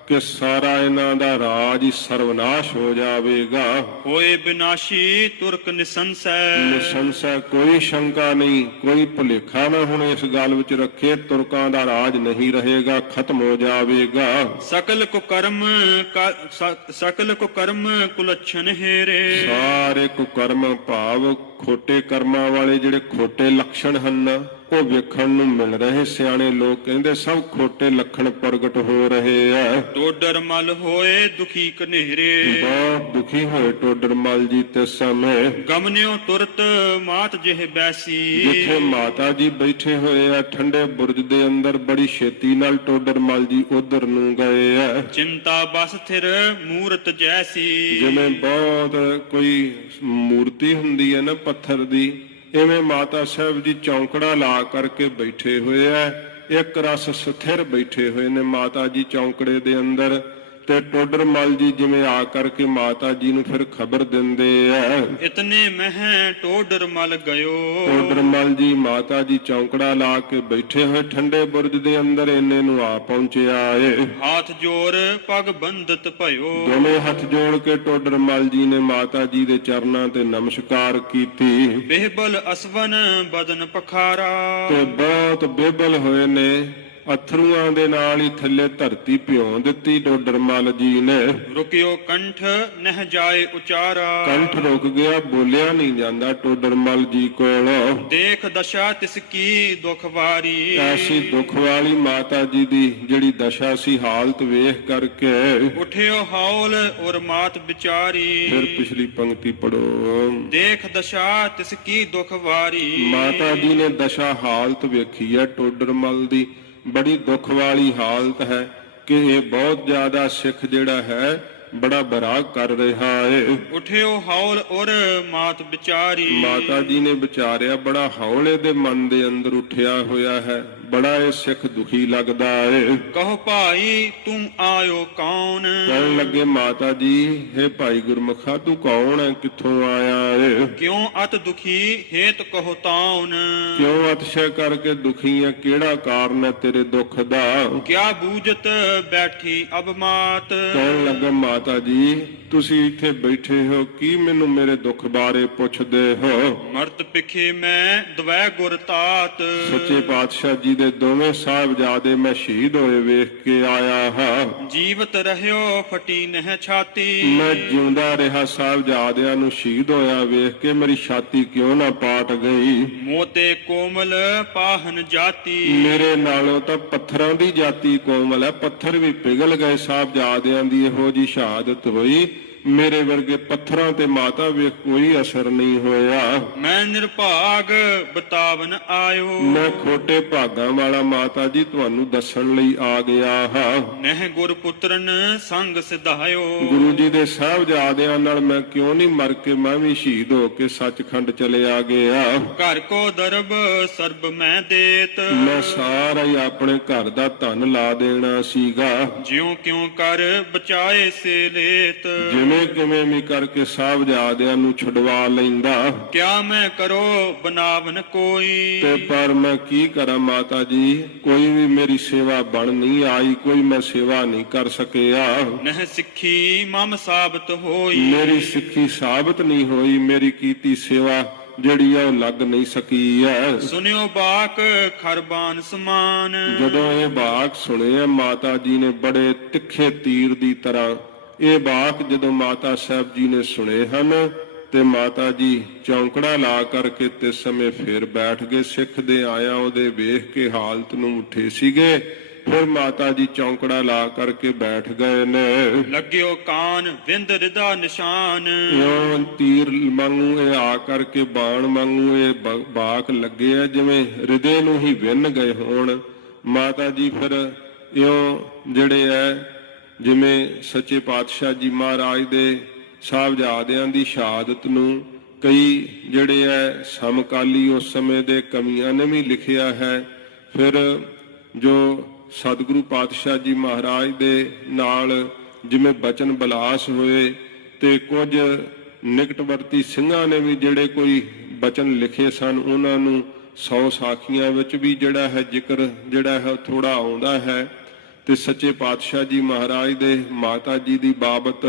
ਕਿ ਸਾਰਾ ਇਹਨਾਂ ਦਾ ਰਾਜ ਹੀ ਸਰਵਨਾਸ਼ ਹੋ ਜਾਵੇਗਾ। ਹੋਏ ਬਿਨਾਸ਼ੀ ਤੁਰਕ ਨਿਸੰਸੈ, ਨਿਸੰਸੈ ਕੋਈ ਸ਼ੰਕਾ ਨਹੀਂ, ਕੋਈ ਭੁਲੇਖਾ ਨਾ ਹੁਣ ਇਸ ਗੱਲ ਵਿੱਚ ਰੱਖੇ, ਤੁਰਕਾਂ ਦਾ ਰਾਜ ਨਹੀਂ ਰਹੇਗਾ, ਖਤਮ ਹੋ ਜਾਵੇਗਾ। ਸਕਲ ਕੁਕਰਮ ਕੁਲਛਨ ਹੇਰੇ, ਸਾਰੇ ਕੁਕਰਮ ਭਾਵ ਖੋਟੇ ਕਰਮਾਂ ਵਾਲੇ ਜਿਹੜੇ ਖੋਟੇ ਲੱਛਣ ਹਨ ਉਹ ਵੇਖਣ ਨੂੰ ਮਿਲ ਰਹੇ। ਸਿਆਣੇ ਲੋਕ ਕਹਿੰਦੇ ਸਭ ਖੋਟੇ ਲੱਛਣ ਪ੍ਰਗਟ ਹੋ ਰਹੇ ਆ। ਟੋਡਰ ਮਲ ਹੋਏ ਦੁਖੀ ਕਨੇਰੇ, ਬਹੁਤ ਦੁਖੀ ਹੋਏ ਟੋਡਰ ਮਲ ਜੀ ਤੇ ਸਮੇਂ। ਗਮਨਿਓ ਤੁਰਤ ਮਾਤ ਜਿਹ ਬੈਸੀ, ਜਿੱਥੇ ਮਾਤਾ ਜੀ ਬੈਠੇ ਹੋਏ ਆ ਠੰਡੇ ਬੁਰਜ ਦੇ ਅੰਦਰ, ਬੜੀ ਛੇਤੀ ਨਾਲ ਟੋਡਰ ਮਲ ਜੀ ਉਧਰ ਨੂੰ ਗਏ ਆ। ਚਿੰਤਾ ਬਸ ਥਿਰ ਮੂਰਤ ਜੈਸੀ, ਜਿਵੇਂ ਬਹੁਤ ਕੋਈ ਮੂਰਤੀ ਹੁੰਦੀ ਹੈ ਨਾ ਪੱਥਰ ਦੀ, ਇਵੇਂ ਮਾਤਾ ਸਾਹਿਬ ਜੀ ਚੌਂਕੜਾ ਲਾ ਕਰਕੇ ਬੈਠੇ ਹੋਏ ਆ। ਇੱਕ ਰਸ ਸਥਿਰ ਬੈਠੇ ਹੋਏ ਨੇ ਮਾਤਾ ਜੀ ਚੌਂਕੜੇ ਦੇ ਅੰਦਰ। ਤੇ ਟੋਡਰ ਮਲ ਜੀ ਜਿਵੇਂ ਆ ਕਰਕੇ ਮਾਤਾ ਜੀ ਨੂੰ ਫਿਰ ਖਬਰ ਦਿੰਦੇ ਆ। ਇਤਨੇ ਮਹਿ ਟੋਡਰ ਮਲ ਗਇਓ, ਟੋਡਰ ਮਲ ਜੀ ਮਾਤਾ ਜੀ ਚੌਂਕੜਾ ਲਾ ਕੇ ਬੈਠੇ ਹੋਏ ਠੰਡੇ ਬੁਰਜ ਦੇ ਅੰਦਰ ਇੰਨੇ ਨੂੰ ਆ ਪਹੁੰਚਿਆ ਏ। ਹਾਥ ਜੋਰ ਪਗ ਬੰਦਤ ਭਇਓ, ਦੋਵੇਂ ਹੱਥ ਜੋੜ ਕੇ ਟੋਡਰ ਮਲ ਜੀ ਨੇ ਮਾਤਾ ਜੀ ਦੇ ਚਰਨਾਂ ਤੇ ਨਮਸਕਾਰ ਕੀਤੀ। ਬਿਹਬਲ ਅਸਵਨ ਬਦਨ ਪਖਾਰਾ, ਤੇ ਬਹੁਤ ਬੇਬਲ ਹੋਏ ਨੇ, ਅਥਰੂਆਂ ਦੇ ਨਾਲ ਹੀ ਥੱਲੇ ਧਰਤੀ ਭਿਉਂ ਦਿੱਤੀ ਟੋਡਰ ਮਲ ਜੀ ਨੇ। ਰੁਕਿਓ ਕੰਠ ਨਹਿ ਜਾਏ ਉਚਾਰਾ, ਕੰਠ ਰੁਕ ਗਿਆ, ਬੋਲਿਆ ਨਹੀਂ ਜਾਂਦਾ ਟੋਡਰ ਮਲ ਜੀ ਕੋਲੋਂ। ਦੇਖ ਦਸ਼ਾ ਤਿਸ ਕੀ ਦੁਖ ਵਾਰੀ, ਐਸੀ ਦੁੱਖ ਵਾਲੀ ਮਾਤਾ ਜੀ ਦੀ ਜਿਹੜੀ ਦਸ਼ਾ ਸੀ, ਹਾਲਤ ਵੇਖ ਕਰਕੇ ਉਠਿਓ ਹੌਲ ਔਰ ਮਾਤ ਵਿਚਾਰੀ। ਫਿਰ ਪਿਛਲੀ ਪੰਕਤੀ ਪੜੋ। ਦੇਖ ਦਸ਼ਾ ਤਿਸ ਕੀ ਦੁਖ ਵਾਰੀ, ਮਾਤਾ ਜੀ ਨੇ ਦਸ਼ਾ ਹਾਲਤ ਵੇਖੀ ਹੈ ਟੋਡਰ ਮਲ ਦੀ, ਬੜੀ ਦੁੱਖ ਵਾਲੀ ਹਾਲਤ ਹੈ ਕਿ ਇਹ ਬਹੁਤ ਜ਼ਿਆਦਾ ਸਿੱਖ ਜਿਹੜਾ ਹੈ ਬੜਾ ਬਰਾਗ ਕਰ ਰਿਹਾ ਹੈ। ਉਠਿਓ ਹੌਲ ਔਰ ਮਾਤ ਵਿਚਾਰੀ। ਮਾਤਾ ਜੀ ਨੇ ਵਿਚਾਰਿਆ, ਬੜਾ ਹੌਲੇ ਦੇ ਮਨ ਦੇ ਅੰਦਰ ਉੱਠਿਆ ਹੋਇਆ ਹੈ, ਬੜਾ ਇਹ ਸਿੱਖ ਦੁਖੀ ਲੱਗਦਾ ਹੈ। ਕਹੋ ਭਾਈ ਤੂੰ ਆਇਓ ਕੌਣ। ਕਹਿਣ ਲੱਗੇ, ਮਾਤਾ ਜੀ ਹੇ ਭਾਈ ਗੁਰਮੁਖਾ ਤੂੰ ਕੌਣ ਹੈ, ਕਿੱਥੋਂ ਆਇਆ ਹੈ? ਕਿਉਂ ਅਤ ਦੁਖੀ ਹੇਤ ਕਹੋ ਤਾਉਨ। ਕਿਉਂ ਅਤਸ਼ੈ ਕਰਕੇ ਦੁਖੀ ਹੈ, ਕਿਹੜਾ ਕਾਰਨ ਹੈ ਤੇਰੇ ਦੁੱਖ ਦਾ? ਕਿਆ ਬੂਝਤ ਬੈਠੀ ਅਬ ਮਾਤ। ਕਹਿਣ ਲੱਗਾ, ਮਾਤਾ ਜੀ ਤੁਸੀਂ ਇੱਥੇ ਬੈਠੇ ਹੋ, ਕੀ ਮੈਨੂੰ ਮੇਰੇ ਦੁੱਖ ਬਾਰੇ ਪੁੱਛਦੇ ਹੋ? ਮਰਤ ਪਿਖੇ ਮੈਂ ਦਵੈ ਗੁਰ ਤਾਤ। ਸੱਚੇ ਪਾਤਸ਼ਾਹ ਜੀ ਦੇ ਦੋਵੇਂ ਸਾਹਿਬਜ਼ਾਦੇ ਮੈਂ ਸ਼ਹੀਦ ਹੋਏ ਵੇਖ ਕੇ ਆਇਆ ਹਾਂ। ਜੀਵਤ ਰਹਿਓ ਫਟੀ ਨਹਿ ਛਾਤੀ। ਮੈਂ ਜਿਉਂਦਾ ਰਿਹਾ ਸਾਹਿਬਜ਼ਾਦਿਆਂ ਨੂੰ ਸ਼ਹੀਦ ਹੋਇਆ ਵੇਖ ਕੇ ਮੇਰੀ ਛਾਤੀ ਕਿਉਂ ਨਾ ਪਾਟ ਗਈ? ਮੋਤੇ ਕੋਮਲ ਪਾਹਨ ਜਾਤੀ। ਮੇਰੇ ਨਾਲੋਂ ਤਾਂ ਪੱਥਰਾਂ ਦੀ ਜਾਤੀ ਕੋਮਲ ਹੈ, ਪੱਥਰ ਵੀ ਪਿਘਲ ਗਏ ਸਾਹਿਬਜ਼ਾਦਿਆਂ ਦੀ ਇਹੋ ਜੀ ਸ਼ਹਾਦਤ ਹੋਈ, ਮੇਰੇ ਵਰਗੇ ਪੱਥਰਾਂ ਤੇ ਮਾਤਾ ਵੇਖ ਕੋਈ ਅਸਰ ਨਹੀਂ ਹੋਇਆ। ਮੈਂ ਨਿਰਭਾਗ ਬਤਾਵਨ ਆਇਓ। ਮੈਂ ਖੋਟੇ ਭਾਗਾਂ ਵਾਲਾ ਮਾਤਾ ਜੀ ਤੁਹਾਨੂੰ ਦੱਸਣ ਲਈ ਆ ਗਿਆ ਹਾਂ। ਨਹਿ ਗੁਰ ਪੁੱਤਰਨ ਸੰਗ ਸਿਧਾਇਓ। ਗੁਰੂ ਜੀ ਦੇ ਸਾਹਿਬਜ਼ਾਦਿਆਂ ਨਾਲ ਮੈਂ ਕਿਉਂ ਨਹੀਂ ਮਰ ਕੇ ਮੈਂ ਵੀ ਸ਼ਹੀਦ ਹੋ ਕੇ ਸੱਚਖੰਡ ਚਲਿਆ ਗਿਆ। ਘਰ ਕੋ ਦਰਬ ਸਰਬ ਮੈਂ ਦੇਤ। ਮੈਂ ਸਾਰਾ ਹੀ ਆਪਣੇ ਘਰ ਦਾ ਧਨ ਲਾ ਦੇਣਾ ਸੀਗਾ। ਜਿਉ ਕਿਉ ਕਰ ਬਚਾਏ ਸੇ ਲੇਤ। ਜਿਵੇਂ ਕਿਵੇਂ ਵੀ ਕਰਕੇ ਸਾਹਿਬਜ਼ਾਦਿਆਂ ਨੂੰ ਛੁਡਵਾ ਲੈਂਦਾ। ਕਿਆ ਮੈਂ ਕਰੋ ਬਨਾਵਨ ਕੋਈ। ਤੇ ਪਰ ਮੈਂ ਕੀ ਕਰਾਂ ਮਾਤਾ ਜੀ, ਕੋਈ ਵੀ ਮੇਰੀ ਸੇਵਾ ਬਣ ਨਹੀਂ ਆਈ, ਕੋਈ ਮੈਂ ਸੇਵਾ ਨਹੀਂ ਕਰ ਸਕਿਆ। ਨਹਿ ਸਿੱਖੀ ਮਮ ਸਾਬਤ ਹੋਈ। ਮੇਰੀ ਸਿੱਖੀ ਸਾਬਤ ਨਹੀਂ ਹੋਈ, ਮੇਰੀ ਕੀਤੀ ਸੇਵਾ ਜਿਹੜੀ ਆ ਉਹ ਲੱਗ ਨਹੀਂ ਸਕੀ ਹੈ। ਸੁਨਿਓ ਬਾਕ ਖਰਬਾਨ ਸਮਾਨ। ਜਦੋਂ ਇਹ ਬਾਕ ਸੁਣਿਆ ਮਾਤਾ ਜੀ ਨੇ ਬੜੇ ਤਿੱਖੇ ਤੀਰ ਦੀ ਤਰ੍ਹਾਂ ਇਹ ਬਾਕ ਜਦੋਂ ਮਾਤਾ ਸਾਹਿਬ ਜੀ ਨੇ ਸੁਣੇ ਹਨ ਤੇ ਮਾਤਾ ਜੀ ਚੌਂਕੜਾ ਲਾ ਕਰਕੇ ਤੇ ਸਮੇਂ ਫੇਰ ਬੈਠ ਗਏ। ਸਿੱਖ ਦੇ ਆਇਆ ਉਹਦੇ ਵੇਖ ਕੇ ਹਾਲਤ ਨੂੰ ਉੱਠੇ ਸੀਗੇ, ਫਿਰ ਮਾਤਾ ਜੀ ਚੌਂਕੜਾ ਲਾ ਕਰਕੇ ਬੈਠ ਗਏ ਨੇ। ਲੱਗਿਓ ਕਾਨ ਵਿੰਦ ਰਿਦਾ ਨਿਸ਼ਾਨ। ਇਉਂ ਤੀਰ ਵਾਂਗੂ ਇਹ ਆ ਕਰਕੇ ਬਾਣ ਵਾਂਗੂ ਇਹ ਬਾਕ ਲੱਗੇ ਆ, ਜਿਵੇਂ ਹਿਰਦੇ ਨੂੰ ਹੀ ਵਿੰਨ ਗਏ ਹੋਣ। ਮਾਤਾ ਜੀ ਫਿਰ ਇਉਂ ਜਿਹੜੇ ਐ ਜਿਵੇਂ ਸੱਚੇ ਪਾਤਸ਼ਾਹ ਜੀ ਮਹਾਰਾਜ ਦੇ ਸਾਹਿਬਜ਼ਾਦਿਆਂ ਦੀ ਸ਼ਹਾਦਤ ਨੂੰ ਕਈ ਜਿਹੜੇ ਐ ਸਮਕਾਲੀ ਉਸ ਸਮੇਂ ਦੇ ਕਵੀਆਂ ਨੇ ਵੀ ਲਿਖਿਆ ਹੈ। ਫਿਰ ਜੋ ਸਤਿਗੁਰੂ ਪਾਤਸ਼ਾਹ ਜੀ ਮਹਾਰਾਜ ਦੇ ਨਾਲ ਜਿਵੇਂ ਬਚਨ ਬਲਾਸ ਹੋਏ ਤੇ ਕੁਝ ਨਿਕਟਵਰਤੀ ਸਿੰਘਾਂ ਨੇ ਵੀ ਜਿਹੜੇ ਕੋਈ ਬਚਨ ਲਿਖੇ ਸਨ, ਉਹਨਾਂ ਨੂੰ 100 ਸਾਖੀਆਂ ਵਿੱਚ ਵੀ ਜਿਹੜਾ ਹੈ ਜ਼ਿਕਰ ਜਿਹੜਾ ਹੈ ਥੋੜਾ ਆਉਂਦਾ ਹੈ। ਤੇ ਸੱਚੇ ਪਾਤਸ਼ਾਹ ਜੀ ਮਹਾਰਾਜ ਦੇ ਮਾਤਾ ਜੀ ਦੀ ਬਾਬਤ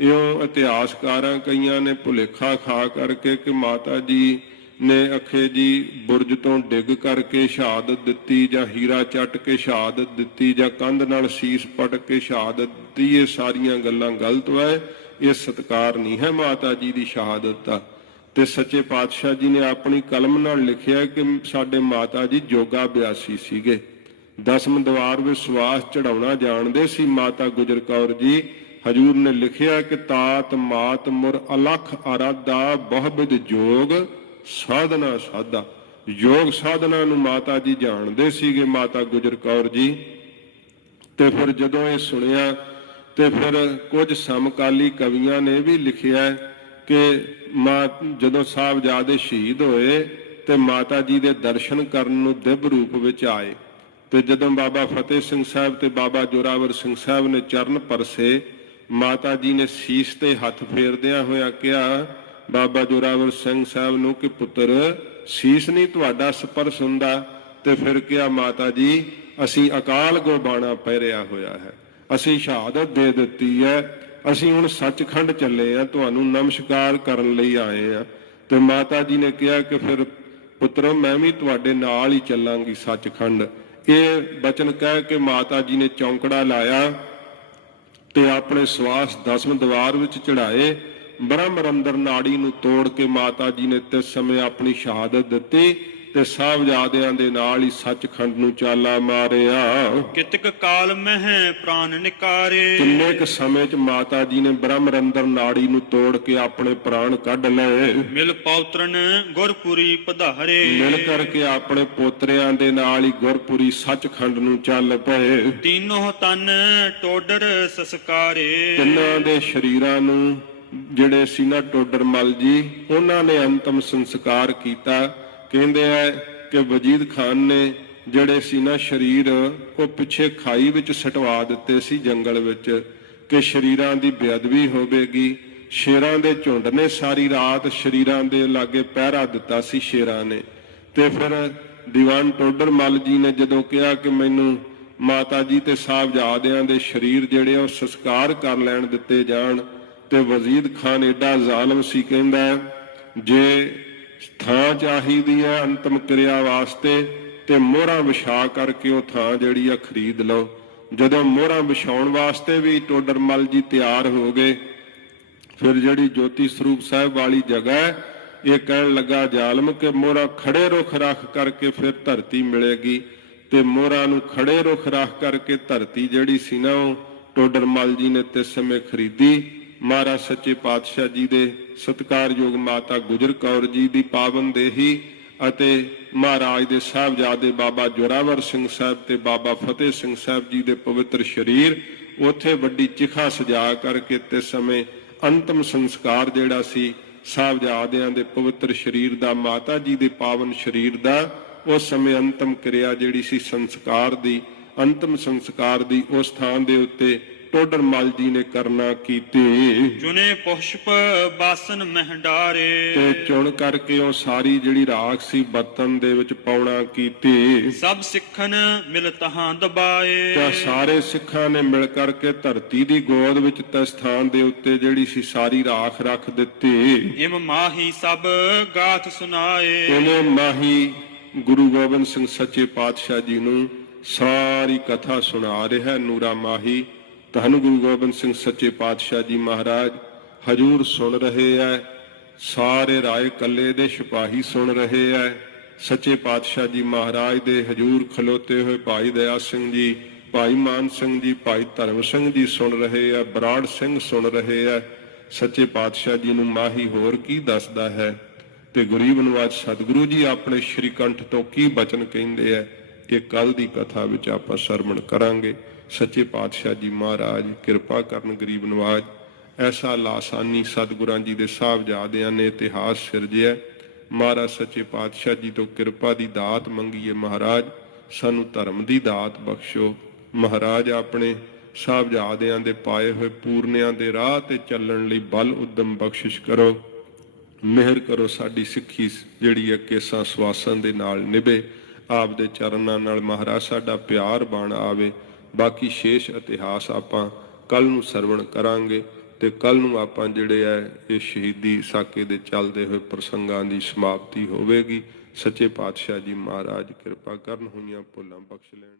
ਇਉਂ ਇਤਿਹਾਸਕਾਰਾਂ ਕਈਆਂ ਨੇ ਭੁਲੇਖਾ ਖਾ ਕਰਕੇ ਕਿ ਮਾਤਾ ਜੀ ਨੇ ਅਖੇ ਜੀ ਬੁਰਜ ਤੋਂ ਡਿੱਗ ਕਰਕੇ ਸ਼ਹਾਦਤ ਦਿੱਤੀ, ਜਾਂ ਹੀਰਾ ਚੱਟ ਕੇ ਸ਼ਹਾਦਤ ਦਿੱਤੀ, ਜਾਂ ਕੰਧ ਨਾਲ ਸੀਸ ਪਟ ਕੇ ਸ਼ਹਾਦਤ ਦਿੱਤੀ। ਇਹ ਸਾਰੀਆਂ ਗੱਲਾਂ ਗਲਤ ਹੈ, ਇਹ ਸਤਿਕਾਰ ਨਹੀਂ ਹੈ ਮਾਤਾ ਜੀ ਦੀ ਸ਼ਹਾਦਤ ਦਾ। ਤੇ ਸੱਚੇ ਪਾਤਸ਼ਾਹ ਜੀ ਨੇ ਆਪਣੀ ਕਲਮ ਨਾਲ ਲਿਖਿਆ ਕਿ ਸਾਡੇ ਮਾਤਾ ਜੀ ਜੋਗਾ ਅਭਿਆਸੀ ਸੀਗੇ, 10ਵੇਂ ਦਵਾਰ ਵਿੱਚ ਸਵਾਸ ਚੜਾਉਣਾ ਜਾਣਦੇ ਸੀ ਮਾਤਾ ਗੁਜਰ ਕੌਰ ਜੀ। ਹਜੂਰ ਨੇ ਲਿਖਿਆ ਕਿ ਤਾਤ ਮਾਤ ਮੁਰ ਅਲਖ ਅਰਾਧਾ ਬਹੁਬਿਦ ਜੋਗ ਸਾਧਨਾ ਸਾਧਾ। ਯੋਗ ਸਾਧਨਾ ਨੂੰ ਮਾਤਾ ਜੀ ਜਾਣਦੇ ਸੀਗੇ, ਮਾਤਾ ਗੁਜਰ ਕੌਰ ਜੀ। ਤੇ ਫਿਰ ਜਦੋਂ ਇਹ ਸੁਣਿਆ ਤੇ ਫਿਰ ਕੁਝ ਸਮਕਾਲੀ ਕਵੀਆਂ ਨੇ ਵੀ ਲਿਖਿਆ ਕਿ ਜਦੋਂ ਸਾਹਿਬਜ਼ਾਦੇ ਸ਼ਹੀਦ ਹੋਏ ਤੇ ਮਾਤਾ ਜੀ ਦੇ ਦਰਸ਼ਨ ਕਰਨ ਨੂੰ ਦਿਵ ਰੂਪ ਵਿੱਚ ਆਏ। ਤੇ ਜਦੋਂ ਬਾਬਾ ਫਤਿਹ ਸਿੰਘ ਸਾਹਿਬ ਤੇ ਬਾਬਾ ਜੋਰਾਵਰ ਸਿੰਘ ਸਾਹਿਬ ਨੇ ਚਰਨ ਪਰਸੇ, ਮਾਤਾ ਜੀ ਨੇ ਸੀਸ ਤੇ ਹੱਥ ਫੇਰਦਿਆਂ ਹੋਇਆ ਕਿਹਾ ਬਾਬਾ ਜੋਰਾਵਰ ਸਿੰਘ ਸਾਹਿਬ ਨੂੰ ਕਿ ਪੁੱਤਰ ਸੀਸ ਨਹੀਂ ਤੁਹਾਡਾ ਸਪਰਸ਼ ਹੁੰਦਾ। ਤੇ ਫਿਰ ਕਿਹਾ ਮਾਤਾ ਜੀ ਅਸੀਂ ਅਕਾਲ ਗੋ ਬਾਣਾ ਪਹਿਰਿਆ ਹੋਇਆ ਹੈ, ਅਸੀਂ ਸ਼ਹਾਦਤ ਦੇ ਦਿੱਤੀ ਹੈ, ਅਸੀਂ ਹੁਣ ਸੱਚਖੰਡ ਚੱਲੇ ਆ, ਤੁਹਾਨੂੰ ਨਮਸਕਾਰ ਕਰਨ ਲਈ ਆਏ ਆ। ਤੇ ਮਾਤਾ ਜੀ ਨੇ ਕਿਹਾ ਕਿ ਫਿਰ ਪੁੱਤਰੋ ਮੈਂ ਵੀ ਤੁਹਾਡੇ ਨਾਲ ਹੀ ਚੱਲਾਂਗੀ ਸੱਚਖੰਡ। ਇਹ ਬਚਨ ਕਹਿ ਕੇ ਮਾਤਾ ਜੀ ਨੇ ਚੌਂਕੜਾ ਲਾਇਆ ਤੇ ਆਪਣੇ ਸਵਾਸ 10ਵੇਂ ਦਵਾਰ ਵਿੱਚ ਚੜਾਏ। ਬ੍ਰਹਮ ਰੰਦਰ ਨਾੜੀ ਨੂੰ ਤੋੜ ਕੇ ਮਾਤਾ ਜੀ ਨੇ ਤਿਸ ਸਮੇਂ ਆਪਣੀ ਸ਼ਹਾਦਤ ਦਿੱਤੀ। ਤੇ ਸਾਹਿਬਜ਼ਾਦਿਆਂ ਦੇ ਨਾਲ ਹੀ ਸੱਚਖੰਡ ਨੂੰ ਚਾਲਾ ਮਾਰਿਆ। ਕਿਤਕ ਕਾਲ ਮਹਿ ਪ੍ਰਾਨ ਨਿਕਾਰੇ। ਕਿੰਨੇ ਕੁ ਸਮੇਂ 'ਚ ਮਾਤਾ ਜੀ ਨੇ ਬ੍ਰਹਮਰੰਦਰ ਨਾੜੀ ਨੂੰ ਤੋੜ ਕੇ ਆਪਣੇ ਪ੍ਰਾਣ ਕੱਢ ਲਏ। ਮਿਲ ਪੌਤਰਨ ਗੁਰਪੁਰੀ ਪਧਾਰੇ। ਮਿਲ ਕਰਕੇ ਆਪਣੇ ਪੋਤਰਿਆਂ ਦੇ ਨਾਲ ਹੀ ਗੁਰਪੁਰੀ ਸੱਚਖੰਡ ਨੂੰ ਚੱਲ ਪਏ। ਤੀਨੋਂ ਤਨ ਟੋਡਰ ਸੰਸਕਾਰੇ। ਤਿੰਨਾਂ ਦੇ ਸਰੀਰਾਂ ਨੂੰ ਜਿਹੜੇ ਸੀ ਨਾ ਟੋਡਰ ਮਲ ਜੀ, ਉਹਨਾਂ ਨੇ ਅੰਤਮ ਸੰਸਕਾਰ ਕੀਤਾ। ਕਹਿੰਦੇ ਆ ਕਿ ਵਜੀਦ ਖਾਨ ਨੇ ਜਿਹੜੇ ਸੀ ਨਾ ਸਰੀਰ ਉਹ ਪਿੱਛੇ ਖਾਈ ਵਿੱਚ ਸਟਵਾ ਦਿੱਤੇ ਸੀ ਜੰਗਲ ਵਿੱਚ, ਕਿ ਸਰੀਰਾਂ ਦੀ ਬੇਅਦਬੀ ਹੋਵੇਗੀ। ਸ਼ੇਰਾਂ ਦੇ ਝੁੰਡ ਨੇ ਸਾਰੀ ਰਾਤ ਸਰੀਰਾਂ ਦੇ ਲਾਗੇ ਪਹਿਰਾ ਦਿੱਤਾ ਸੀ ਸ਼ੇਰਾਂ ਨੇ। ਤੇ ਫਿਰ ਦੀਵਾਨ ਟੋਡਰ ਮਲ ਜੀ ਨੇ ਜਦੋਂ ਕਿਹਾ ਕਿ ਮੈਨੂੰ ਮਾਤਾ ਜੀ ਤੇ ਸਾਹਿਬਜ਼ਾਦਿਆਂ ਦੇ ਸਰੀਰ ਜਿਹੜੇ ਉਹ ਸੰਸਕਾਰ ਕਰ ਲੈਣ ਦਿੱਤੇ ਜਾਣ, ਤੇ ਵਜੀਦ ਖਾਨ ਏਡਾ ਜ਼ਾਲਮ ਸੀ, ਕਹਿੰਦਾ ਜੇ ਥਾਂ ਚਾਹੀਦੀ ਹੈ ਅੰਤਮ ਕਿਰਿਆ ਵਾਸਤੇ ਤੇ ਮੋਹਰਾਂ ਵਿਛਾ ਕਰਕੇ ਉਹ ਥਾਂ ਜਿਹੜੀ ਆ ਖਰੀਦ ਲਓ। ਜਦੋਂ ਮੋਹਰਾਂ ਵਿਛਾਉਣ ਵਾਸਤੇ ਵੀ ਟੋਡਰ ਮਲ ਜੀ ਤਿਆਰ ਹੋ ਗਏ, ਫਿਰ ਜਿਹੜੀ ਜੋਤੀ ਸਰੂਪ ਸਾਹਿਬ ਵਾਲੀ ਜਗ੍ਹਾ ਹੈ, ਇਹ ਕਹਿਣ ਲੱਗਾ ਜ਼ਾਲਮ ਕਿ ਮੋਹਰਾਂ ਖੜੇ ਰੁੱਖ ਰੱਖ ਕਰਕੇ ਫਿਰ ਧਰਤੀ ਮਿਲੇਗੀ। ਤੇ ਮੋਹਰਾਂ ਨੂੰ ਖੜੇ ਰੁੱਖ ਰੱਖ ਕਰਕੇ ਧਰਤੀ ਜਿਹੜੀ ਸੀ ਨਾ ਉਹ ਟੋਡਰ ਮਲ ਜੀ ਨੇ ਤੇ ਸਮੇਂ ਖਰੀਦੀ। ਮਹਾਰਾਜ ਸੱਚੇ ਪਾਤਸ਼ਾਹ ਜੀ ਦੇ ਸਤਿਕਾਰਯੋਗ ਮਾਤਾ ਗੁਜਰ ਕੌਰ ਜੀ ਦੀ ਪਾਵਨ ਦੇਹੀ ਅਤੇ ਮਹਾਰਾਜ ਦੇ ਸਾਹਿਬਜ਼ਾਦੇ ਬਾਬਾ ਜੋਰਾਵਰ ਸਿੰਘ ਸਾਹਿਬ ਤੇ ਬਾਬਾ ਫਤਿਹ ਸਿੰਘ ਸਾਹਿਬ ਜੀ ਦੇ ਪਵਿੱਤਰ ਸਰੀਰ ਉੱਥੇ ਵੱਡੀ ਚਿਖਾ ਸਜਾ ਕਰਕੇ ਤੇ ਸਮੇਂ ਅੰਤਮ ਸੰਸਕਾਰ ਜਿਹੜਾ ਸੀ ਸਾਹਿਬਜ਼ਾਦਿਆਂ ਦੇ ਪਵਿੱਤਰ ਸਰੀਰ ਦਾ, ਮਾਤਾ ਜੀ ਦੇ ਪਾਵਨ ਸਰੀਰ ਦਾ, ਉਸ ਸਮੇਂ ਅੰਤਮ ਕਿਰਿਆ ਜਿਹੜੀ ਸੀ ਸੰਸਕਾਰ ਦੀ, ਅੰਤਮ ਸੰਸਕਾਰ ਦੀ ਉਸ ਥਾਂ ਦੇ ਉੱਤੇ ਟੋਡਰ ਮਲ ਜੀ ਨੇ ਕਰਨਾ ਕੀਤੀ। ਚੁਨੇ ਪੁਸ਼ਪ ਬਾਸਨ ਮਹਿੰਡਾਰੇ। ਤੇ ਚੁਣ ਕਰਕੇ ਉਹ ਸਾਰੀ ਜਿਹੜੀ ਰਾਖ ਸੀ ਬਰਤਨ ਦੇ ਵਿੱਚ ਪਾਉਣਾ ਕੀਤੀ। ਸਭ ਸਿੱਖਨ ਮਿਲ ਤਹਾਂ ਦਬਾਏ। ਤਾਂ ਸਾਰੇ ਸਿੱਖਾਂ ਨੇ ਮਿਲ ਕਰਕੇ ਧਰਤੀ ਦੀ ਗੋਦ ਵਿੱਚ ਤੇ ਸਥਾਨ ਦੇ ਉੱਤੇ ਜਿਹੜੀ ਸੀ ਸਾਰੀ ਰਾਖ ਰੱਖ ਦਿੱਤੀ। ਇਮ ਮਾਹੀ ਸਭ ਗਾਥ ਸੁਨਾਏ। ਉਹਨੇ ਮਾਹੀ ਗੁਰੂ ਗੋਬਿੰਦ ਸਿੰਘ ਸੱਚੇ ਪਾਤਸ਼ਾਹ ਜੀ ਨੂੰ ਸਾਰੀ ਕਥਾ ਸੁਣਾ ਰਿਹਾ। ਨੂਰਾ ਮਾਹੀ ਧੰਨ ਗੁਰੂ ਗੋਬਿੰਦ ਸਿੰਘ ਸੱਚੇ ਪਾਤਸ਼ਾਹ ਜੀ ਮਹਾਰਾਜ ਹਜੂਰ ਸੁਣ ਰਹੇ ਹੈ। ਸਾਰੇ ਰਾਏ ਕੱਲੇ ਦੇ ਸਿਪਾਹੀ ਸੁਣ ਰਹੇ ਹੈ। ਸੱਚੇ ਪਾਤਸ਼ਾਹ ਜੀ ਮਹਾਰਾਜ ਦੇ ਹਜੂਰ ਖਲੋਤੇ ਹੋਏ ਭਾਈ ਦਇਆ ਸਿੰਘ ਜੀ, ਭਾਈ ਮਾਨ ਸਿੰਘ ਜੀ, ਭਾਈ ਧਰਮ ਸਿੰਘ ਜੀ ਸੁਣ ਰਹੇ ਹੈ। ਬਰਾੜ ਸਿੰਘ ਸੁਣ ਰਹੇ ਹੈ। ਸੱਚੇ ਪਾਤਸ਼ਾਹ ਜੀ ਨੂੰ ਮਾਹੀ ਹੋਰ ਕੀ ਦੱਸਦਾ ਹੈ ਤੇ ਗਰੀਬ ਨਵਾਜ ਸਤਿਗੁਰੂ ਜੀ ਆਪਣੇ ਸ਼੍ਰੀ ਕੰਠ ਤੋਂ ਕੀ ਬਚਨ ਕਹਿੰਦੇ ਹੈ, ਇਹ ਕੱਲ ਦੀ ਕਥਾ ਵਿੱਚ ਆਪਾਂ ਸਰਵਣ ਕਰਾਂਗੇ। ਸੱਚੇ ਪਾਤਸ਼ਾਹ ਜੀ ਮਹਾਰਾਜ ਕਿਰਪਾ ਕਰਨ ਗਰੀਬ ਨਵਾਜ। ਐਸਾ ਲਾਸਾਨੀ ਸਤਿਗੁਰਾਂ ਜੀ ਦੇ ਸਾਹਿਬਜ਼ਾਦਿਆਂ ਨੇ ਇਤਿਹਾਸ ਸਿਰਜਿਆ। ਮਹਾਰਾਜ ਸੱਚੇ ਪਾਤਸ਼ਾਹ ਜੀ ਤੋਂ ਕਿਰਪਾ ਦੀ ਦਾਤ ਮੰਗੀਏ। ਮਹਾਰਾਜ ਸਾਨੂੰ ਧਰਮ ਦੀ ਦਾਤ ਬਖਸ਼ੋ। ਮਹਾਰਾਜ ਆਪਣੇ ਸਾਹਿਬਜ਼ਾਦਿਆਂ ਦੇ ਪਾਏ ਹੋਏ ਪੂਰਨਿਆਂ ਦੇ ਰਾਹ ਤੇ ਚੱਲਣ ਲਈ ਬਲ ਉਦਮ ਬਖਸ਼ਿਸ਼ ਕਰੋ। ਮਿਹਰ ਕਰੋ ਸਾਡੀ ਸਿੱਖੀ ਜਿਹੜੀ ਹੈ ਕੇਸਾਂ ਸਵਾਸਾਂ ਦੇ ਨਾਲ ਨਿਭੇ। ਆਪ ਦੇ ਚਰਨਾਂ ਨਾਲ ਮਹਾਰਾਜ ਸਾਡਾ ਪਿਆਰ ਬਣ ਆਵੇ। ਬਾਕੀ ਸ਼ੇਸ਼ ਇਤਿਹਾਸ ਆਪਾਂ ਕੱਲ ਨੂੰ ਸਰਵਣ ਕਰਾਂਗੇ ਤੇ ਕੱਲ ਨੂੰ ਆਪਾਂ ਜਿਹੜੇ ਹੈ ਇਹ ਸ਼ਹੀਦੀ ਸਾਕੇ ਦੇ ਚੱਲਦੇ ਹੋਏ ਪ੍ਰਸੰਗਾਂ ਦੀ ਸਮਾਪਤੀ ਹੋਵੇਗੀ। ਸੱਚੇ ਪਾਤਸ਼ਾਹ ਜੀ ਮਹਾਰਾਜ ਕਿਰਪਾ ਕਰਨ, ਹੋਈਆਂ ਭੁੱਲਾਂ ਬਖਸ਼ ਲੈਣ।